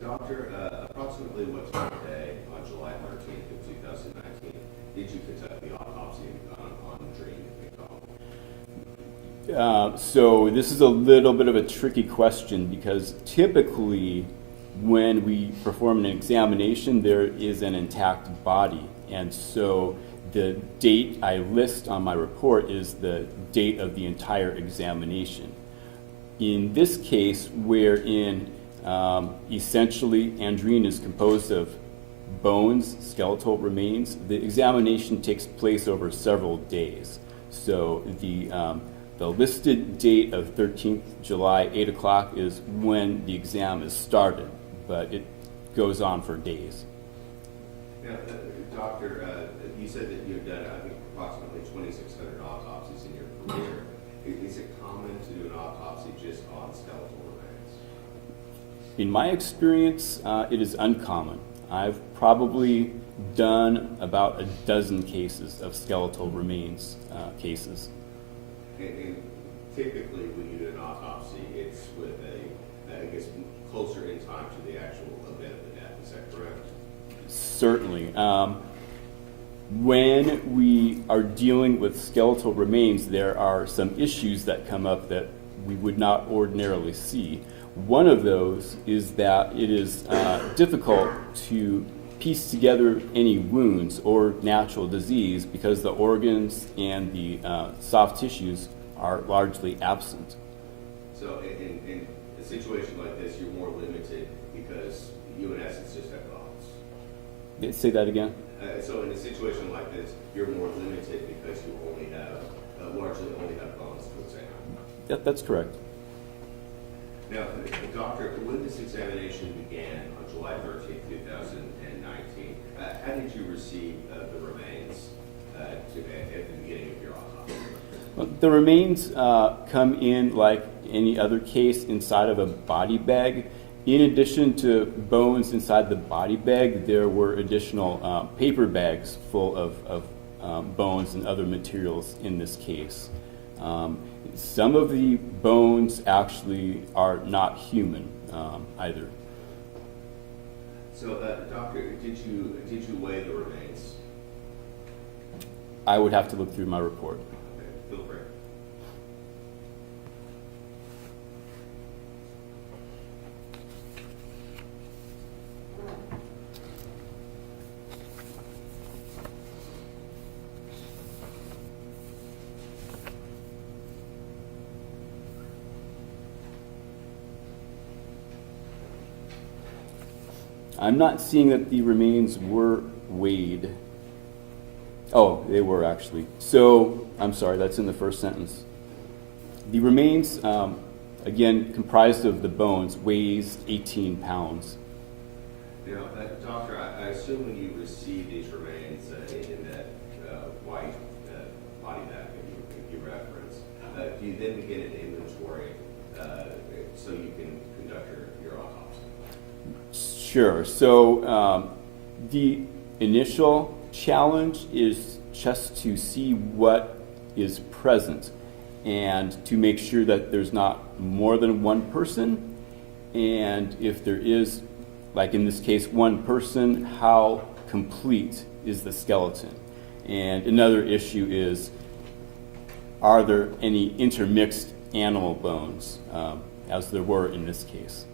doctor, approximately what time of day on July 13th of 2019 did you conduct the autopsy on Andreen McDonald? So this is a little bit of a tricky question because typically when we perform an examination, there is an intact body. And so the date I list on my report is the date of the entire examination. In this case, wherein essentially Andreen is composed of bones, skeletal remains, the examination takes place over several days. So the listed date of 13th July, 8 o'clock is when the exam is started, but it goes on for days. Now, doctor, you said that you've done, I think, approximately 2,600 autopsies in your career. Is it common to do an autopsy just on skeletal remains? In my experience, it is uncommon. I've probably done about a dozen cases of skeletal remains cases. And typically, when you do an autopsy, it's with I guess, closer in time to the actual event of the death. Is that correct? Certainly. When we are dealing with skeletal remains, there are some issues that come up that we would not ordinarily see. One of those is that it is difficult to piece together any wounds or natural disease because the organs and the soft tissues are largely absent. So in a situation like this, you're more limited because you, in essence, just have bones. Say that again? So in a situation like this, you're more limited because you only have, largely only have bones to examine. That's correct. Now, doctor, when this examination began on July 13th, 2019, how did you receive the remains at the beginning of your autopsy? Well, the remains come in like any other case inside of a body bag. In addition to bones inside the body bag, there were additional paper bags full of bones and other materials in this case. Some of the bones actually are not human either. So, doctor, did you weigh the remains? I would have to look through my report. Okay, feel free. I'm not seeing that the remains were weighed. Oh, they were actually. So, I'm sorry, that's in the first sentence. The remains, again, comprised of the bones, weighs 18 pounds. Now, doctor, I assume when you received these remains in that white body bag that you referenced, do you then begin an inventory so you can conduct your autopsy? Sure. So the initial challenge is just to see what is present and to make sure that there's not more than one person. And if there is, like in this case, one person, how complete is the skeleton? And another issue is, are there any intermixed animal bones, as there were in this case?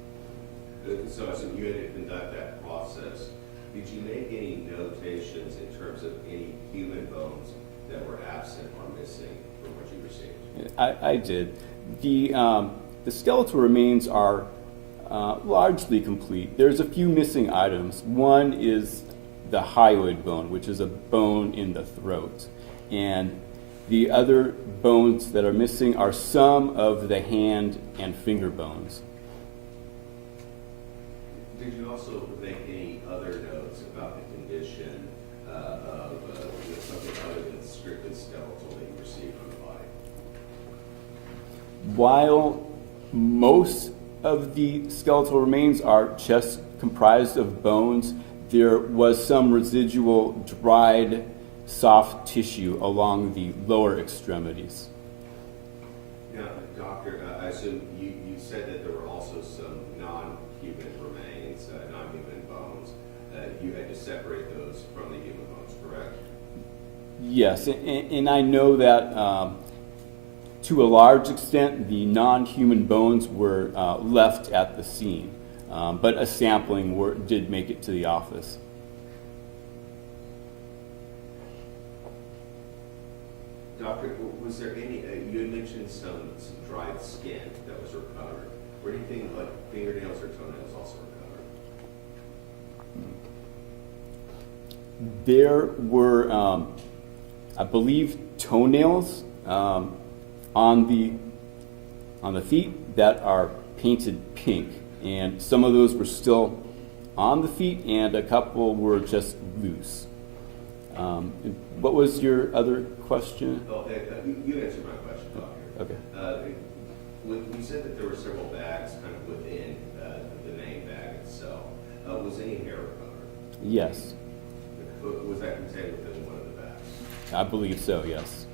So you had to conduct that process. Did you make any notations in terms of any human bones that were absent or missing from what you received? I did. The skeletal remains are largely complete. There's a few missing items. One is the hyoid bone, which is a bone in the throat. And The other bones that are missing are some of the hand and finger bones. Did you also make any other notes about the condition of something other than strictly skeletal that you received from the body? While most of the skeletal remains are just comprised of bones, there was some residual dried soft tissue along the lower extremities. Now, doctor, I assume you said that there were also some non-human remains, non-human bones. You had to separate those from the human bones, correct? Yes, and I know that to a large extent the non-human bones were left at the scene, but a sampling did make it to the office. Doctor, was there any, you had mentioned some dried skin that was recovered. Were anything like fingernails or toenails also recovered? There were, I believe, toenails on the feet that are painted pink, and some of those were still on the feet, and a couple were just loose. What was your other question? Well, you answered my question, doctor. Okay. You said that there were several bags kind of within the main bag itself. Was any hair recovered? Yes, Was that contained within one of the bags? I believe so, yes.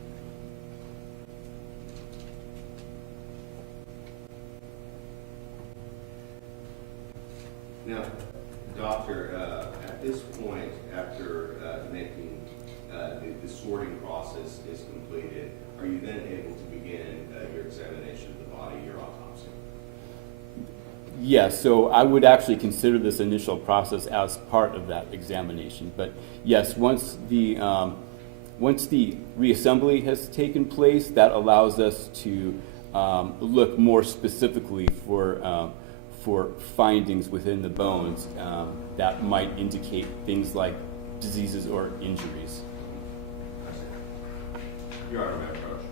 Now, doctor, at this point, after making the sorting process is completed, are you then able to begin your examination of the body, your autopsy? Yes, so I would actually consider this initial process as part of that examination. But yes, once the reassembly has taken place, that allows us to look more specifically for findings within the bones that might indicate things like diseases or injuries. Your Honor, may I approach?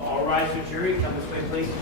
All rise, the jury. Come this way, please.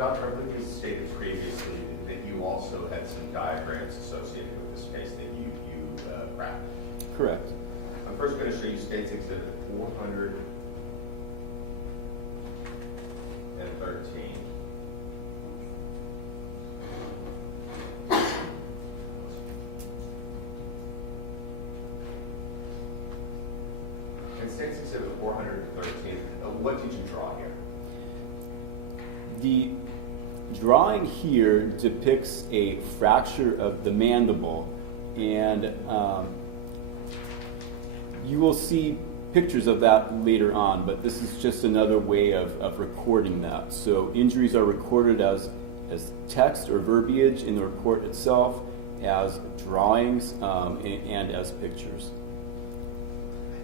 Doctor, I believe you stated previously that you also had some diagrams associated with this case that you crafted. Correct. I'm first going to show you States Exhibit 413. And States Exhibit 413, what did you draw here? The drawing here depicts a fracture of the mandible, and you will see pictures of that later on, but this is just another way of recording that. So injuries are recorded as text or verbiage in the report itself, as drawings, and as pictures.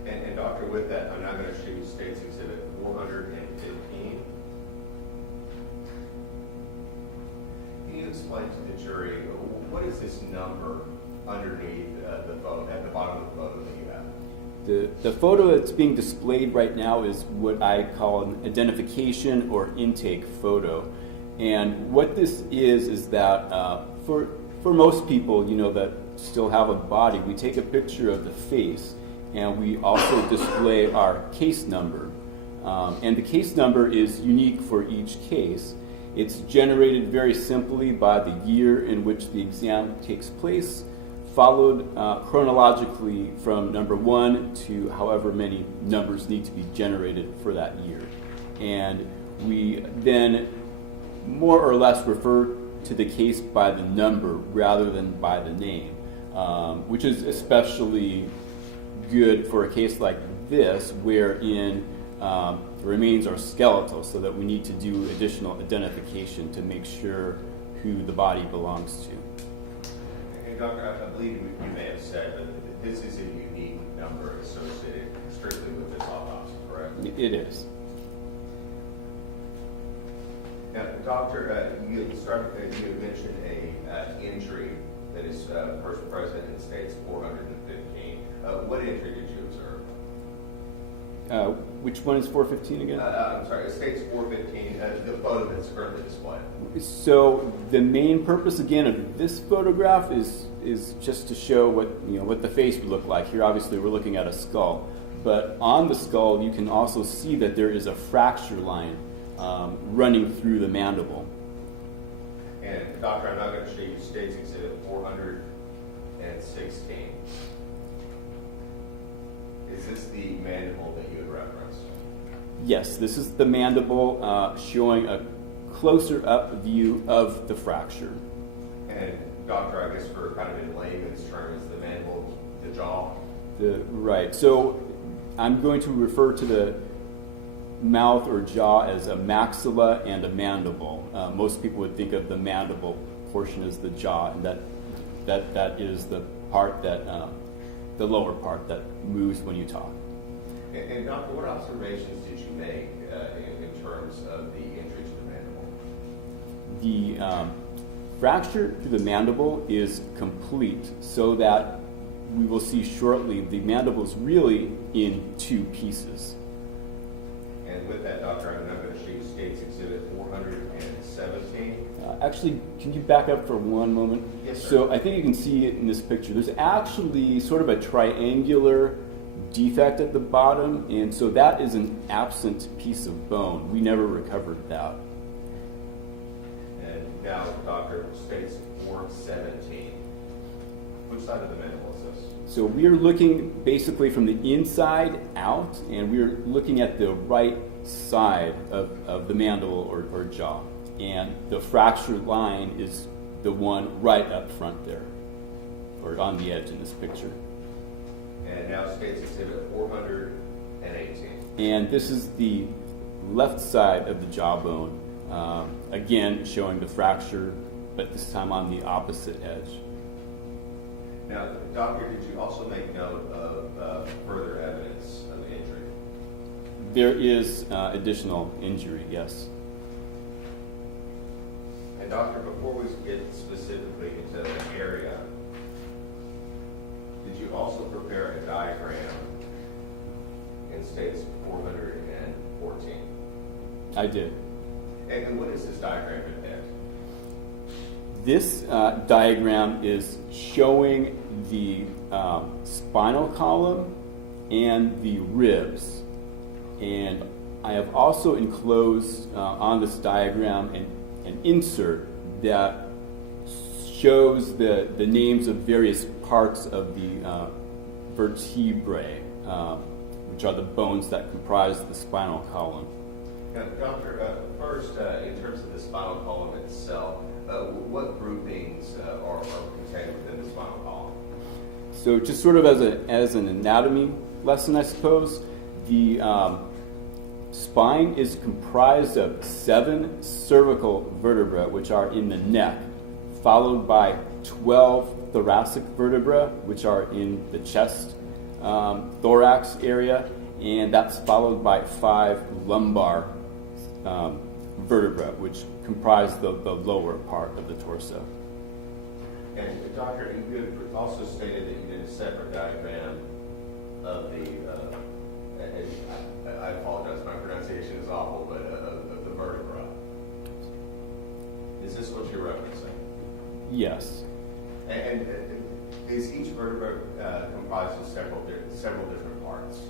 And Doctor, with that, I'm now going to show you States Exhibit 415. Can you explain to the jury what is this number underneath the photo, at the bottom of the photo that you have? The photo that's being displayed right now is what I call an identification or intake photo. And what this is that for most people, that still have a body, we take a picture of the face, and we also display our case number. And the case number is unique for each case. It's generated very simply by the year in which the exam takes place, followed chronologically from number 1 to however many numbers need to be generated for that year. And we then more or less refer to the case by the number rather than by the name, which is especially good for a case like this, wherein the remains are skeletal, so that we need to do additional identification to make sure who the body belongs to. And Doctor, I believe you may have said that this is a unique number associated strictly with this autopsy, correct? It is. Now, Doctor, you had mentioned an injury that is first present in States 415. What injury did you observe? Which one is 415 again? I'm sorry, States 415, the photo that's currently displayed. So the main purpose again of this photograph is just to show what the face would look like. Here, obviously, we're looking at a skull, but on the skull you can also see that there is a fracture line running through the mandible. And Doctor, I'm now going to show you States Exhibit 416. Is this the mandible that you had referenced? Yes, this is the mandible showing a closer up view of the fracture. And Doctor, I guess for kind of in layman's terms, is the mandible the jaw? Right. So I'm going to refer to the mouth or jaw as a maxilla and a mandible. Most people would think of the mandible portion as the jaw, and that is the part that the lower part that moves when you talk. And Doctor, what observations did you make in terms of the injury to the mandible? The fracture to the mandible is complete, so that we will see shortly the mandible is really in two pieces. And with that, Doctor, I'm now going to show you States Exhibit 417. Actually, can you back up for one moment? Yes, sir. So I think you can see it in this picture. There's actually sort of a triangular defect at the bottom, and so that is an absent piece of bone. We never recovered that. And now, Doctor, States 417. Which side of the mandible is this? So we are looking basically from the inside out, and we're looking at the right side of the mandible or jaw. And the fracture line is the one right up front there, or on the edge in this picture. And now States Exhibit 418. And this is the left side of the jawbone, again showing the fracture, but this time on the opposite edge. Now, Doctor, did you also make note of further evidence of injury? There is additional injury, yes. And Doctor, before we get specifically into the area, did you also prepare a diagram in States 414? I did. And what is this diagram depict? This diagram is showing the spinal column and the ribs. And I have also enclosed on this diagram an insert that shows the names of various parts of the vertebrae, which are the bones that comprise the spinal column. Now, Doctor, first, in terms of the spinal column itself, what groupings are contained within the spinal column? So just sort of as an anatomy lesson, I suppose, the spine is comprised of 7 cervical vertebrae, which are in the neck, followed by 12 thoracic vertebrae, which are in the chest, thorax area, and that's followed by 5 lumbar vertebrae, which comprise the lower part of the torso. And Doctor, you had also stated that you did a separate diagram of the, I apologize, my pronunciation is awful, but of the vertebra. Is this what you're referencing? Yes. And is each vertebra comprised of several different parts?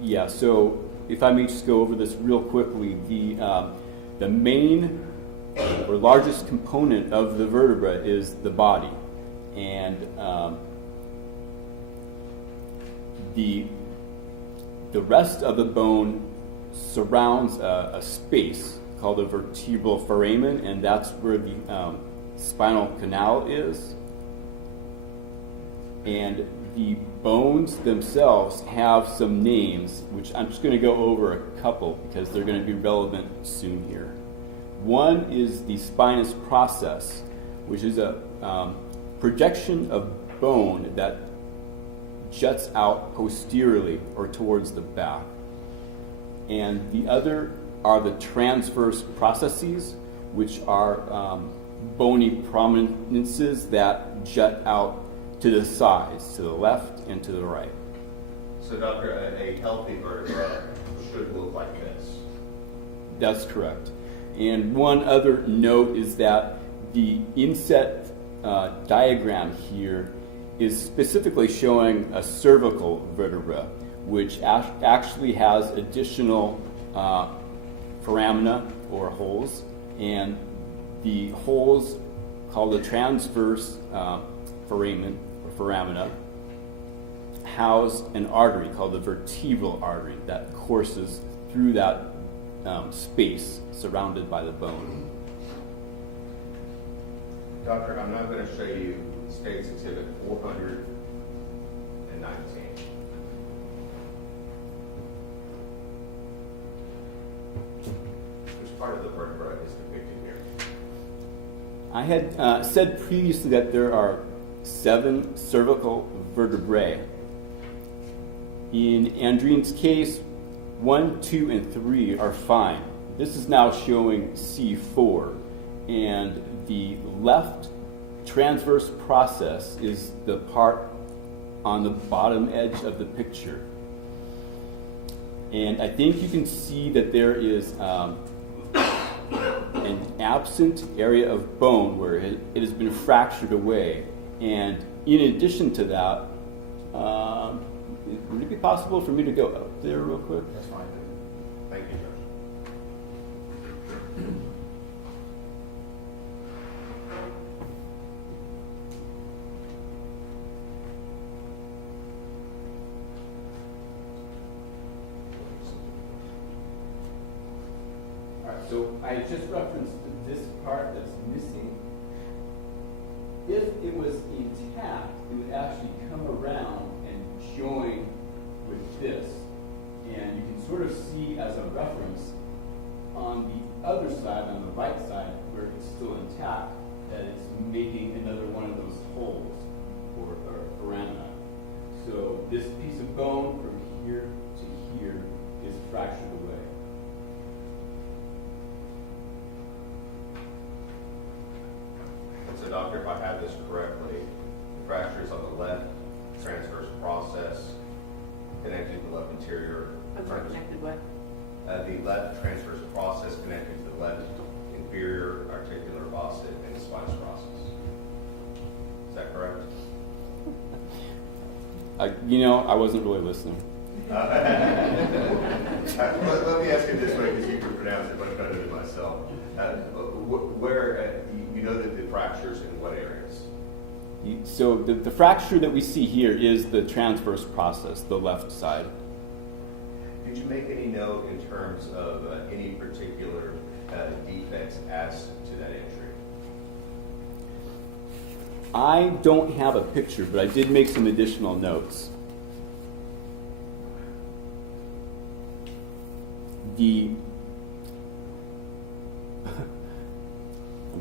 Yeah, so if I may just go over this real quickly, the main or largest component of the vertebra is the body. And the rest of the bone surrounds a space called the vertebral foramen, and that's where the spinal canal is. And the bones themselves have some names, which I'm just going to go over a couple because they're going to be relevant soon here. One is the spinous process, which is a projection of bone that juts out posteriorly or towards the back. And the other are the transverse processes, which are bony prominences that jut out to the sides, to the left and to the right. So, Doctor, a healthy vertebra should look like this. That's correct. And one other note is that the inset diagram here is specifically showing a cervical vertebra, which actually has additional foramina or holes, and the holes called the transverse foramen or foramina house an artery called the vertebral artery that courses through that space surrounded by the bone. Doctor, I'm now going to show you States Exhibit 419. Which part of the vertebra is depicted here? I had said previously that there are 7 cervical vertebrae. In Andreen's case, 1, 2, and 3 are fine. This is now showing C4, and the left transverse process is the part on the bottom edge of the picture. And I think you can see that there is an absent area of bone where it has been fractured away. And in addition to that, would it be possible for me to go up there real quick? That's fine. Thank you, Judge. All right, so I just referenced this part that's missing. If it was intact, it would actually come around and join with this. And you can sort of see as a reference on the other side, on the right side, where it's still intact, that it's making another one of those holes or foramina. So this piece of bone from here to here is fractured away. So, Doctor, if I have this correctly, the fracture is on the left transverse process connected to the left anterior. I'm sorry, connected what? The left transverse process connected to the left inferior articular facet in the spinous process. Is that correct? I wasn't really listening. Let me ask it this way, because you can pronounce it much better than myself. Where you know that the fractures in what areas? So the fracture that we see here is the transverse process, the left side. Did you make any note in terms of any particular defects as to that injury? I don't have a picture, but I did make some additional notes. I'm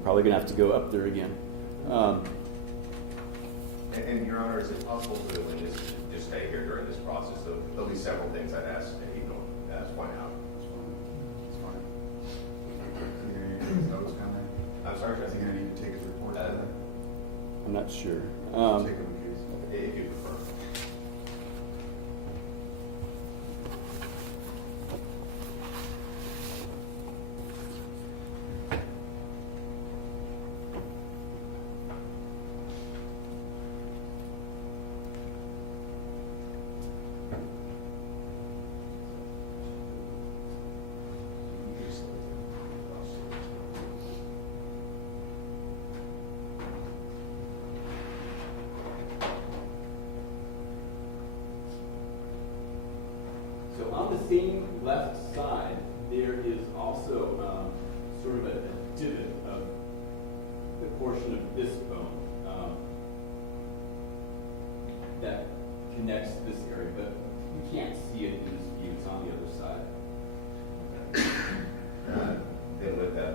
probably going to have to go up there again. And Your Honor, is it possible for the witness to just stay here during this process? There'll be several things I'd ask that you don't point out. It's fine. Is he going to need his notes down there? I'm sorry, Is he going to need to take his report down there? I'm not sure. Take him in case. if you prefer. So on the same left side, there is also sort of a divot of the portion of this bone that connects this area, but you can't see it in this view. It's on the other side. Then with that,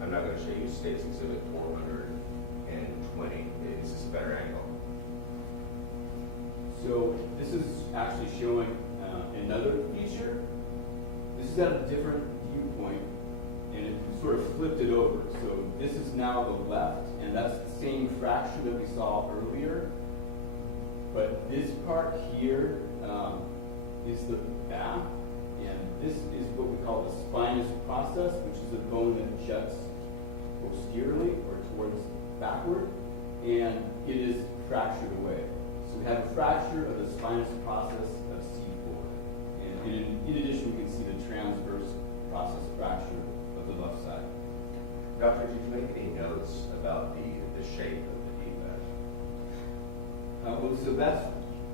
I'm not going to show you State's Exhibit 420. Is this a better angle? So this is actually showing another feature. This is at a different viewpoint, and it sort of flipped it over. So this is now the left, and that's the same fracture that we saw earlier. But this part here is the back, and this is what we call the spinous process, which is a bone that juts posteriorly or towards backward, and it is fractured away. So we have a fracture of the spinous process of C4. And in addition, we can see the transverse process fracture of the left side. Doctor, did you make any notes about the shape of the defect? So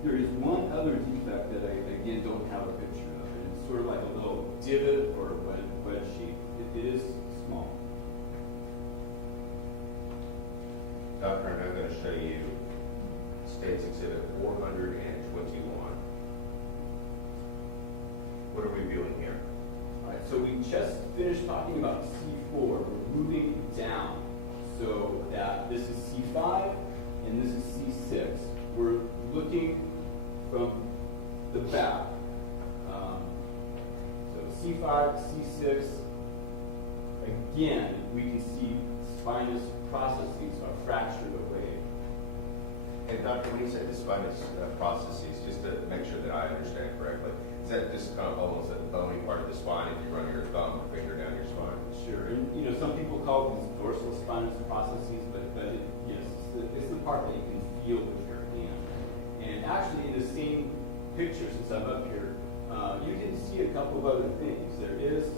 there is one other defect that I, again, don't have a picture of. And it's sort of like a little divot or a wedge shape. It is small. Doctor, I'm now going to show you State's Exhibit 421. What are we viewing here? All right, so we just finished talking about C4. We're moving down. So that this is C5 and this is C6. We're looking from the back. So C5, C6. Again, we can see spinous processes are fractured away. And Doctor, when you say the spinous processes, just to make sure that I understand correctly, is that just kind of almost a bony part of the spine if you run your thumb or finger down your spine? Sure, and some people call these dorsal spinous processes, but yes, it's the part that you can feel with your hand. And actually, in the same picture, since I'm up here, you can see a couple of other things. There is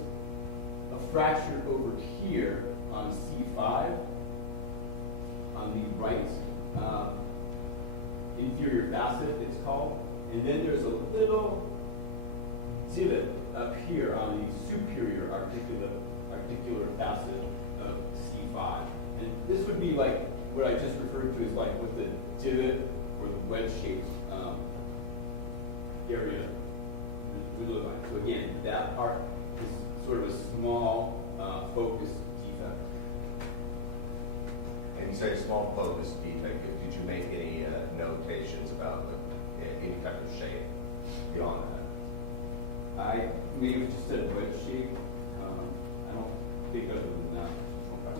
a fracture over here on C5, on the right inferior facet, it's called. And then there's a little divot up here on the superior articular facet of C5. And this would be like what I just referred to as like what the divot or the wedge-shaped area would look like. So again, that part is sort of a small focused defect. And you say small focus defect. Did you make any notations about any type of shape beyond that? I may have just said wedge shape. I don't think other than that. Okay.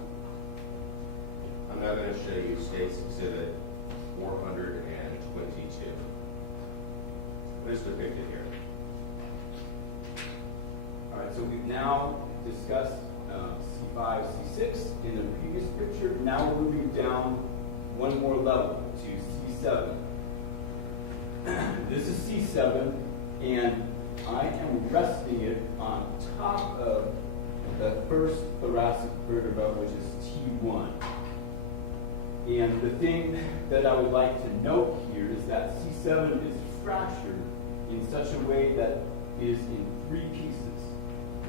I'm now going to show you State's Exhibit 422. What is depicted here? All right, so we've now discussed C5, C6 in the previous picture. Now we're moving down one more level to C7. This is C7, and I am resting it on top of the first thoracic vertebra, which is T1. And the thing that I would like to note here is that C7 is fractured in such a way that is in three pieces.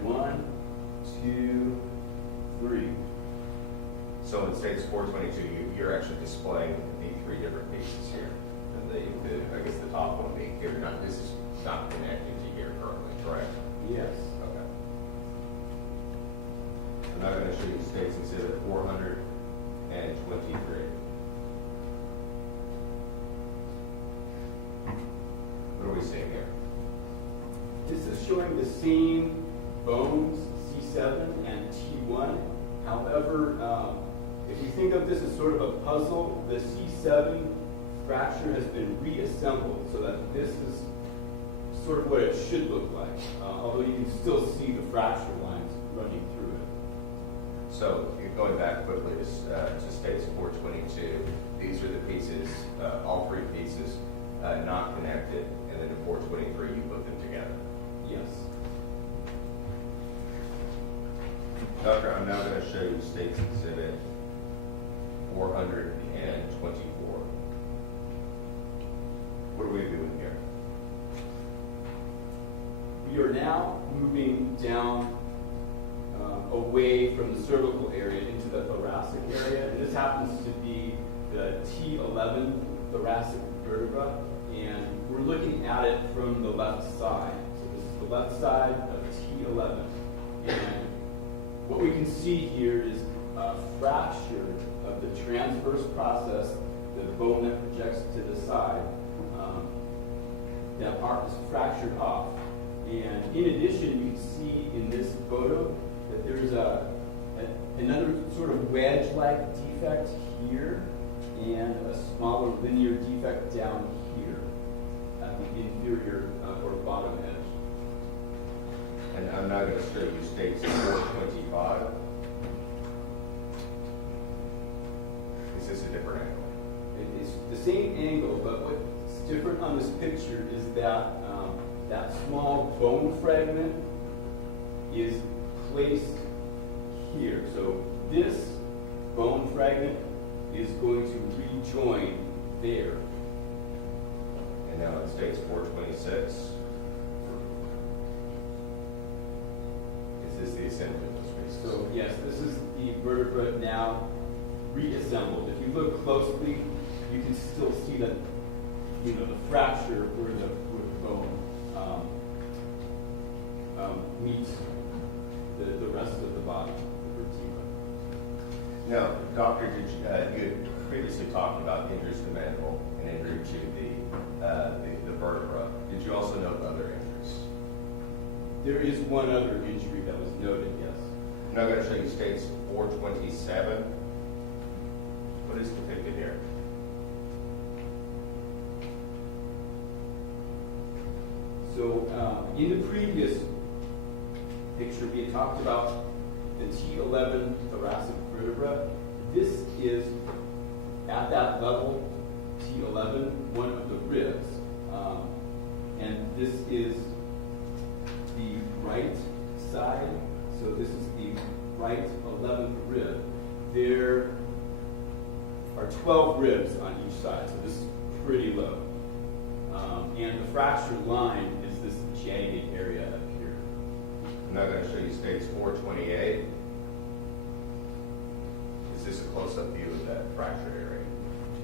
1, 2, 3. So in states 422, you're actually displaying the three different pieces here. And I guess the top one being here, this is not connected to here currently, correct? Yes. Okay. I'm now going to show you states exhibit 423. What are we seeing here? This is showing the same bones, C7 and T1. However, if you think of this as sort of a puzzle, the C7 fracture has been reassembled so that this is sort of what it should look like, although you can still see the fracture lines running through it. So going back quickly to states 422, these are the pieces, all three pieces, not connected, and then in 423 you put them together. Yes. Doctor, I'm now going to show you states exhibit 424. What are we doing here? We are now moving down away from the cervical area into the thoracic area. And this happens to be the T11 thoracic vertebra, and we're looking at it from the left side. So this is the left side of T11. And what we can see here is a fracture of the transverse process, the bone that projects to the side. That part is fractured off. And in addition, you can see in this photo that there's another sort of wedge-like defect here and a smaller linear defect down here at the inferior or bottom edge. And I'm now going to show you states 425. Is this a different angle? It's the same angle, but what's different on this picture is that that small bone fragment is placed here. So this bone fragment is going to rejoin there. And now it states 426. Is this the assembly of those pieces? So yes, this is the vertebra now reassembled. If you look closely, you can still see that the fracture where the bone meets the rest of the body, the vertebra. Now, doctor, you had previously talked about injuries to the mandible and injury to the vertebra. Did you also note other injuries? There is one other injury that was noted, yes. Now I'm going to show you states 427. What is depicted here? So in the previous picture, we had talked about the T11 thoracic vertebra. This is, at that level, T11, one of the ribs. And this is the right side. So this is the right 11th rib. There are 12 ribs on each side, so this is pretty low. And the fracture line is this jagged area up here. I'm now going to show you states 428. Is this a close-up view of that fractured area?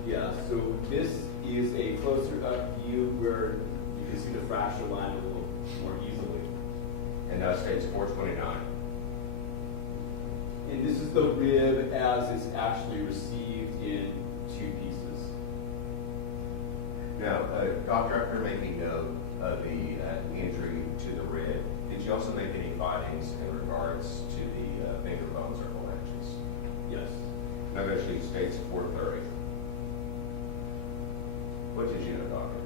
Yeah, so this is a closer up view where you can see the fracture line a little more easily. And now states 429. And this is the rib as it's actually received in two pieces. Now, doctor, after making note of the injury to the rib, did you also make any findings in regards to the finger bones or phalanges? Yes. Now I'm going to show you states 430. What did you know, doctor?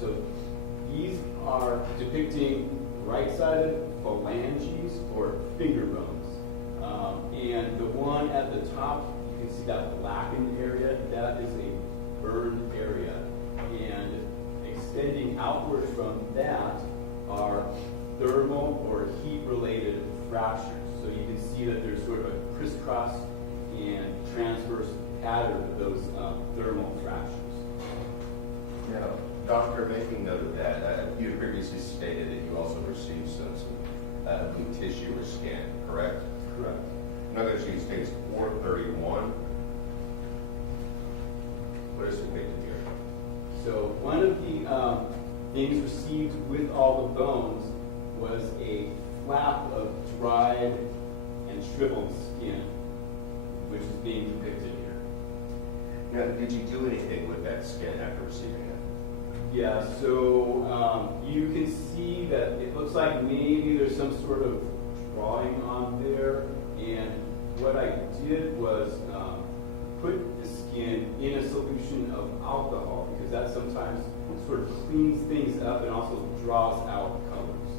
So these are depicting right-sided phalanges or finger bones. And the one at the top, you can see that blackened area, that is a burned area. And extending outward from that are thermal or heat-related fractures. So you can see that there's sort of a crisscross and transverse pattern of those thermal fractures. Now, doctor, making note of that, you had previously stated that you also received some blue tissue or skin, correct? Correct. Another sheet states 431. What is depicted here? So one of the things received with all the bones was a flap of dried and shriveled skin, which is being depicted here. Now, did you do anything with that skin after receiving it? Yeah, so you can see that it looks like maybe there's some sort of drawing on there, and what I did was put the skin in a solution of alcohol, because that sometimes sort of cleans things up and also draws out colors.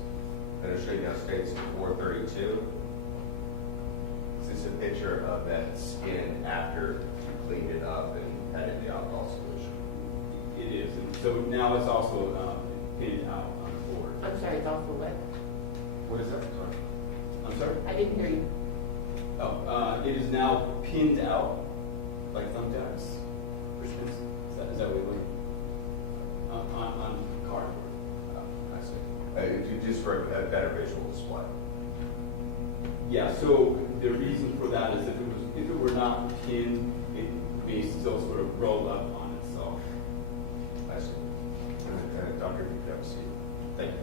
And I'll show you now states 432. This is a picture of that skin after you cleaned it up and had it in the alcohol solution. It is, and so now it's also pinned out on the board. I'm sorry, it's also what? What is that? Sorry. I'm sorry? I didn't hear you. Oh, it is now pinned out, like thumbtacks, Christians. Is that what we're doing? On cardboard. I see. Just for a better visual display. Yeah, so the reason for that is if it were not pinned, it may still sort of roll up on itself. I see. Doctor, you can have a seat. Thank you.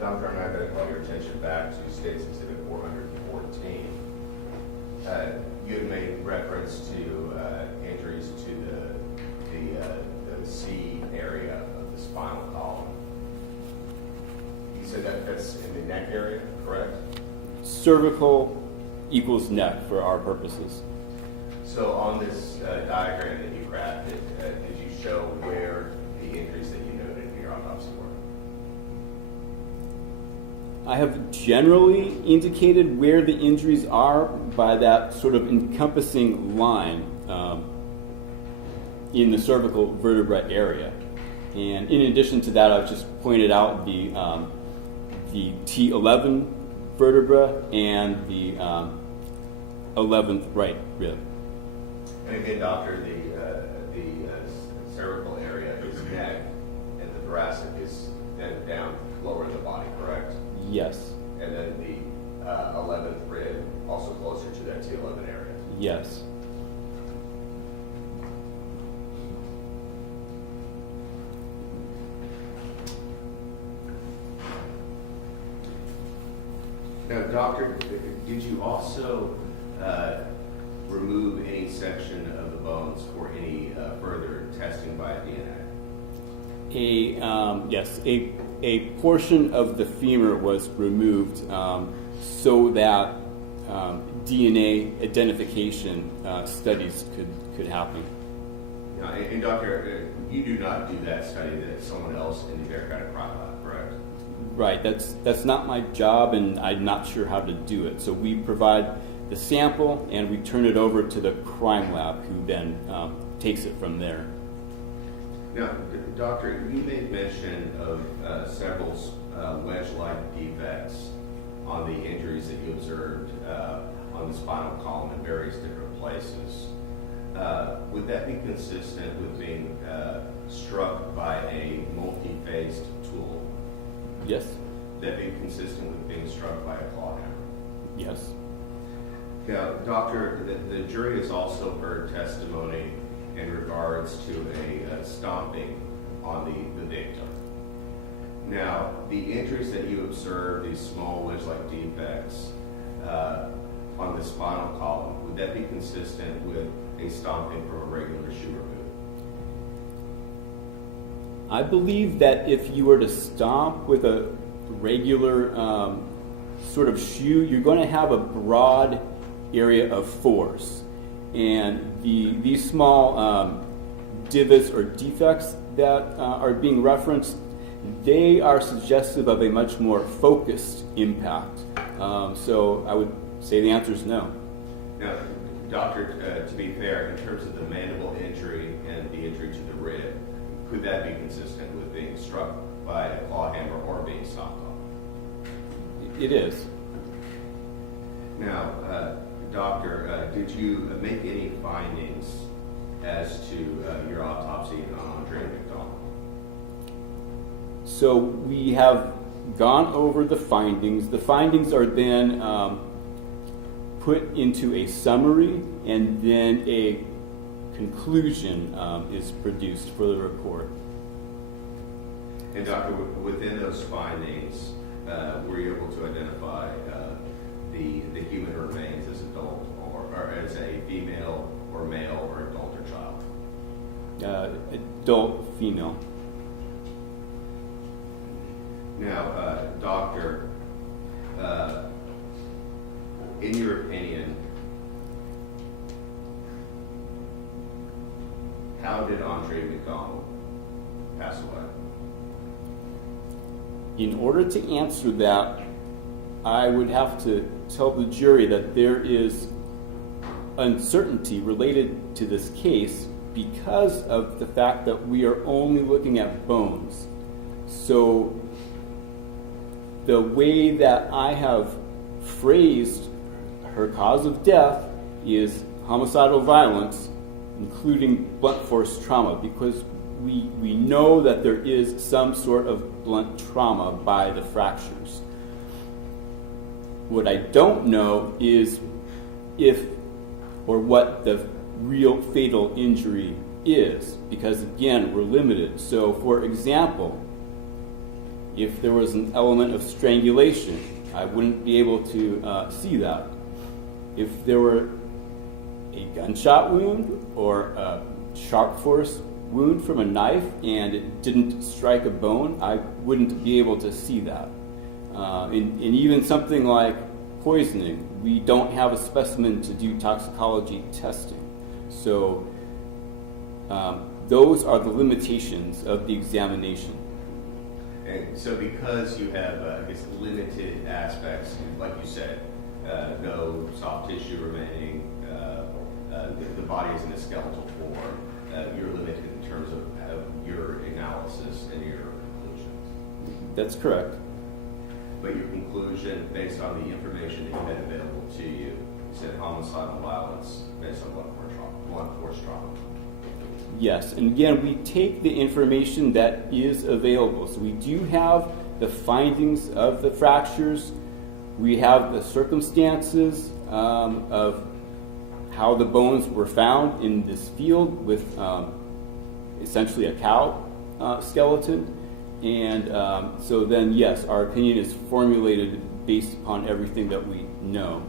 Doctor, I'm not going to call your attention back to States Exhibit 414. You had made reference to injuries to the C area of the spinal column. You said that's in the neck area, correct? Cervical equals neck for our purposes. So on this diagram that you crafted, did you show where the injuries that you noted in your autopsy were? I have generally indicated where the injuries are by that sort of encompassing line in the cervical vertebra area. And in addition to that, I've just pointed out the T11 vertebra and the 11th right rib. And again, doctor, the cervical area is neck, and the thoracic is then down lower in the body, correct? Yes. And then the 11th rib, also closer to that T11 area. Yes. Now, doctor, did you also remove any section of the bones for any further testing by DNA? Yes, a portion of the femur was removed so that DNA identification studies could happen. And doctor, you do not do that study that someone else in the Bearcat crime lab, correct? Right, that's not my job, and I'm not sure how to do it. So we provide the sample, and we turn it over to the crime lab, who then takes it from there. Now, doctor, you made mention of several wedge-like defects on the injuries that you observed on the spinal column in various different places. Would that be consistent with being struck by a multi-phased tool? Yes. would that be consistent with being struck by a claw hammer? Yes. Now, Doctor, the jury has also heard testimony in regards to a stomping on the victim. Now, the injuries that you observed, these small wedge-like defects on the spinal column, would that be consistent with a stomping from a regular shoe or boot? I believe that if you were to stomp with a regular sort of shoe, you're going to have a broad area of force. And these small divots or defects that are being referenced, they are suggestive of a much more focused impact. So I would say the answer is no. Now, Doctor, to be fair, in terms of the mandible injury and the injury to the rib, could that be consistent with being struck by a claw hammer or being stomped on? It is. Now, Doctor, did you make any findings as to your autopsy on Andreen McDonald? So we have gone over the findings. The findings are then put into a summary, and then a conclusion is produced for the report. And Doctor, within those findings, were you able to identify the human remains as adult or as a female or male or adult or child? Adult female. Now, Doctor, in your opinion, how did Andreen McDonald pass away? In order to answer that, I would have to tell the jury that there is uncertainty related to this case because of the fact that we are only looking at bones. So the way that I have phrased her cause of death is homicidal violence, including blunt force trauma, because we know that there is some sort of blunt trauma by the fractures. What I don't know is if or what the real fatal injury is, because again, we're limited. So for example, if there was an element of strangulation, I wouldn't be able to see that. If there were a gunshot wound or a sharp force wound from a knife and it didn't strike a bone, I wouldn't be able to see that. And even something like poisoning, we don't have a specimen to do toxicology testing. So those are the limitations of the examination. And so because you have, I guess, limited aspects, like you said, no soft tissue remaining, the body is in a skeletal form, you're limited in terms of your analysis and your conclusions. That's correct. But your conclusion, based on the information that you had available to you, said homicidal violence based on blunt force trauma. Yes, and again, we take the information that is available. So we do have the findings of the fractures. We have the circumstances of how the bones were found in this field with essentially a cow skeleton. And so then, yes, our opinion is formulated based upon everything that we know.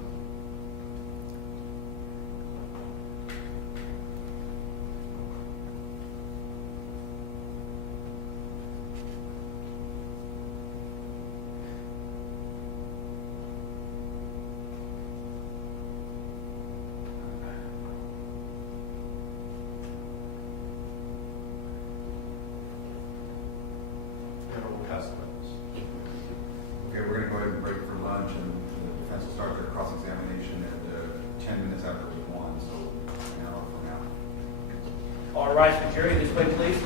Okay, we're going to go ahead and break for lunch, and the defense will start their cross-examination at 10 minutes after we've won, so now from now. All rise for jury. This way, please.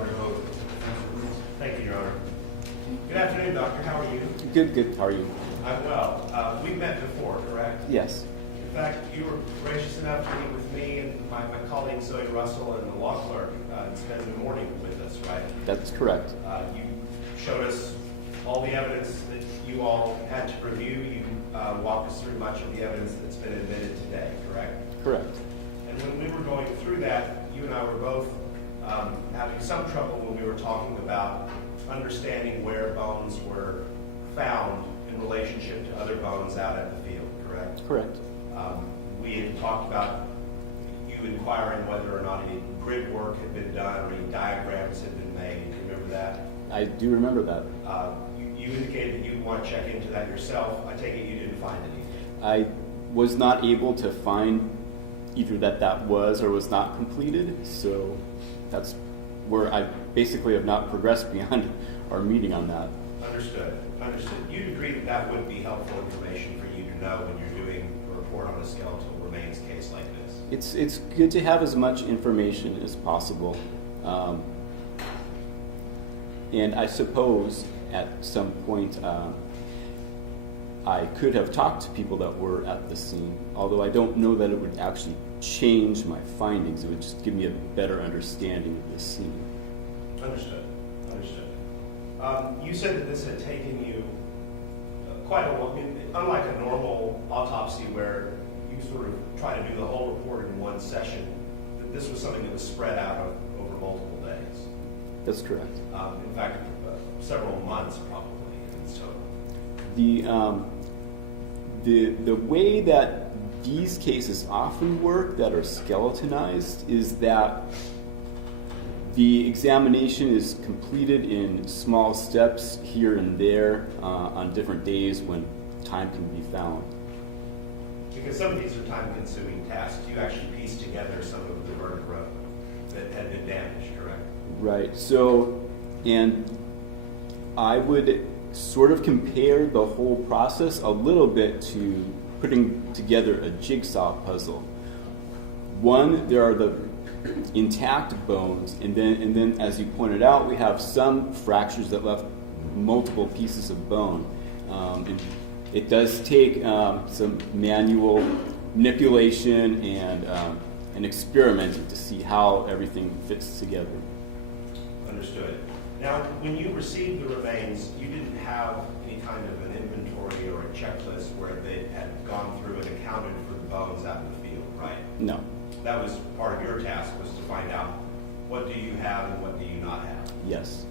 under oath. Thank you, Your Honor. Good afternoon, Doctor. How are you? Good, good. How are you? I'm well. We've met before, correct? Yes. In fact, you were gracious enough to meet with me and my colleague Zoe Russell and the law clerk and spend the morning with us, right? That's correct. You showed us all the evidence that you all had to review. You walked us through much of the evidence that's been admitted today, correct? Correct. And when we were going through that, you and I were both having some trouble when we were talking about understanding where bones were found in relationship to other bones out at the field, correct? Correct. We had talked about you inquiring whether or not any grid work had been done or any diagrams had been made. Do you remember that? I do remember that. You indicated that you'd want to check into that yourself. I take it you didn't find anything. I was not able to find either that was or was not completed, so that's where I basically have not progressed beyond our meeting on that. Understood. Understood. You'd agree that that would be helpful information for you to know when you're doing a report on a skeletal remains case like this. It's good to have as much information as possible. And I suppose at some point I could have talked to people that were at the scene, although I don't know that it would actually change my findings. It would just give me a better understanding of the scene. Understood. Understood. You said that this had taken you quite a while. I mean, unlike a normal autopsy where you sort of try to do the whole report in one session, this was something that was spread out over multiple days. That's correct. In fact, several months probably. And so, the way that these cases often work that are skeletonized is that the examination is completed in small steps here and there on different days when time can be found. because some of these are time-consuming tasks. You actually piece together some of the vertebra that had been damaged, correct? Right. So, and I would sort of compare the whole process a little bit to putting together a jigsaw puzzle. One, there are the intact bones, and then as you pointed out, we have some fractures that left multiple pieces of bone. And it does take some manual manipulation and experimenting to see how everything fits together. Understood. Now, when you received the remains, you didn't have any kind of an inventory or a checklist where they had gone through and accounted for the bones out in the field, right? No. That was part of your task, was to find out what do you have and what do you not have. Yes.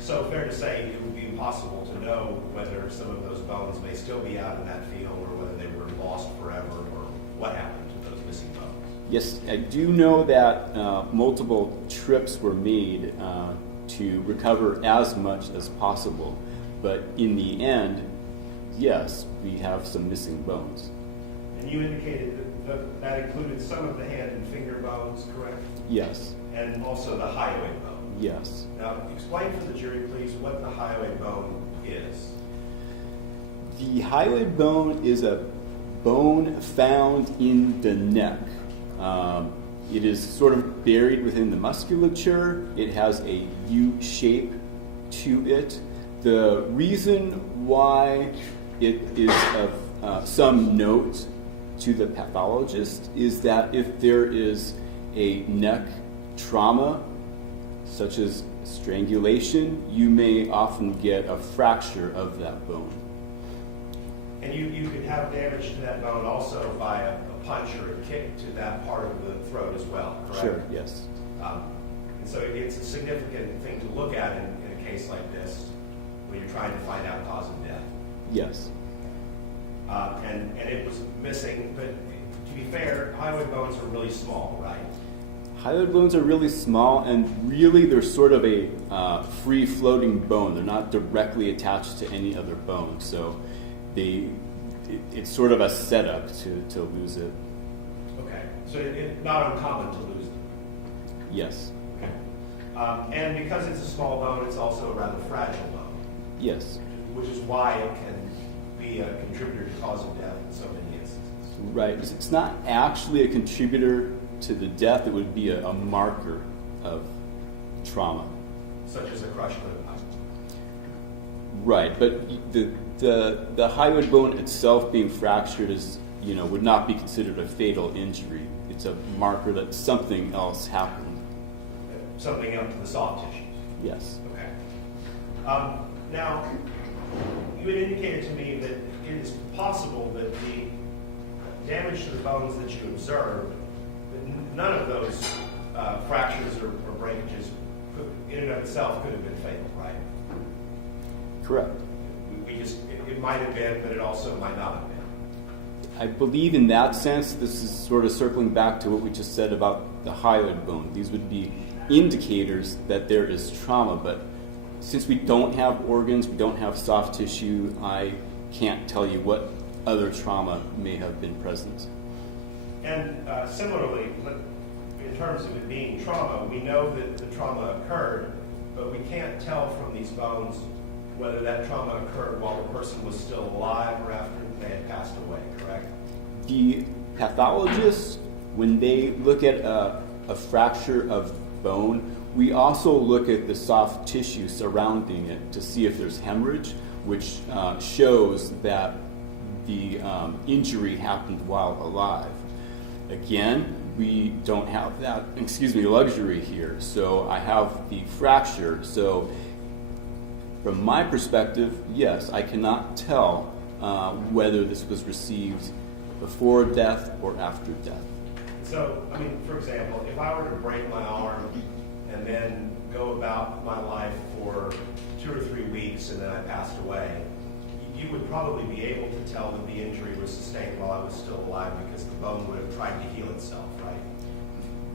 So fair to say it would be impossible to know whether some of those bones may still be out in that field or whether they were lost forever or what happened to those missing bones. Yes, I do know that multiple trips were made to recover as much as possible, but in the end, yes, we have some missing bones. And you indicated that included some of the hand and finger bones, correct? Yes. And also the hyoid bone. Yes. Now, explain to the jury, please, what the hyoid bone is. The hyoid bone is a bone found in the neck. It is sort of buried within the musculature. It has a U shape to it. The reason why it is of some note to the pathologist is that if there is a neck trauma, such as strangulation, you may often get a fracture of that bone. And you could have damage to that bone also by a punch or a kick to that part of the throat as well, correct? Sure, yes. And so it's a significant thing to look at in a case like this when you're trying to find out cause of death. Yes. And it was missing, but to be fair, hyoid bones are really small, right? Hyoid bones are really small, and really they're sort of a free-floating bone. They're not directly attached to any other bone, so it's sort of a setup to lose it. Okay, so it's not uncommon to lose them. Yes. Okay. And because it's a small bone, it's also a rather fragile bone. Yes. Which is why it can be a contributor to cause of death in so many instances. Right. It's not actually a contributor to the death. It would be a marker of trauma. Such as a crushed limb. Right, but the hyoid bone itself being fractured is, would not be considered a fatal injury. It's a marker that something else happened. Something up to the soft tissues. Yes. Okay. Now, you had indicated to me that it is possible that the damage to the bones that you observed, that none of those fractures or breakages in and of itself could have been fatal, right? Correct. It might have been, but it also might not have been. I believe in that sense, this is sort of circling back to what we just said about the hyoid bone. These would be indicators that there is trauma, but since we don't have organs, we don't have soft tissue, I can't tell you what other trauma may have been present. And similarly, in terms of it being trauma, we know that the trauma occurred, but we can't tell from these bones whether that trauma occurred while the person was still alive or after they had passed away, correct? The pathologists, when they look at a fracture of bone, we also look at the soft tissue surrounding it to see if there's hemorrhage, which shows that the injury happened while alive. Again, we don't have that, luxury here. So I have the fracture. So from my perspective, yes, I cannot tell whether this was received before death or after death. So, for example, if I were to break my arm and then go about my life for 2 or 3 weeks and then I passed away, you would probably be able to tell that the injury was sustained while I was still alive because the bone would have tried to heal itself, right?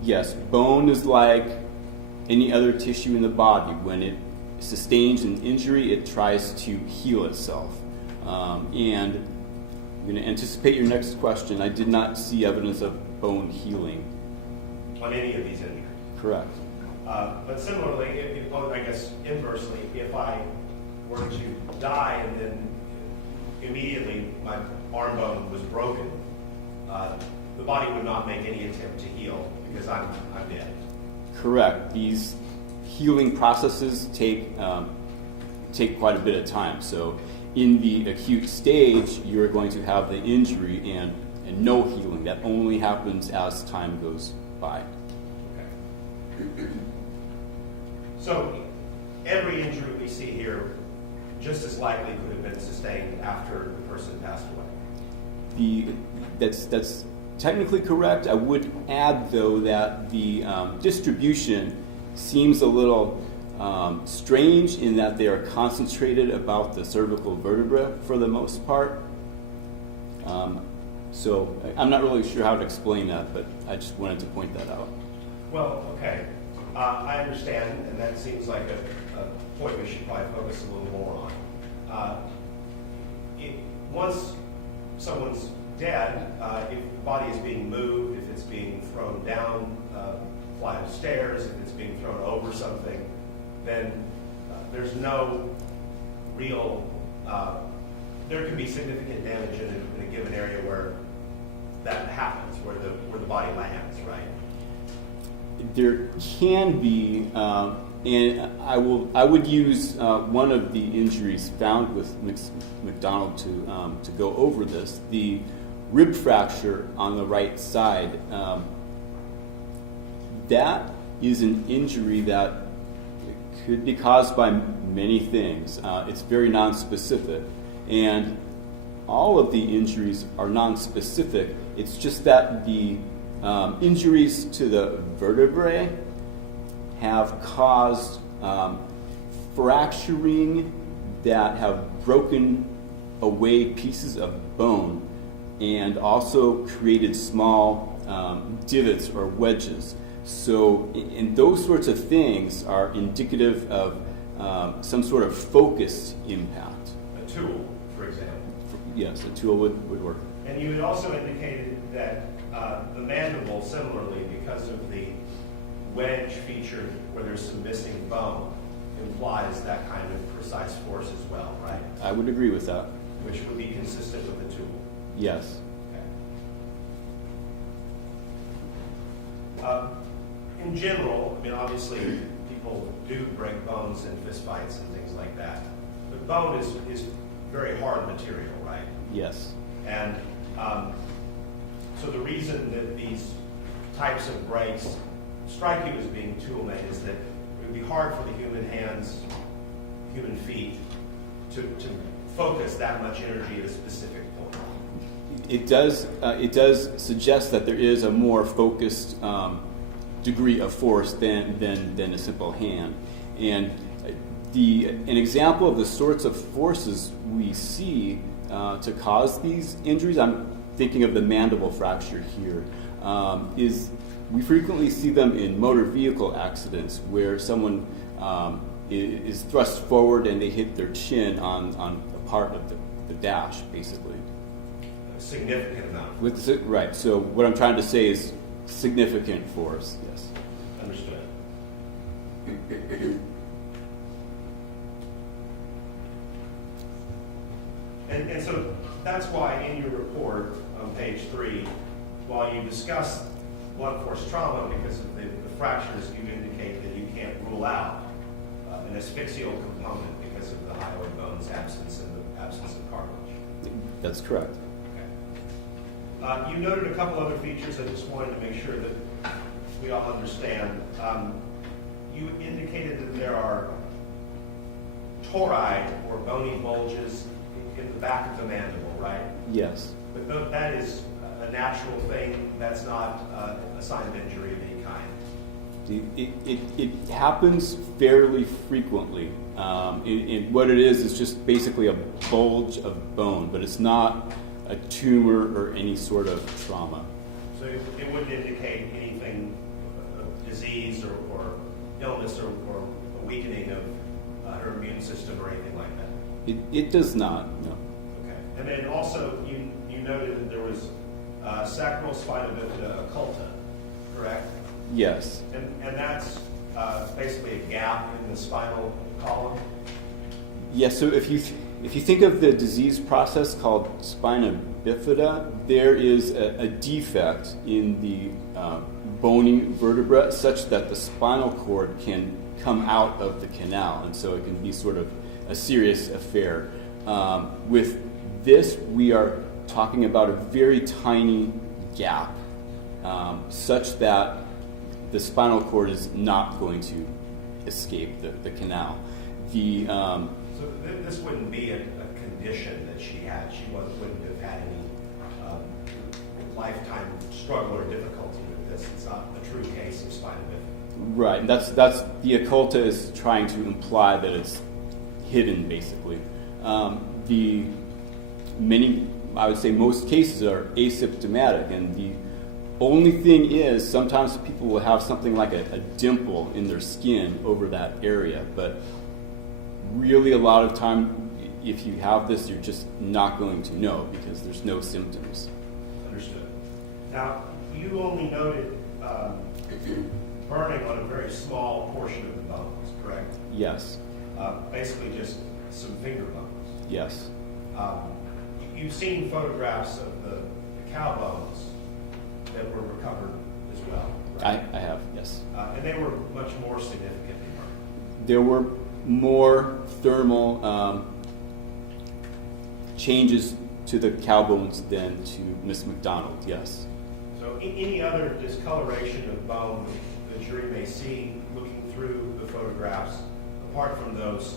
Yes, bone is like any other tissue in the body. When it sustains an injury, it tries to heal itself. And I'm going to anticipate your next question. I did not see evidence of bone healing. On any of these injuries? Correct. But similarly, I guess inversely, if I were to die and then immediately my arm bone was broken, the body would not make any attempt to heal because I'm dead. Correct. These healing processes take quite a bit of time. So in the acute stage, you're going to have the injury and no healing. That only happens as time goes by. Okay. So every injury we see here just as likely could have been sustained after the person passed away. That's technically correct. I would add, though, that the distribution seems a little strange in that they are concentrated about the cervical vertebra for the most part. So I'm not really sure how to explain that, but I just wanted to point that out. Well, okay. I understand, and that seems like a point we should probably focus a little more on. Once someone's dead, if the body is being moved, if it's being thrown down a flight of stairs, if it's being thrown over something, then there's no real, there can be significant damage in a given area where that happens, where the body lands, right? There can be, and I would use one of the injuries found with McDonald to go over this. The rib fracture on the right side. That is an injury that could be caused by many things. It's very nonspecific, and all of the injuries are nonspecific. It's just that the injuries to the vertebrae have caused fracturing that have broken away pieces of bone and also created small divots or wedges. So, and those sorts of things are indicative of some sort of focused impact. A tool, for example. Yes, a tool would work. And you had also indicated that the mandible, similarly, because of the wedge feature where there's some missing bone, implies that kind of precise force as well, right? I would agree with that. Which would be consistent with the tool. Yes. Okay. in general, I mean, obviously, people do break bones in fistfights and things like that. But bone is very hard material, right? Yes. And so the reason that these types of breaks strike you as being tool-made is that it would be hard for the human hands, human feet, to focus that much energy at a specific point. It does suggest that there is a more focused degree of force than a simple hand. And an example of the sorts of forces we see to cause these injuries, I'm thinking of the mandible fracture here, is we frequently see them in motor vehicle accidents where someone is thrust forward and they hit their chin on a part of the dash, basically. A significant amount. Right. So what I'm trying to say is significant force. Yes. Understood. And so that's why in your report on page 3, while you discuss blunt force trauma because of the fractures, you indicate that you can't rule out an asphyxial component because of the hyoid bone's absence and the absence of cartilage. That's correct. Okay. You noted a couple other features. I just wanted to make sure that we all understand. You indicated that there are tori, or bony bulges, in the back of the mandible, right? Yes. But that is a natural thing. That's not a sign of injury of any kind. It happens fairly frequently. And what it is just basically a bulge of bone, but it's not a tumor or any sort of trauma. So it wouldn't indicate anything of disease or illness or a weakening of her immune system or anything like that? It does not, no. Okay. And then also you noted that there was sacral spina bifida occulta, correct? Yes. And that's basically a gap in the spinal column? Yes, so if you think of the disease process called spina bifida, there is a defect in the bony vertebra such that the spinal cord can come out of the canal, and so it can be sort of a serious affair. With this, we are talking about a very tiny gap, such that the spinal cord is not going to escape the canal. So this wouldn't be a condition that she had. She wouldn't have had any lifetime struggle or difficulty with this. It's not a true case of spina bifida. Right, and that's the occulta is trying to imply that it's hidden, basically. I would say most cases are asymptomatic, and the only thing is sometimes people will have something like a dimple in their skin over that area, but really a lot of time if you have this, you're just not going to know because there's no symptoms. Understood. Now, you only noted burning on a very small portion of the bones, correct? Yes. Basically just some finger bones. Yes. You've seen photographs of the cow bones that were recovered as well, right? I have, yes. And they were much more significantly burned. There were more thermal changes to the cow bones than to Miss McDonald, yes. So any other discoloration of bone the jury may see looking through the photographs, apart from those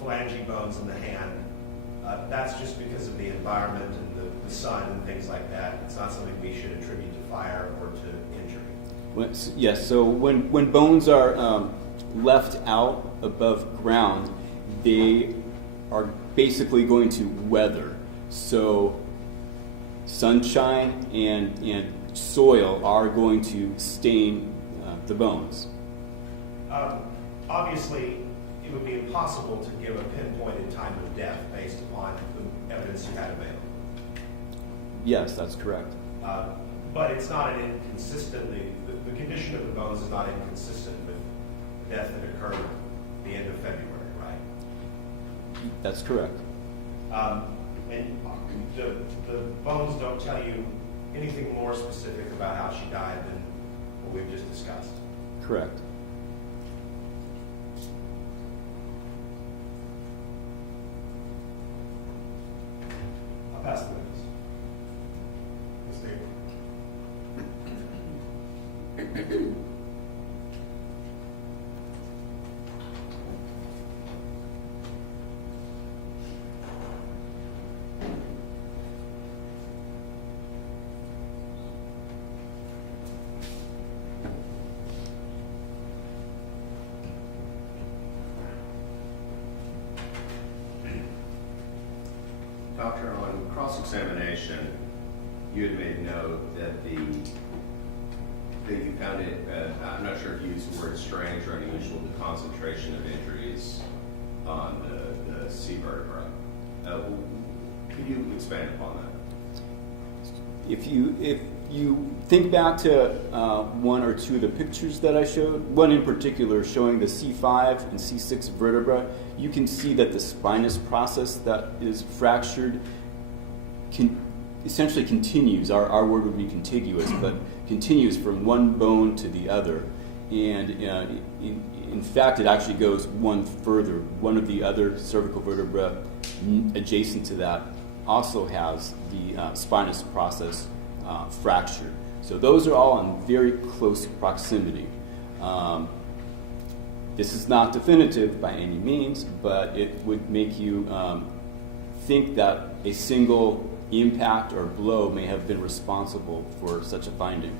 phalange bones in the hand, that's just because of the environment and the sun and things like that. It's not something we should attribute to fire or to injury. Yes, so when bones are left out above ground, they are basically going to weather. So sunshine and soil are going to stain the bones. Obviously, it would be impossible to give a pinpointed time of death based upon the evidence you had available. Yes, that's correct. But it's not an inconsistently, the condition of the bones is not inconsistent with the death that occurred at the end of February, right? That's correct. And the bones don't tell you anything more specific about how she died than what we've just discussed. Correct. I'll pass the witness. Doctor, on cross-examination, you had made note that you found it, I'm not sure if you used the word strange or unusual, the concentration of injuries on the C vertebra. Could you expand upon that? If you think back to one or two of the pictures that I showed, one in particular showing the C5 and C6 vertebra, you can see that the spinous process that is fractured essentially continues. Our word would be contiguous, but continues from one bone to the other. And in fact, it actually goes one further. One of the other cervical vertebra adjacent to that also has the spinous process fractured. So those are all in very close proximity. This is not definitive by any means, but it would make you think that a single impact or blow may have been responsible for such a finding.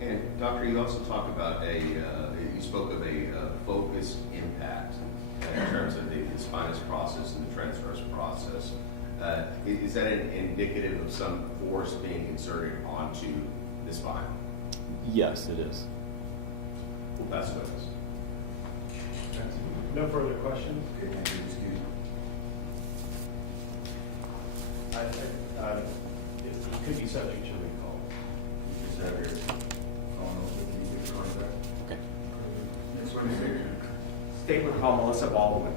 And doctor, you also talked about you spoke of a focused impact in terms of the spinous process and the transverse process. Is that indicative of some force being inserted onto the spine? Yes, it is. We'll pass the witness. No further questions? Okay, thank you. Excuse me. It could be subject to recall. You just have your phone open. Can you give your card back? Okay. Next witness, state. State would call Melissa Baldwin.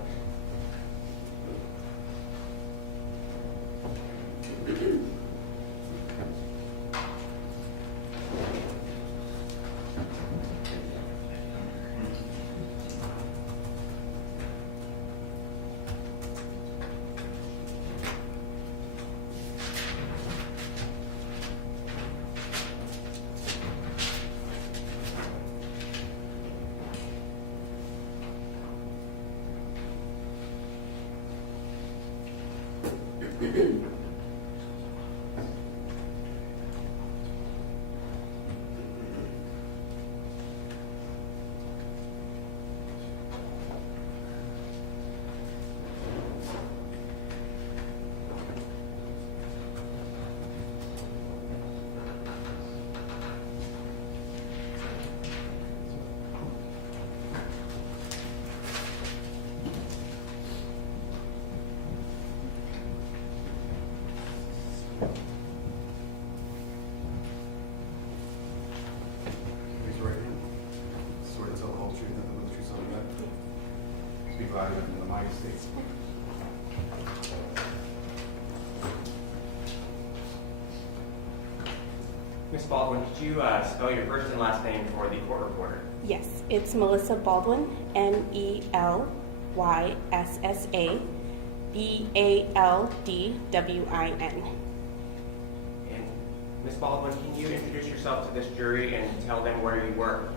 Raise your right hand. Swear to tell the whole truth, nothing but the truth, so help you God. Speak loudly in the United States. Ms. Baldwin, could you spell your first and last name for the court reporter? Yes, it's Melissa Baldwin, Melyssa Baldwin. And Ms. Baldwin, can you introduce yourself to this jury and tell them where you work?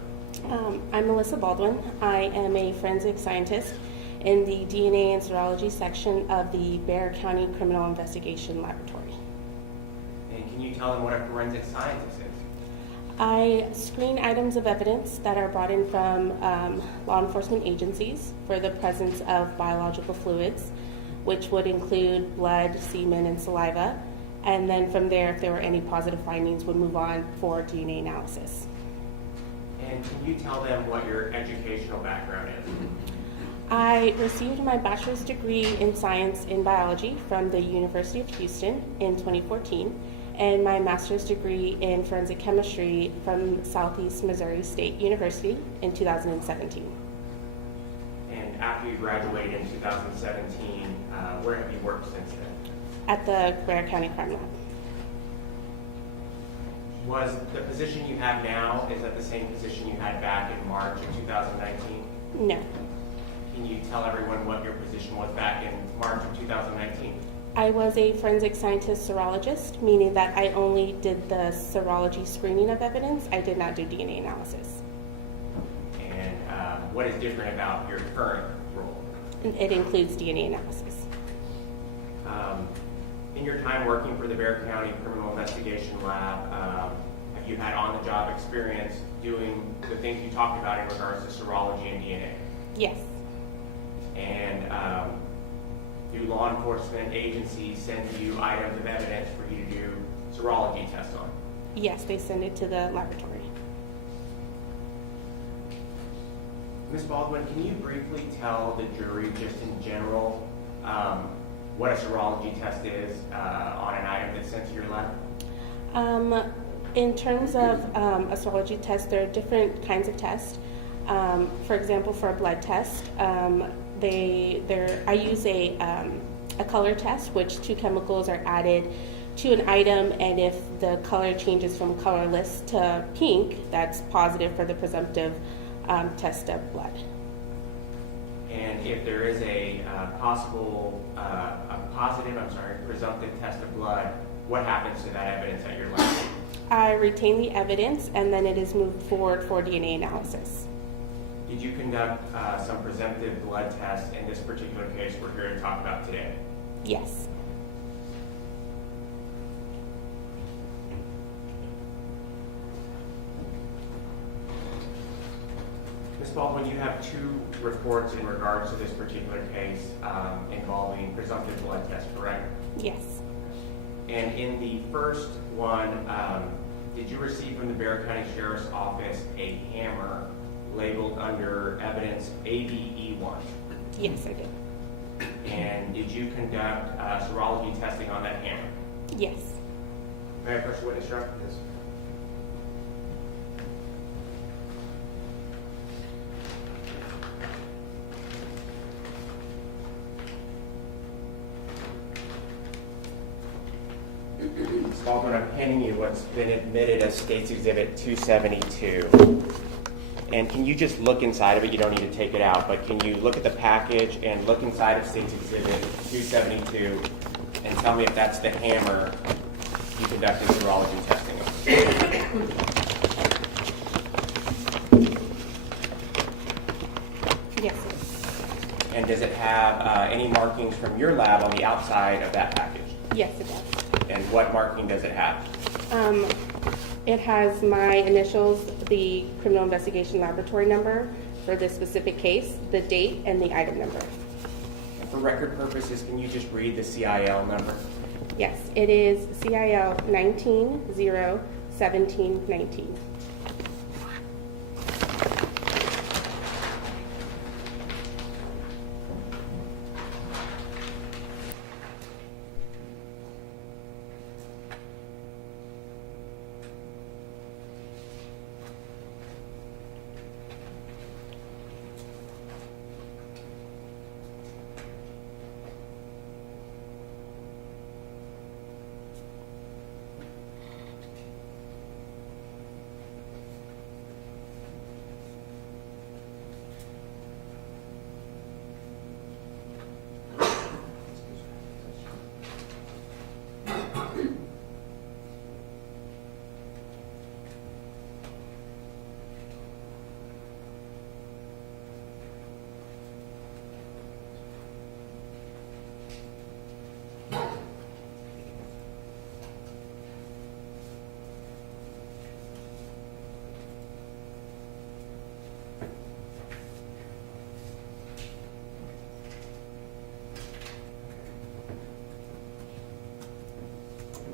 I'm Melissa Baldwin. I am a forensic scientist in the DNA and Serology section of the Bexar County Criminal Investigation Laboratory. And can you tell them what a forensic scientist is? I screen items of evidence that are brought in from law enforcement agencies for the presence of biological fluids, which would include blood, semen, and saliva. And then from there, if there were any positive findings, would move on for DNA analysis. And can you tell them what your educational background is? I received my bachelor's degree in science in biology from the University of Houston in 2014, and my master's degree in forensic chemistry from Southeast Missouri State University in 2017. And after you graduated in 2017, where have you worked since then? At the Bexar County Crime Lab. Was the position you have now, is that the same position you had back in March of 2019? No. Can you tell everyone what your position was back in March of 2019? I was a forensic scientist serologist, meaning that I only did the serology screening of evidence. I did not do DNA analysis. And what is different about your current role? It includes DNA analysis. In your time working for the Bexar County Criminal Investigation Lab, have you had on-the-job experience doing the things you talked about in regards to serology and DNA? Yes. And do law enforcement agencies send you items of evidence for you to do serology tests on? Yes, they send it to the laboratory. Ms. Baldwin, can you briefly tell the jury just in general what a serology test is on an item that's sent to your lab? In terms of a serology test, there are different kinds of tests. For example, for a blood test, I use a color test, which 2 chemicals are added to an item, and if the color changes from colorless to pink, that's positive for the presumptive test of blood. And if there is a presumptive test of blood, what happens to that evidence at your lab? I retain the evidence, and then it is moved forward for DNA analysis. Did you conduct some presumptive blood tests in this particular case we're here to talk about today? Yes. Ms. Baldwin, you have 2 reports in regards to this particular case involving presumptive blood tests, correct? Yes. And in the first one, did you receive from the Bexar County Sheriff's Office a hammer labeled under evidence ABE1? Yes, I did. And did you conduct serology testing on that hammer? Yes. May I press the witness, Sheriff? Yes. Ms. Baldwin, I'm handing you what's been admitted as State's Exhibit 272. And can you just look inside of it? You don't need to take it out, but can you look at the package and look inside of State's Exhibit 272 and tell me if that's the hammer you conducted serology testing on? Yes, it is. And does it have any markings from your lab on the outside of that package? Yes, it does. And what marking does it have? It has my initials, the criminal investigation laboratory number for this specific case, the date, and the item number. And for record purposes, can you just read the CIL number? Yes, it is CIL 19-0-17-19.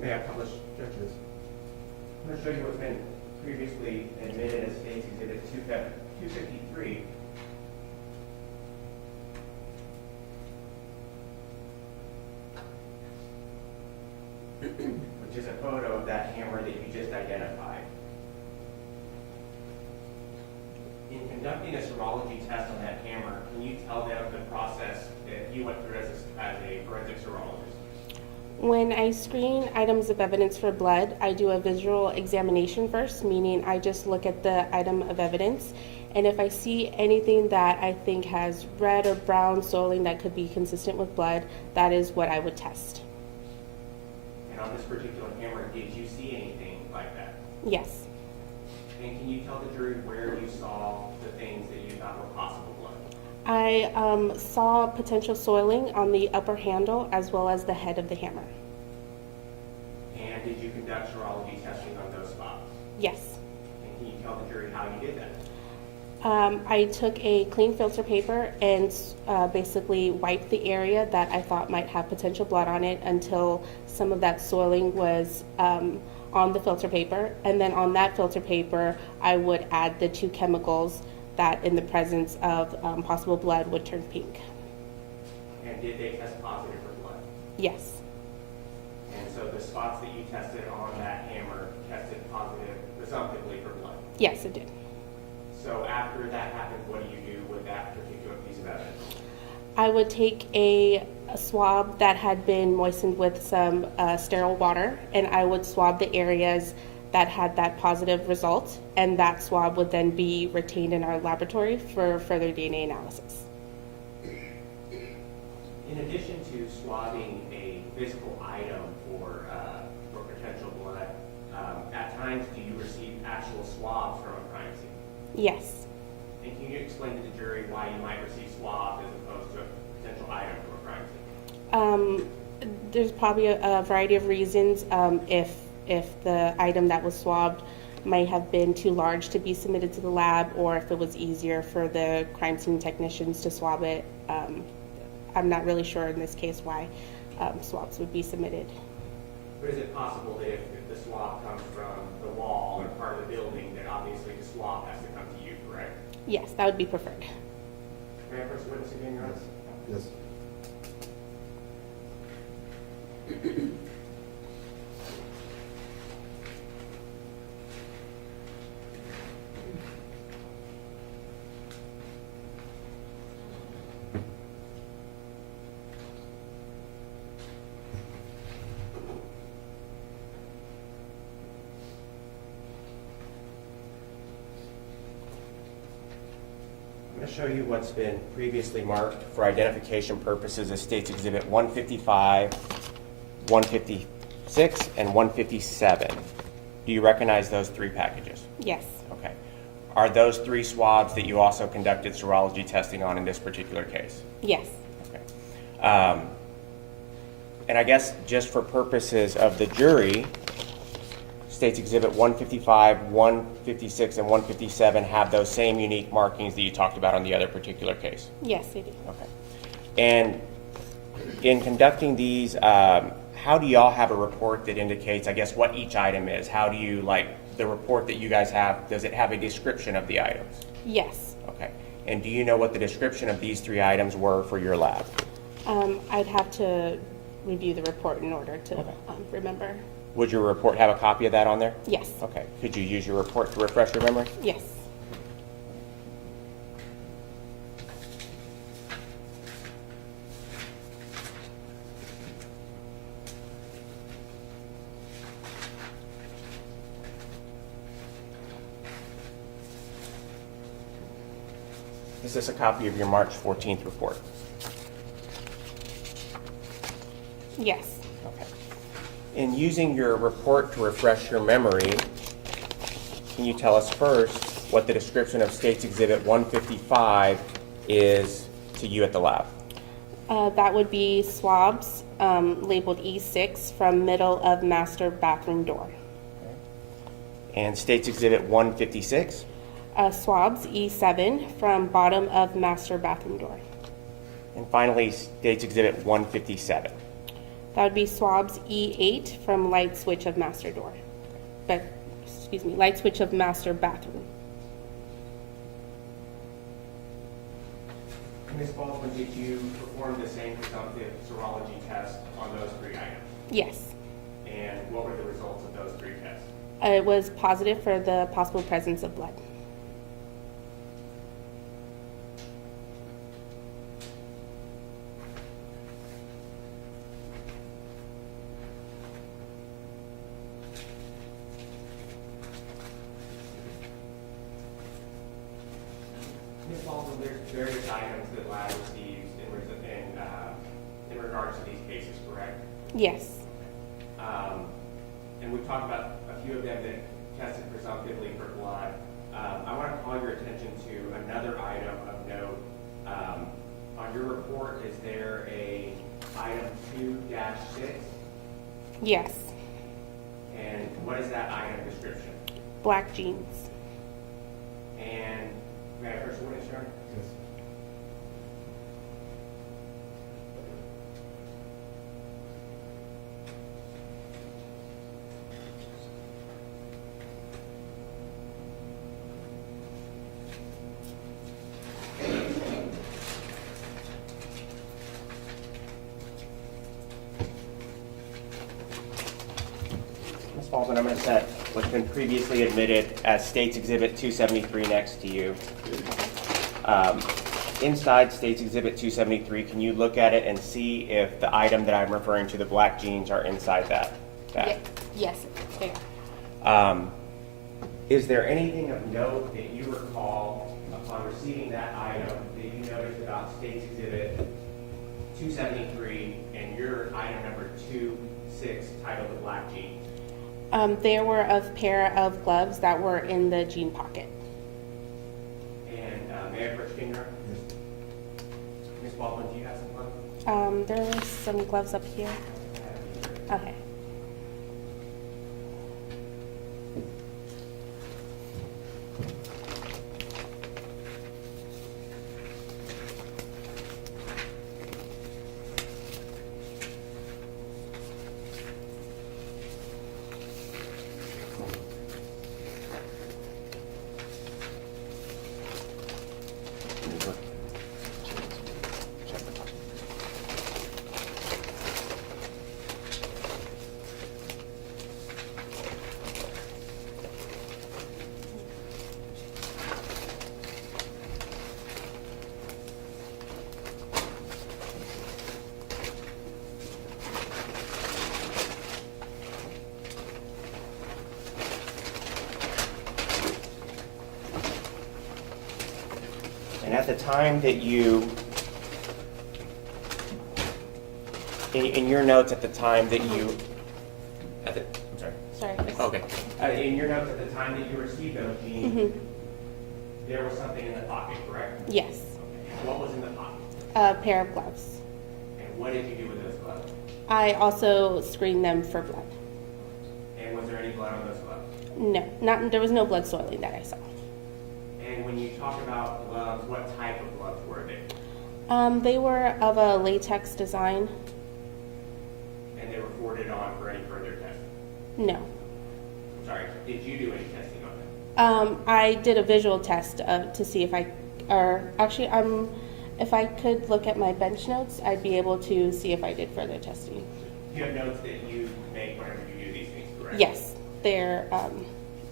May I publish, judges? I'm going to show you what's been previously admitted as State's Exhibit 253. Which is a photo of that hammer that you just identified. In conducting a serology test on that hammer, can you tell them the process that you went through as a forensic serologist? When I screen items of evidence for blood, I do a visual examination first, meaning I just look at the item of evidence, and if I see anything that I think has red or brown soiling that could be consistent with blood, that is what I would test. And on this particular hammer, did you see anything like that? Yes. And can you tell the jury where you saw the things that you thought were possible blood? I saw potential soiling on the upper handle as well as the head of the hammer. And did you conduct serology testing on those spots? Yes. And can you tell the jury how you did that? I took a clean filter paper and basically wiped the area that I thought might have potential blood on it until some of that soiling was on the filter paper. And then on that filter paper, I would add the 2 chemicals that in the presence of possible blood would turn pink. And did they test positive for blood? Yes. And so the spots that you tested on that hammer tested positive presumptively for blood? Yes, it did. So after that happened, what do you do with that particular piece of evidence? I would take a swab that had been moistened with some sterile water, and I would swab the areas that had that positive result, and that swab would then be retained in our laboratory for further DNA analysis. In addition to swabbing a physical item for potential blood, at times do you receive actual swabs from a crime scene? Yes. And can you explain to the jury why you might receive swabs as opposed to a potential item from a crime scene? There's probably a variety of reasons. If the item that was swabbed might have been too large to be submitted to the lab, or if it was easier for the crime scene technicians to swab it. I'm not really sure in this case why swabs would be submitted. But is it possible that if the swab comes from the wall or part of the building, that obviously the swab has to come to you, correct? Yes, that would be preferred. May I first witness again, Your Honor? Yes. I'm going to show you what's been previously marked for identification purposes as States Exhibit 155, 156, and 157. Do you recognize those 3 packages? Yes. Okay. Are those 3 swabs that you also conducted serology testing on in this particular case? Yes. Okay. And I guess just for purposes of the jury, States Exhibit 155, 156, and 157 have those same unique markings that you talked about on the other particular case? Yes, they do. Okay. And in conducting these, how do y'all have a report that indicates, I guess, what each item is? How do you, like, the report that you guys have, does it have a description of the items? Yes. Okay. And do you know what the description of these 3 items were for your lab? I'd have to review the report in order to remember. Would your report have a copy of that on there? Yes. Okay. Could you use your report to refresh your memory? Yes. Is this a copy of your March 14th report? Yes. Okay. In using your report to refresh your memory, can you tell us first what the description of States Exhibit 155 is to you at the lab? That would be swabs labeled E6 from middle of master bathroom door. And States Exhibit 156? Swabs E7 from bottom of master bathroom door. And finally, States Exhibit 157. That would be swabs E8 from light switch of master door. But, excuse me, light switch of master bathroom. Ms. Baldwin, did you perform the same presumptive serology test on those 3 items? Yes. And what were the results of those 3 tests? It was positive for the possible presence of blood. there's various items that lab receives in regards to these cases, correct? Yes. And we've talked about a few of them that tested presumptively for blood. I want to call your attention to another item of note. On your report, is there a item 2-6? Yes. And what is that item description? Black jeans. And may I first witness, Sharon? Yes. Ms. Baldwin, I'm going to set what's been previously admitted as State's Exhibit 273 next to you. Inside State's Exhibit 273, can you look at it and see if the item that I'm referring to, the black jeans, are inside that? Yes, there. Is there anything of note that you recall upon receiving that item that you noticed about State's Exhibit 273 and your item number 26 titled the black jeans? There were a pair of gloves that were in the jean pocket. And may I first get your? Yes. Ms. Baldwin, do you have some gloves? There were some gloves up here. Okay. And at the time that you, in your notes at the time that you, I'm sorry. Sorry. Okay. In your notes at the time that you received those jeans, there was something in the pocket, correct? Yes. And what was in the pocket? A pair of gloves. And what did you do with those gloves? I also screened them for blood. And was there any blood on those gloves? No, there was no blood soiling that I saw. And when you talk about gloves, what type of gloves were they? They were of a latex design. And they were forwarded on for any further testing? No. Sorry, did you do any testing on them? I did a visual test to see if if I could look at my bench notes, I'd be able to see if I did further testing. You have notes that you make whenever you do these things, correct? Yes, they're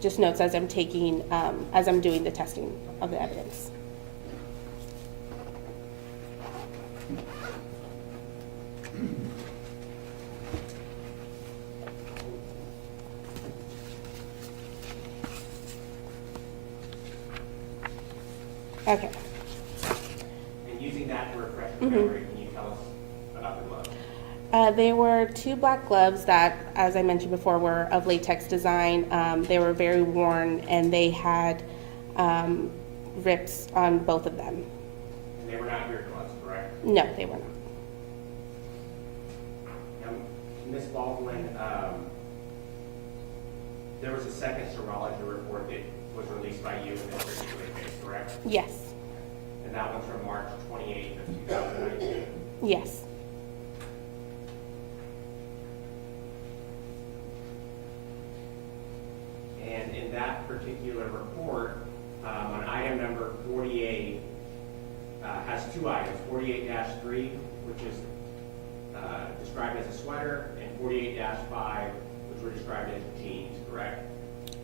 just notes as I'm taking, as I'm doing the testing of the evidence. Okay. And using that to refresh your memory, can you tell us about the gloves? They were two black gloves that, as I mentioned before, were of latex design. They were very worn, and they had rips on both of them. And they were not your gloves, correct? No, they were not. Now, Ms. Baldwin, there was a second serology report that was released by you in this particular case, correct? Yes. And that one's from March 28th of 2019. Yes. And in that particular report, on item number 48, has two items, 48-3, which is described as a sweater, and 48-5, which were described as jeans, correct?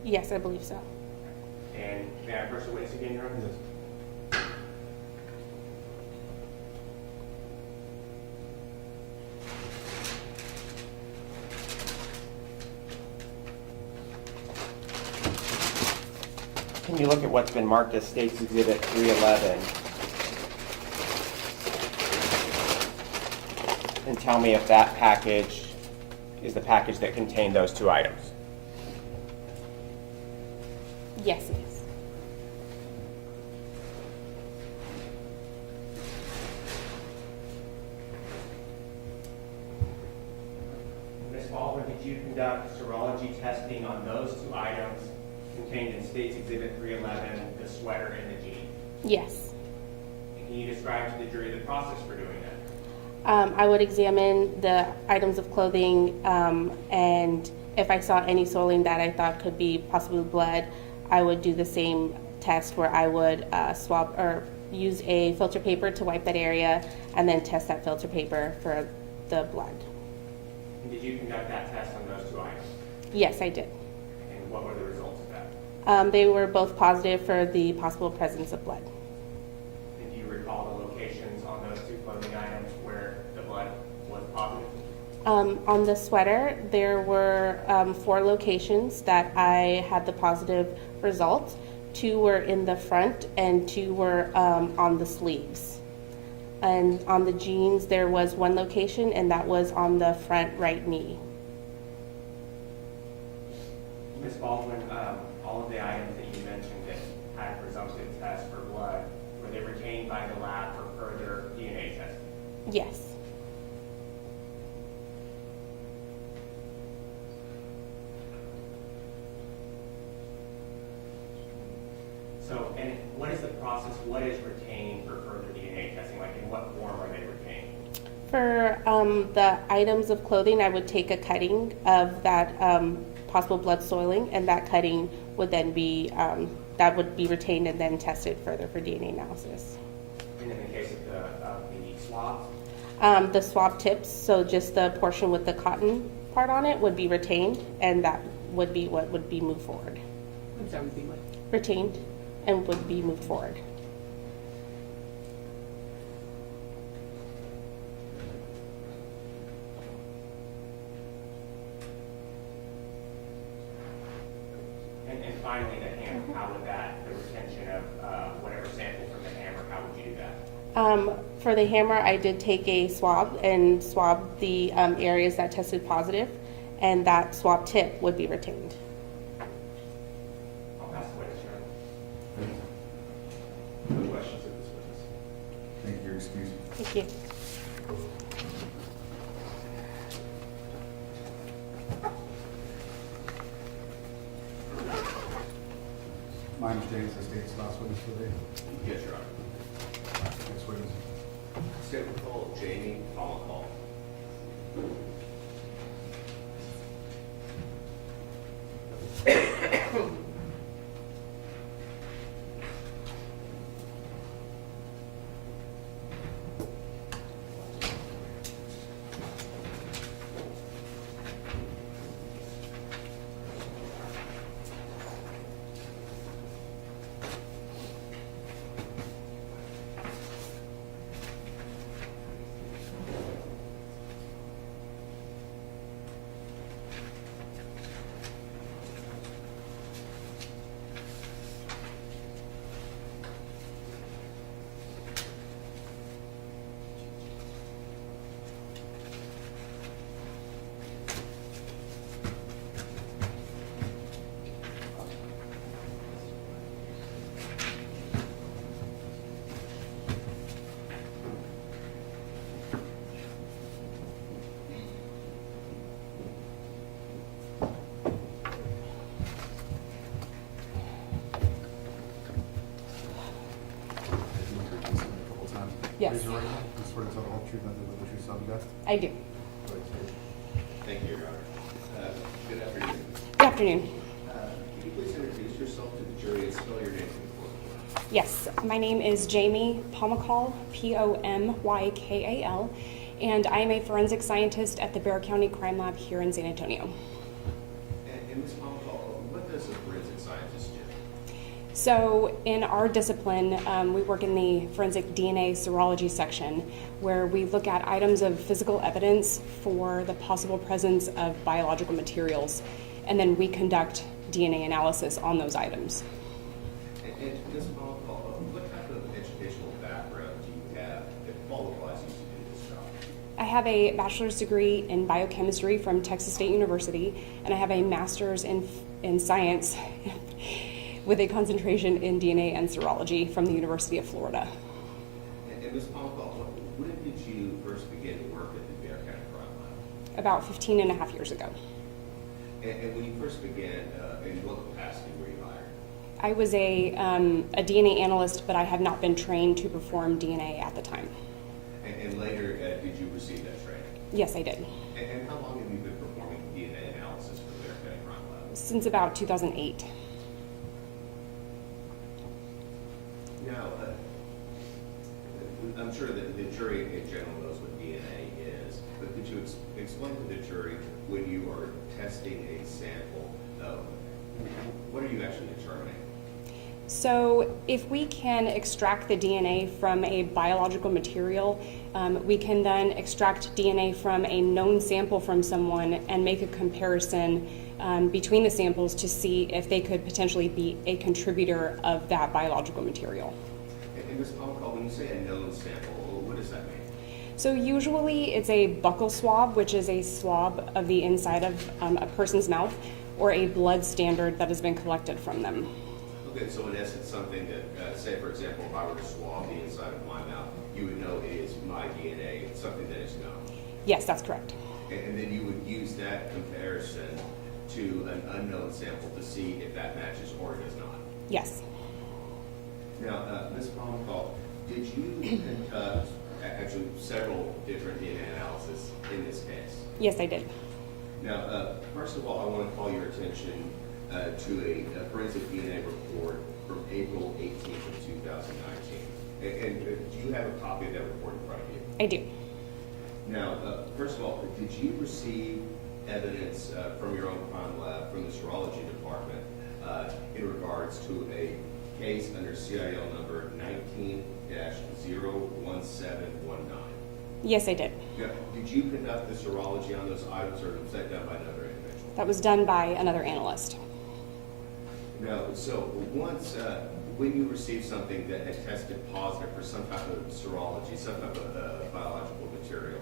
Yes, I believe so. And may I first witness again, Your Honor? Yes. Can you look at what's been marked as State's Exhibit 311? and tell me if that package is the package that contained those two items. Yes, it is. Ms. Baldwin, did you conduct serology testing on those two items contained in State's Exhibit 311, the sweater and the jeans? Yes. And can you describe to the jury the process for doing that? I would examine the items of clothing, and if I saw any soiling that I thought could be possibly blood, I would do the same test where I would swab or use a filter paper to wipe that area and then test that filter paper for the blood. And did you conduct that test on those two items? Yes, I did. And what were the results of that? They were both positive for the possible presence of blood. And do you recall the locations on those two clothing items where the blood was positive? On the sweater, there were 4 locations that I had the positive result. 2 were in the front and 2 were on the sleeves. And on the jeans, there was 1 location, and that was on the front right knee. Ms. Baldwin, all of the items that you mentioned that had presumptive tests for blood, were they retained by the lab for further DNA testing? Yes. So, and what is the process, what is retained for further DNA testing? Like in what form are they retained? For the items of clothing, I would take a cutting of that possible blood soiling, and that cutting would then be, that would be retained and then tested further for DNA analysis. And in the case of the swabs? The swab tips, so just the portion with the cotton part on it would be retained, and that would be what would be moved forward. That would be what? Retained and would be moved forward. And finally, the hammer, how would that, the retention of whatever sample from the hammer, how would you do that? For the hammer, I did take a swab and swab the areas that tested positive, and that swab tip would be retained. I'll pass the witness, Your Honor. No questions of this witness? Thank you, excuse me. Thank you. My understanding is the state's last witness today. Yes, Your Honor. Next witness. State will call Jamie Pathology. Yes. Raise your right hand. You swear to tell the whole truth, nothing but the truth, so help you God? I do. Thank you, Your Honor. Good afternoon. Good afternoon. Can you please introduce yourself to the jury and spell your name for the court? Yes, my name is Jamie Pomykal, Pomykal, and I am a forensic scientist at the Bexar County Crime Lab here in San Antonio. And Ms. Pomykal, what does a forensic scientist do? So in our discipline, we work in the forensic DNA serology section, where we look at items of physical evidence for the possible presence of biological materials, and then we conduct DNA analysis on those items. And Ms. Pomykal, what type of educational background do you have that qualifies you to do this job? I have a bachelor's degree in biochemistry from Texas State University, and I have a master's in science with a concentration in DNA and serology from the University of Florida. And Ms. Palmquist, when did you first begin to work at the Bexar County Crime Lab? About 15 and a half years ago. And when you first began, in what capacity were you hired? I was a DNA analyst, but I had not been trained to perform DNA at the time. And later, did you receive that training? Yes, I did. And how long have you been performing DNA analysis for the Bexar County Crime Lab? Since about 2008. Now, I'm sure that the jury in general knows what DNA is, but could you explain to the jury when you are testing a sample, what are you actually determining? So if we can extract the DNA from a biological material, we can then extract DNA from a known sample from someone and make a comparison between the samples to see if they could potentially be a contributor of that biological material. And Ms. Palmquist, when you say a known sample, what does that mean? So usually it's a buccal swab, which is a swab of the inside of a person's mouth, or a blood standard that has been collected from them. Okay, so in essence, something that, say for example, if I were to swab the inside of my mouth, you would know it is my DNA, it's something that is known. Yes, that's correct. And then you would use that comparison to an unknown sample to see if that matches or does not. Yes. Now, Ms. Palmquist, did you conduct actually several different DNA analysis in this case? Yes, I did. Now, first of all, I want to call your attention to a forensic DNA report from April 18th of 2019. And do you have a copy of that report in front of you? I do. Now, first of all, did you receive evidence from your own crime lab, from the serology department, in regards to a case under CIL number 19-01719? Yes, I did. Now, did you conduct the serology on those items, or was that done by another individual? That was done by another analyst. Now, so once, when you received something that had tested positive for some type of serology, some type of biological material,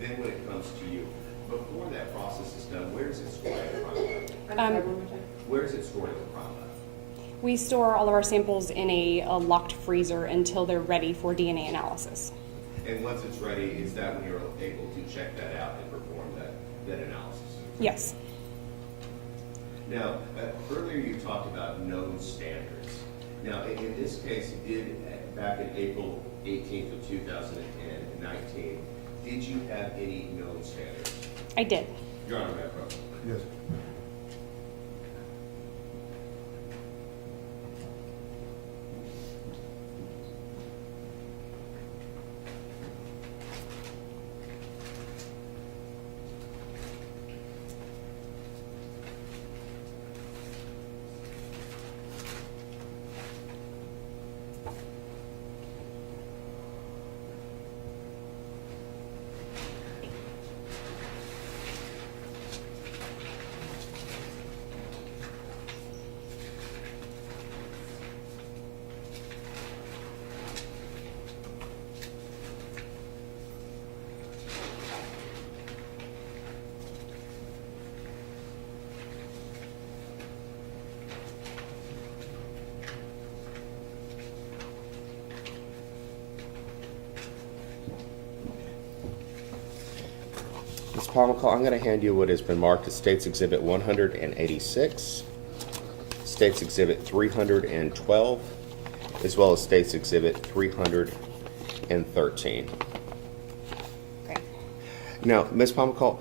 then when it comes to you, before that process is done, where is it stored in the crime lab? Where is it stored in the crime lab? We store all of our samples in a locked freezer until they're ready for DNA analysis. And once it's ready, is that when you're able to check that out and perform that analysis? Yes. Now, earlier you talked about known standards. Now, in this case, back in April 18th of 2019, did you have any known standards? I did. Your Honor, Madam President. Yes. Ms. Palmquist, I'm going to hand you what has been marked as State's Exhibit 186, State's Exhibit 312, as well as State's Exhibit 313. Great. Now, Ms. Palmquist,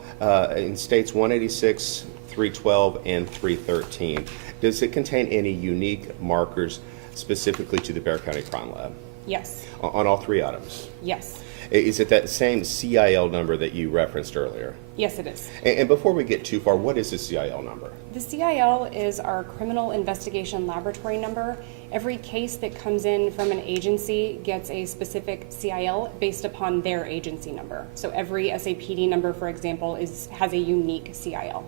in States 186, 312, and 313, does it contain any unique markers specifically to the Bexar County Crime Lab? Yes. On all three items? Yes. Is it that same CIL number that you referenced earlier? Yes, it is. And before we get too far, what is the CIL number? The CIL is our Criminal Investigation Laboratory number. Every case that comes in from an agency gets a specific CIL based upon their agency number. So every SAPD number, for example, has a unique CIL.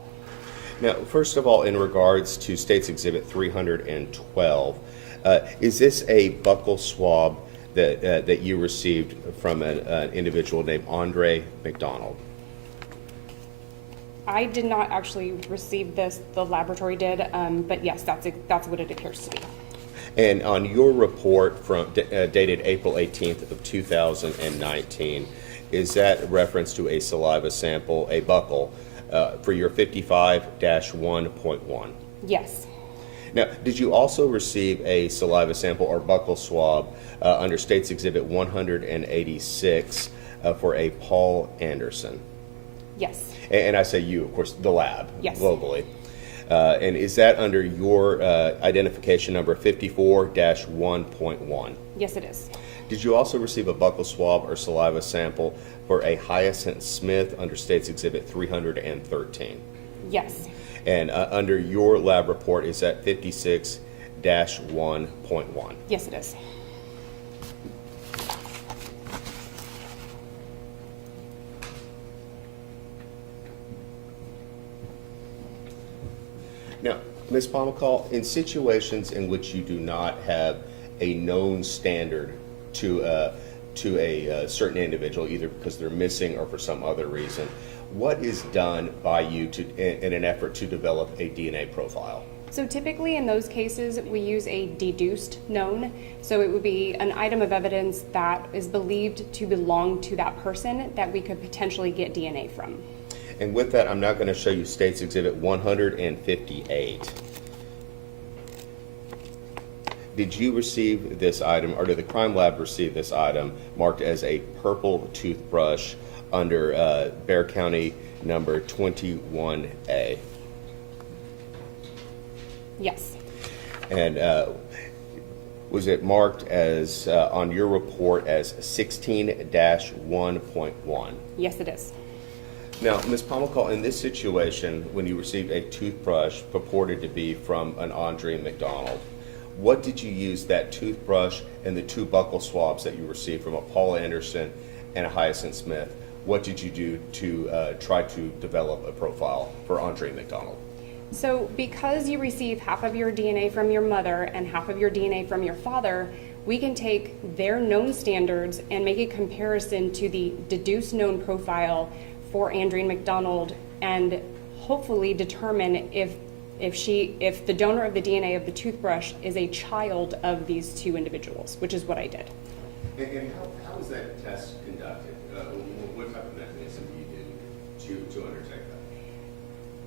Now, first of all, in regards to State's Exhibit 312, is this a buccal swab that you received from an individual named Andre McDonald? I did not actually receive this, the laboratory did, but yes, that's what it appears to be. And on your report from dated April 18th of 2019, is that reference to a saliva sample, a buccal, for your 55-1.1? Yes. Now, did you also receive a saliva sample or buccal swab under States Exhibit 186 for a Paul Anderson? Yes. And I say you, of course, the lab, yes, globally. And is that under your identification number 54-1.1? Yes, it is. Did you also receive a buccal swab or saliva sample for a Hyacinth Smith under States Exhibit 313? Yes. And under your lab report, is that 56-1.1? Yes, it is. Now, Ms. Pomakal, in situations in which you do not have a known standard to a certain individual, either because they're missing or for some other reason, what is done by you in an effort to develop a DNA profile? So typically in those cases, we use a deduced known. So it would be an item of evidence that is believed to belong to that person that we could potentially get DNA from. And with that, I'm now going to show you States Exhibit 158. Did you receive this item, or did the crime lab receive this item marked as a purple toothbrush under Bexar County number 21A? Yes. And was it marked as, on your report, as 16-1.1? Yes, it is. Now, Ms. Pomakal, in this situation, when you received a toothbrush purported to be from an Andreen McDonald, what did you use that toothbrush and the two buccal swabs that you received from a Paul Anderson and a Hyacinth Smith, what did you do to try to develop a profile for Andreen McDonald? So because you receive half of your DNA from your mother and half of your DNA from your father, we can take their known standards and make a comparison to the deduced known profile for Andreen McDonald and hopefully determine if the donor of the DNA of the toothbrush is a child of these two individuals, which is what I did. And how is that test conducted? What type of mechanism do you do to undertake that?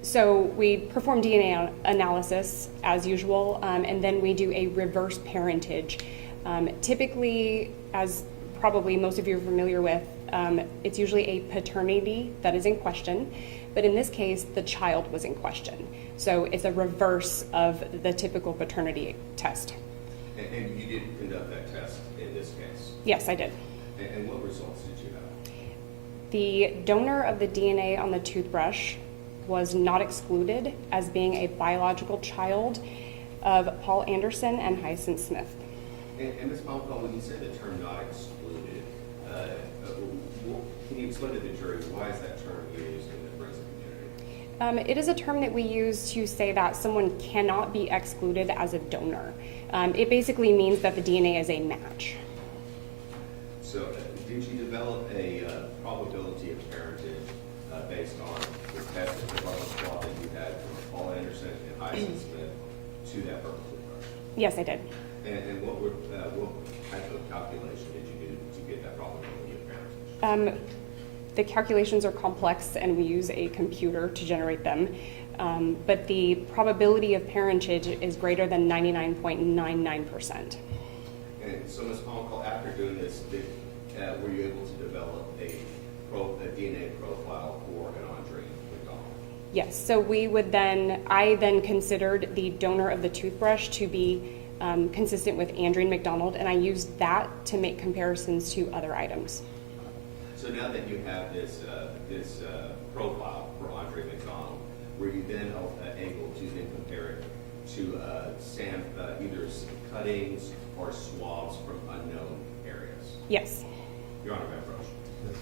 So we perform DNA analysis as usual, and then we do a reverse parentage. Typically, as probably most of you are familiar with, it's usually a paternity that is in question, but in this case, the child was in question. So it's a reverse of the typical paternity test. And you did conduct that test in this case? Yes, I did. And what results did you have? The donor of the DNA on the toothbrush was not excluded as being a biological child of Paul Anderson and Hyacinth Smith. And Ms. Pomakal, when you say the term not excluded, can you explain to the jury why is that term used in the forensic community? It is a term that we use to say that someone cannot be excluded as a donor. It basically means that the DNA is a match. So did you develop a probability of parentage based on the test of the buccal swab that you had from Paul Anderson and Hyacinth Smith to that purple toothbrush? Yes, I did. And what type of calculation did you do to get that probability of parentage? The calculations are complex and we use a computer to generate them. But the probability of parentage is greater than 99.99%. And so, Ms. Pomakal, after doing this, were you able to develop a DNA profile for an Andreen McDonald? Yes, so I then considered the donor of the toothbrush to be consistent with Andreen McDonald, and I used that to make comparisons to other items. So now that you have this profile for Andreen McDonald, were you then able to then compare it to either cuttings or swabs from unknown areas? Yes. Your Honor, may I approach? Yes.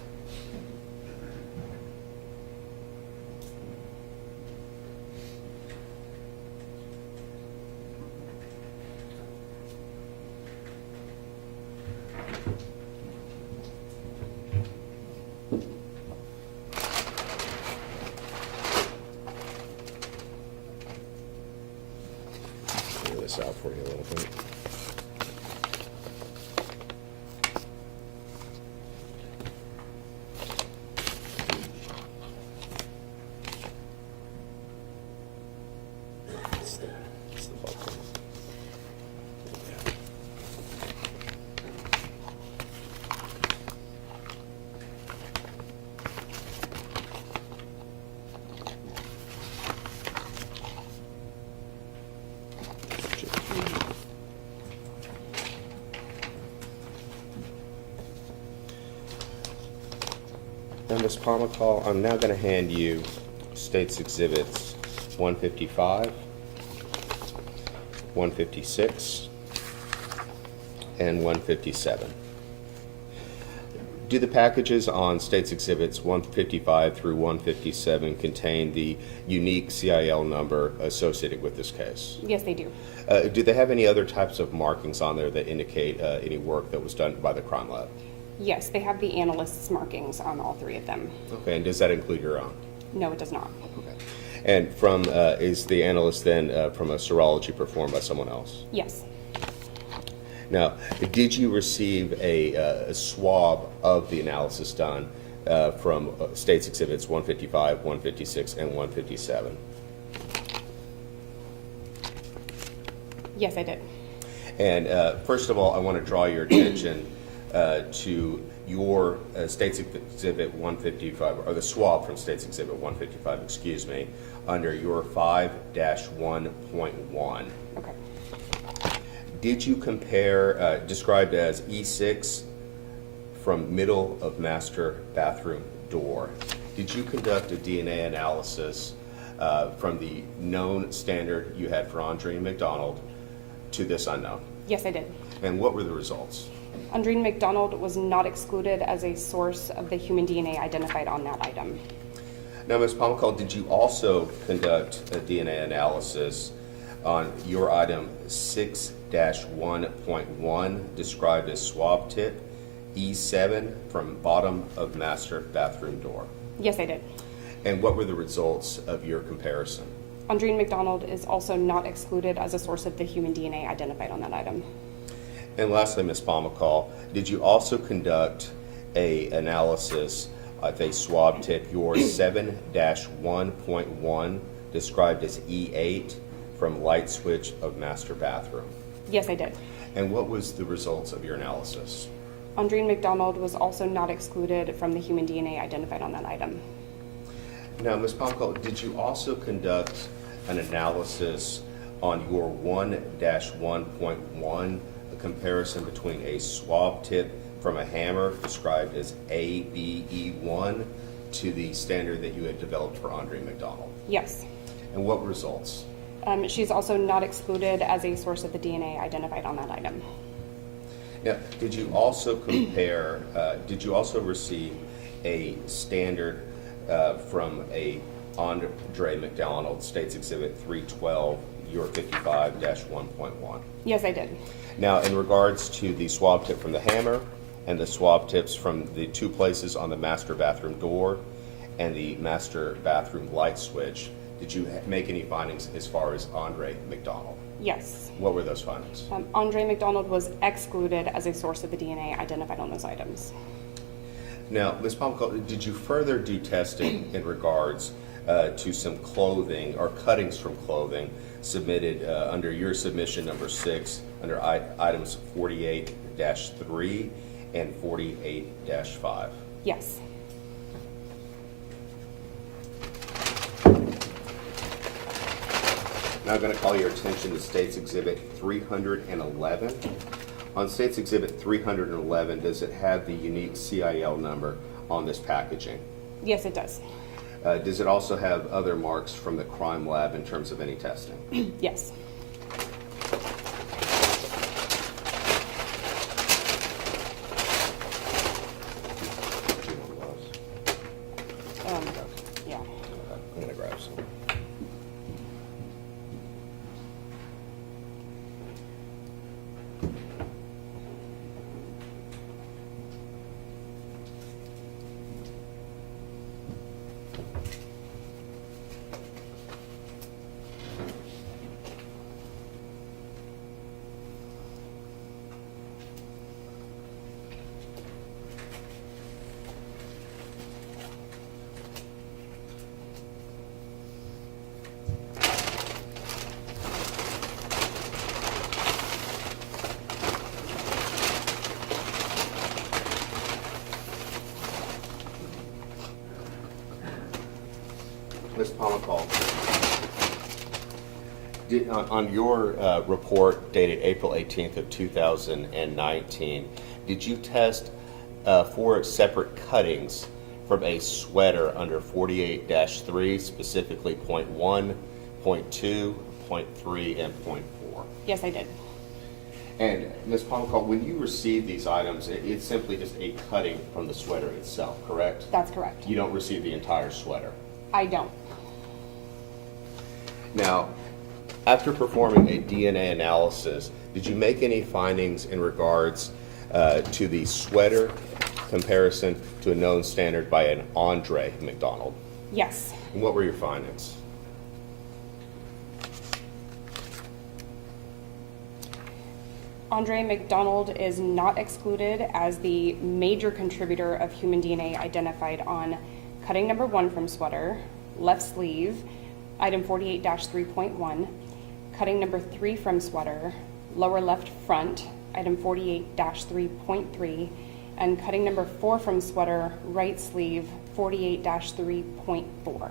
Now, Ms. Palmacall, I'm now going to hand you States Exhibits 155, 156, and 157. Do the packages on States Exhibits 155 through 157 contain the unique CIL number associated with this case? Yes, they do. Do they have any other types of markings on there that indicate any work that was done by the crime lab? Yes, they have the analyst's markings on all three of them. Okay, and does that include your own? No, it does not. Okay. And is the analyst then from a serology performed by someone else? Yes. Now, did you receive a swab of the analysis done from States Exhibits 155, 156, and 157? Yes, I did. And first of all, I want to draw your attention to your States Exhibit 155, or the swab from States Exhibit 155, excuse me, under your 5-1.1. Okay. Did you compare, described as E6 from middle of master bathroom door, did you conduct a DNA analysis from the known standard you had for Andreen McDonald to this unknown? Yes, I did. And what were the results? Andreen McDonald was not excluded as a source of the human DNA identified on that item. Now, Ms. Palmacall, did you also conduct a DNA analysis on your item 6-1.1, described as swab tip E7 from bottom of master bathroom door? Yes, I did. And what were the results of your comparison? Andreen McDonald is also not excluded as a source of the human DNA identified on that item. And lastly, Ms. Palmacall, did you also conduct a analysis of a swab tip, your 7-1.1, described as E8 from light switch of master bathroom? Yes, I did. And what was the results of your analysis? Andreen McDonald was also not excluded from the human DNA identified on that item. Now, Ms. Palmacall, did you also conduct an analysis on your 1-1.1, a comparison between a swab tip from a hammer described as ABE1 to the standard that you had developed for Andreen McDonald? Yes. And what results? She's also not excluded as a source of the DNA identified on that item. Now, did you also compare, did you also receive a standard from a Andreen McDonald States Exhibit 312, your 55-1.1? Yes, I did. Now, in regards to the swab tip from the hammer and the swab tips from the two places on the master bathroom door and the master bathroom light switch, did you make any findings as far as Andreen McDonald? Yes. What were those findings? Andreen McDonald was excluded as a source of the DNA identified on those items. Now, Ms. Palmacall, did you further do testing in regards to some clothing or cuttings from clothing submitted under your submission number 6 under items 48-3 and 48-5? Yes. Now I'm going to call your attention to States Exhibit 311. On States Exhibit 311, does it have the unique CIL number on this packaging? Yes, it does. Does it also have other marks from the crime lab in terms of any testing? Yes. Yeah. I'm going to grab some. Ms. Palmacall, on your report dated April 18th of 2019, did you test 4 separate cuttings from a sweater under 48-3, specifically point 1, point 2, point 3, and point 4? Yes, I did. And Ms. Palmcall, when you receive these items, it's simply just a cutting from the sweater itself, correct? That's correct. You don't receive the entire sweater. I don't. Now, after performing a DNA analysis, did you make any findings in regards to the sweater comparison to a known standard by an Andre McDonald? Yes. And what were your findings? Andre McDonald is not excluded as the major contributor of human DNA identified on cutting number 1 from sweater, left sleeve, item 48-3.1, cutting number 3 from sweater, lower left front, item 48-3.3, and cutting number 4 from sweater, right sleeve, 48-3.4.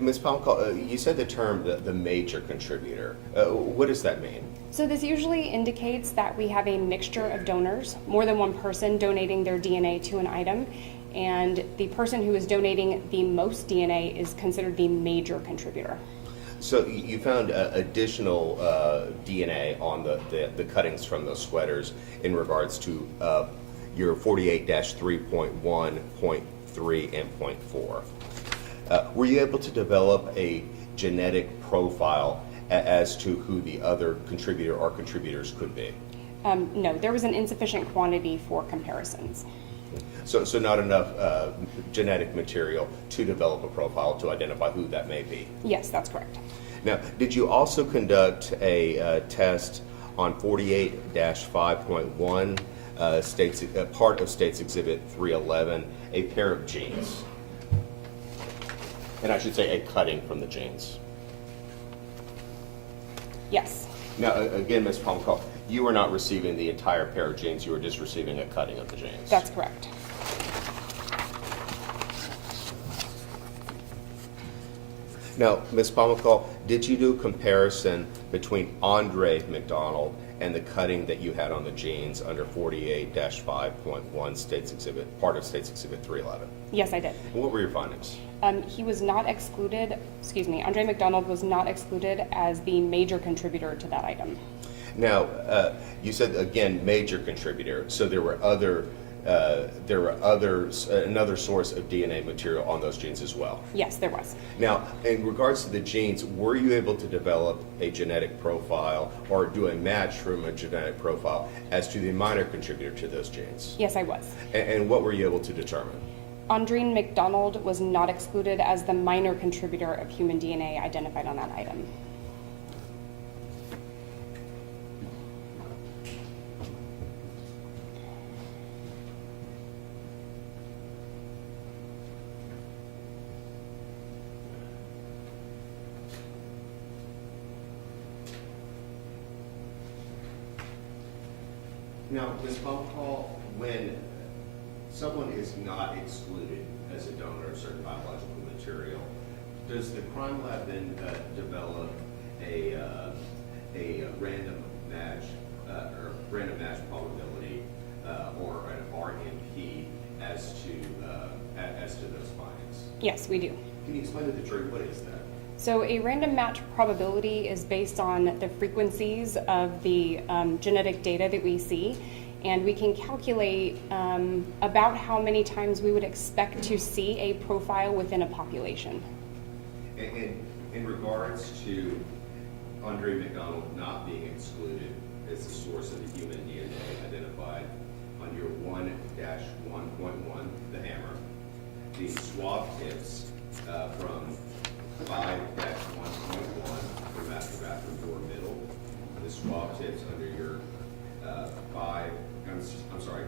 Ms. Palmcall, you said the term the major contributor. What does that mean? So this usually indicates that we have a mixture of donors, more than one person donating their DNA to an item, and the person who is donating the most DNA is considered the major contributor. So you found additional DNA on the cuttings from those sweaters in regards to your 48-3.1, point 3, and point 4. Were you able to develop a genetic profile as to who the other contributor or contributors could be? No, there was an insufficient quantity for comparisons. So not enough genetic material to develop a profile to identify who that may be? Yes, that's correct. Now, did you also conduct a test on 48-5.1, part of State's Exhibit 311, a pair of jeans? And I should say a cutting from the jeans. Yes. Now, again, Ms. Palmcall, you were not receiving the entire pair of jeans, you were just receiving a cutting of the jeans. That's correct. Now, Ms. Palmcall, did you do a comparison between Andre McDonald and the cutting that you had on the jeans under 48-5.1 State's Exhibit, part of State's Exhibit 311? Yes, I did. And what were your findings? He was not excluded, Andre McDonald was not excluded as the major contributor to that item. Now, you said, again, major contributor, so there were another source of DNA material on those genes as well? Yes, there was. Now, in regards to the genes, were you able to develop a genetic profile or do a match from a genetic profile as to the minor contributor to those genes? Yes, I was. And what were you able to determine? Andreen McDonald was not excluded as the minor contributor of human DNA identified on that item. Now, Ms. Palmcall, when someone is not excluded as a donor of certain biological material, does the crime lab then develop a random match probability or an RMP as to those findings? Yes, we do. Can you explain to the jury what is that? So a random match probability is based on the frequencies of the genetic data that we see, and we can calculate about how many times we would expect to see a profile within a population. And in regards to Andre McDonald not being excluded as the source of the human DNA identified on your 1-1.1, the hammer, the swab tips from 5-1.1 for master bathroom door middle, the swab tips under your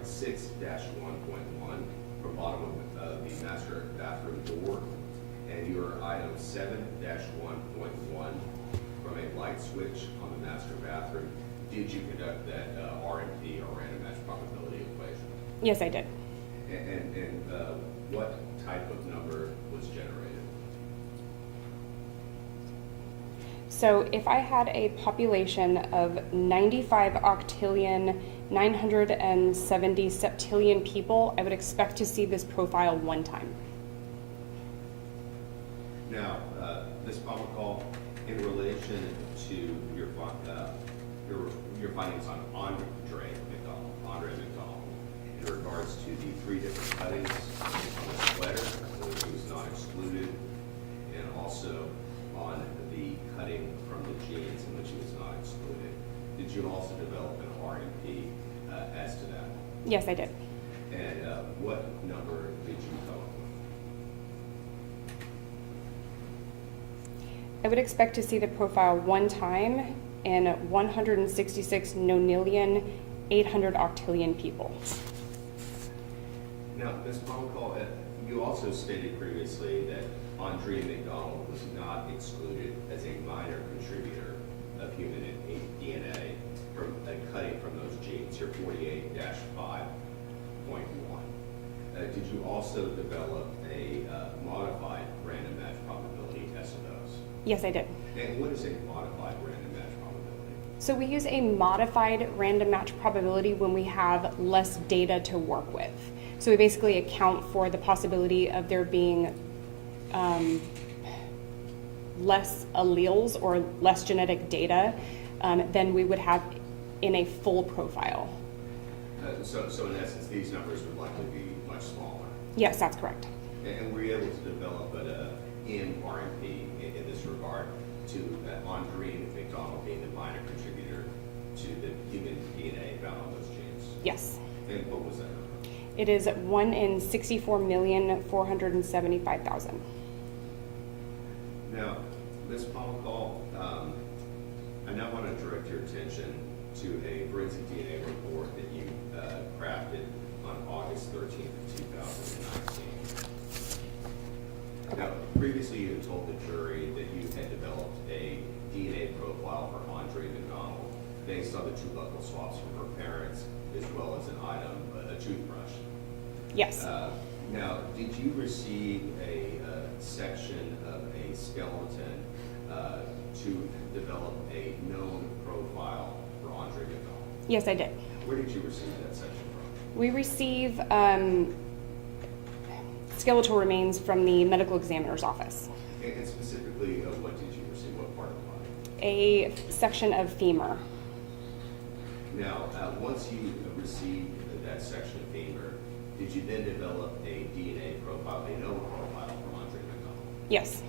6-1.1 for bottom of the master bathroom door, and your item 7-1.1 from a light switch on the master bathroom. Did you conduct that RMP or random match probability equation? Yes, I did. And what type of number was generated? So if I had a population of 95 octillion, 970 septillion people, I would expect to see this profile one time. Now, Ms. Pomacall, in relation to your findings on Andreen McDonald, in regards to the 3 different cuttings on the sweater, which was not excluded, and also on the cutting from the jeans, in which it was not excluded, did you also develop an R&P as to that? Yes, I did. And what number did you come up with? I would expect to see the profile one time in 166 nonillion, 800 octillion people. Now, Ms. Pomacall, you also stated previously that Andreen McDonald was not excluded as a minor contributor of human DNA from cutting from those genes, your 48-5.1. Did you also develop a modified random match probability test of those? Yes, I did. And what is a modified random match probability? So we use a modified random match probability when we have less data to work with. So we basically account for the possibility of there being less alleles or less genetic data than we would have in a full profile. So in essence, these numbers would likely be much smaller. Yes, that's correct. And were you able to develop an mRNP in this regard to Andreen McDonald being the minor contributor to the human DNA found on those genes? Yes. And what was that number? It is 1 in 64,475,000. Now, Ms. Pomacall, I now want to direct your attention to a forensic DNA report that you crafted on August 13th of 2019. Now, previously you had told the jury that you had developed a DNA profile for Andreen McDonald based on the 2 buccal swabs from her parents, as well as an item, a toothbrush. Yes. Now, did you receive a section of a skeleton to develop a known profile for Andreen McDonald? Yes, I did. Where did you receive that section from? We receive skeletal remains from the medical examiner's office. And specifically, what did you receive? What part of the body? A section of femur. Now, once you received that section of femur, did you then develop a DNA profile, a known profile for Andreen McDonald? Yes.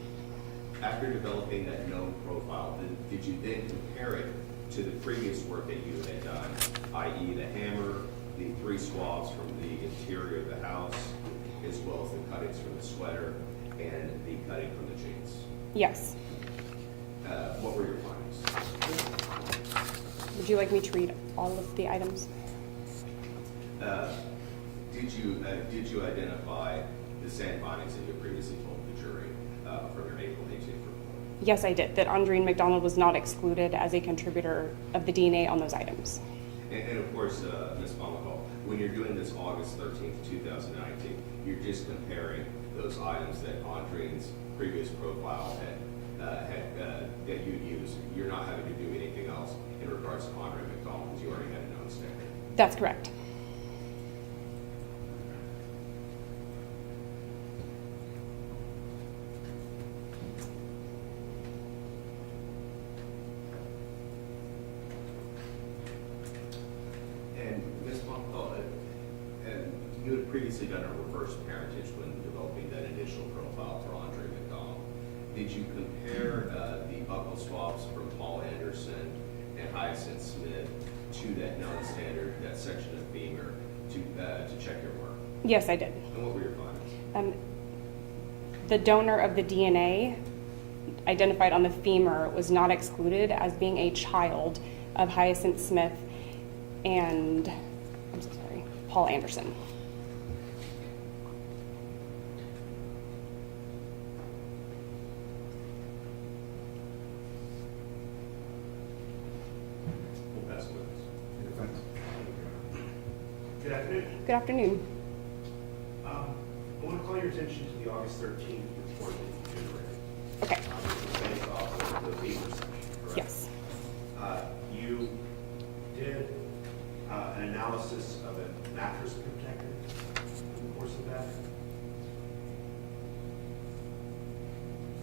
After developing that known profile, did you then compare it to the previous work that you had done, i.e. the hammer, the 3 swabs from the interior of the house, as well as the cuttings from the sweater and the cutting from the jeans? Yes. What were your findings? Would you like me to read all of the items? Did you identify the same findings that you previously told the jury from your April 18th report? Yes, I did. That Andreen McDonald was not excluded as a contributor of the DNA on those items. And of course, Ms. Pomacall, when you're doing this August 13th, 2019, you're just comparing those items that Andreen's previous profile had that you used. You're not having to do anything else in regards to Andreen McDonald because you already had a known standard. That's correct. And Ms. Pomacall, you had previously done a reverse parentage when developing that initial profile for Andreen McDonald. Did you compare the buccal swabs from Paul Anderson and Hyacinth Smith to that known standard, that section of femur, to check your work? Yes, I did. And what were your findings? The donor of the DNA identified on the femur was not excluded as being a child of Hyacinth Smith and, I'm so sorry, Paul Anderson. We'll pass the witness. Good afternoon. Good afternoon. I want to call your attention to the August 13th report that you generated. Okay. Based off of the femur section. Yes. You did an analysis of a mattress protector in the course of that.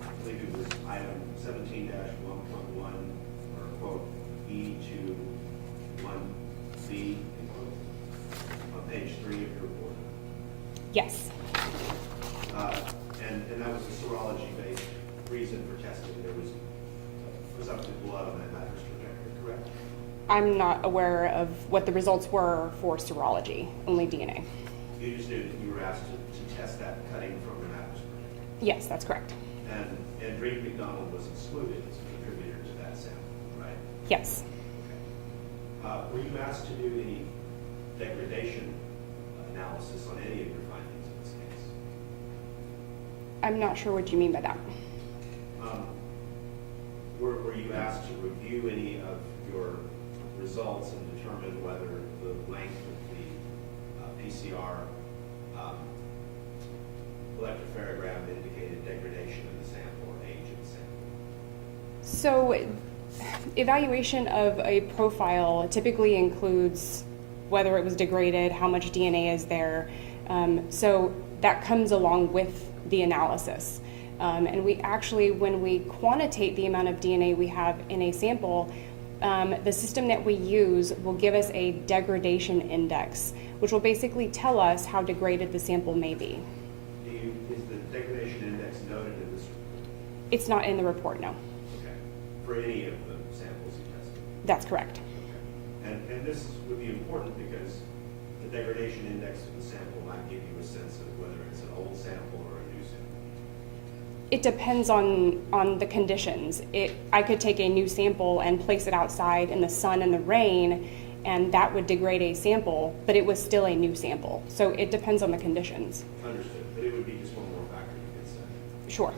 I believe it was item 17-1.1, or quote, E to 1B, on page 3 of your report. Yes. And that was a serology-based reason for testing. There was presumptive blood on that mattress protector, correct? I'm not aware of what the results were for serology, only DNA. You just knew that you were asked to test that cutting from the mattress protector. Yes, that's correct. And Andreen McDonald was excluded as a contributor to that sample, right? Yes. Were you asked to do any degradation analysis on any of your findings in this case? I'm not sure what you mean by that. Were you asked to review any of your results and determine whether the length of the PCR electropherogram indicated degradation of the sample or age of the sample? So, evaluation of a profile typically includes whether it was degraded, how much DNA is there. So that comes along with the analysis. And we actually, when we quantitate the amount of DNA we have in a sample, the system that we use will give us a degradation index, which will basically tell us how degraded the sample may be. Is the degradation index noted in this report? It's not in the report, no. Okay. For any of the samples you tested? That's correct. Okay. And this would be important because the degradation index of the sample might give you a sense of whether it's an old sample or a new sample. It depends on the conditions. I could take a new sample and place it outside in the sun and the rain, and that would degrade a sample, but it was still a new sample. So it depends on the conditions. Understood. But it would be just one more factor you could say. Sure.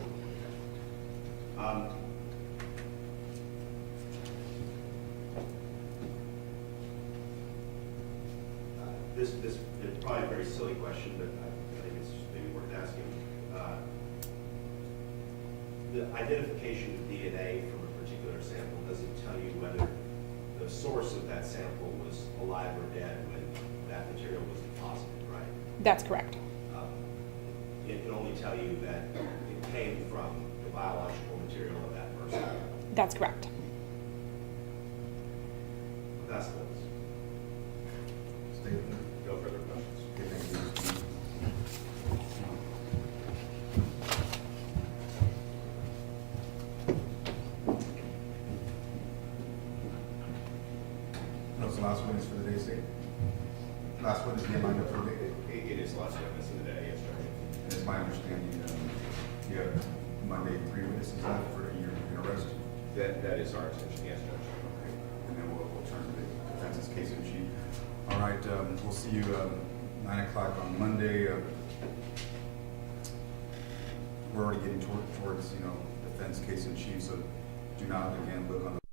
This is probably a very silly question, but I think it's maybe worth asking. The identification of DNA from a particular sample doesn't tell you whether the source of that sample was alive or dead when that material was deposited, right? That's correct. It can only tell you that it came from the biological material of that person. That's correct. That's the no further questions. Okay, thank you. What's the last witness for the day, State? Last witness being lined up for the day? It is last witness of the day, yes, sir. And it's my understanding, you have Monday 3 witnesses left for your arrest. That is our intention, yes, Judge. Okay, and then we'll turn to the defense's case in chief. All right, we'll see you 9 o'clock on Monday. We're already getting towards defense case in chief, so do not again look on the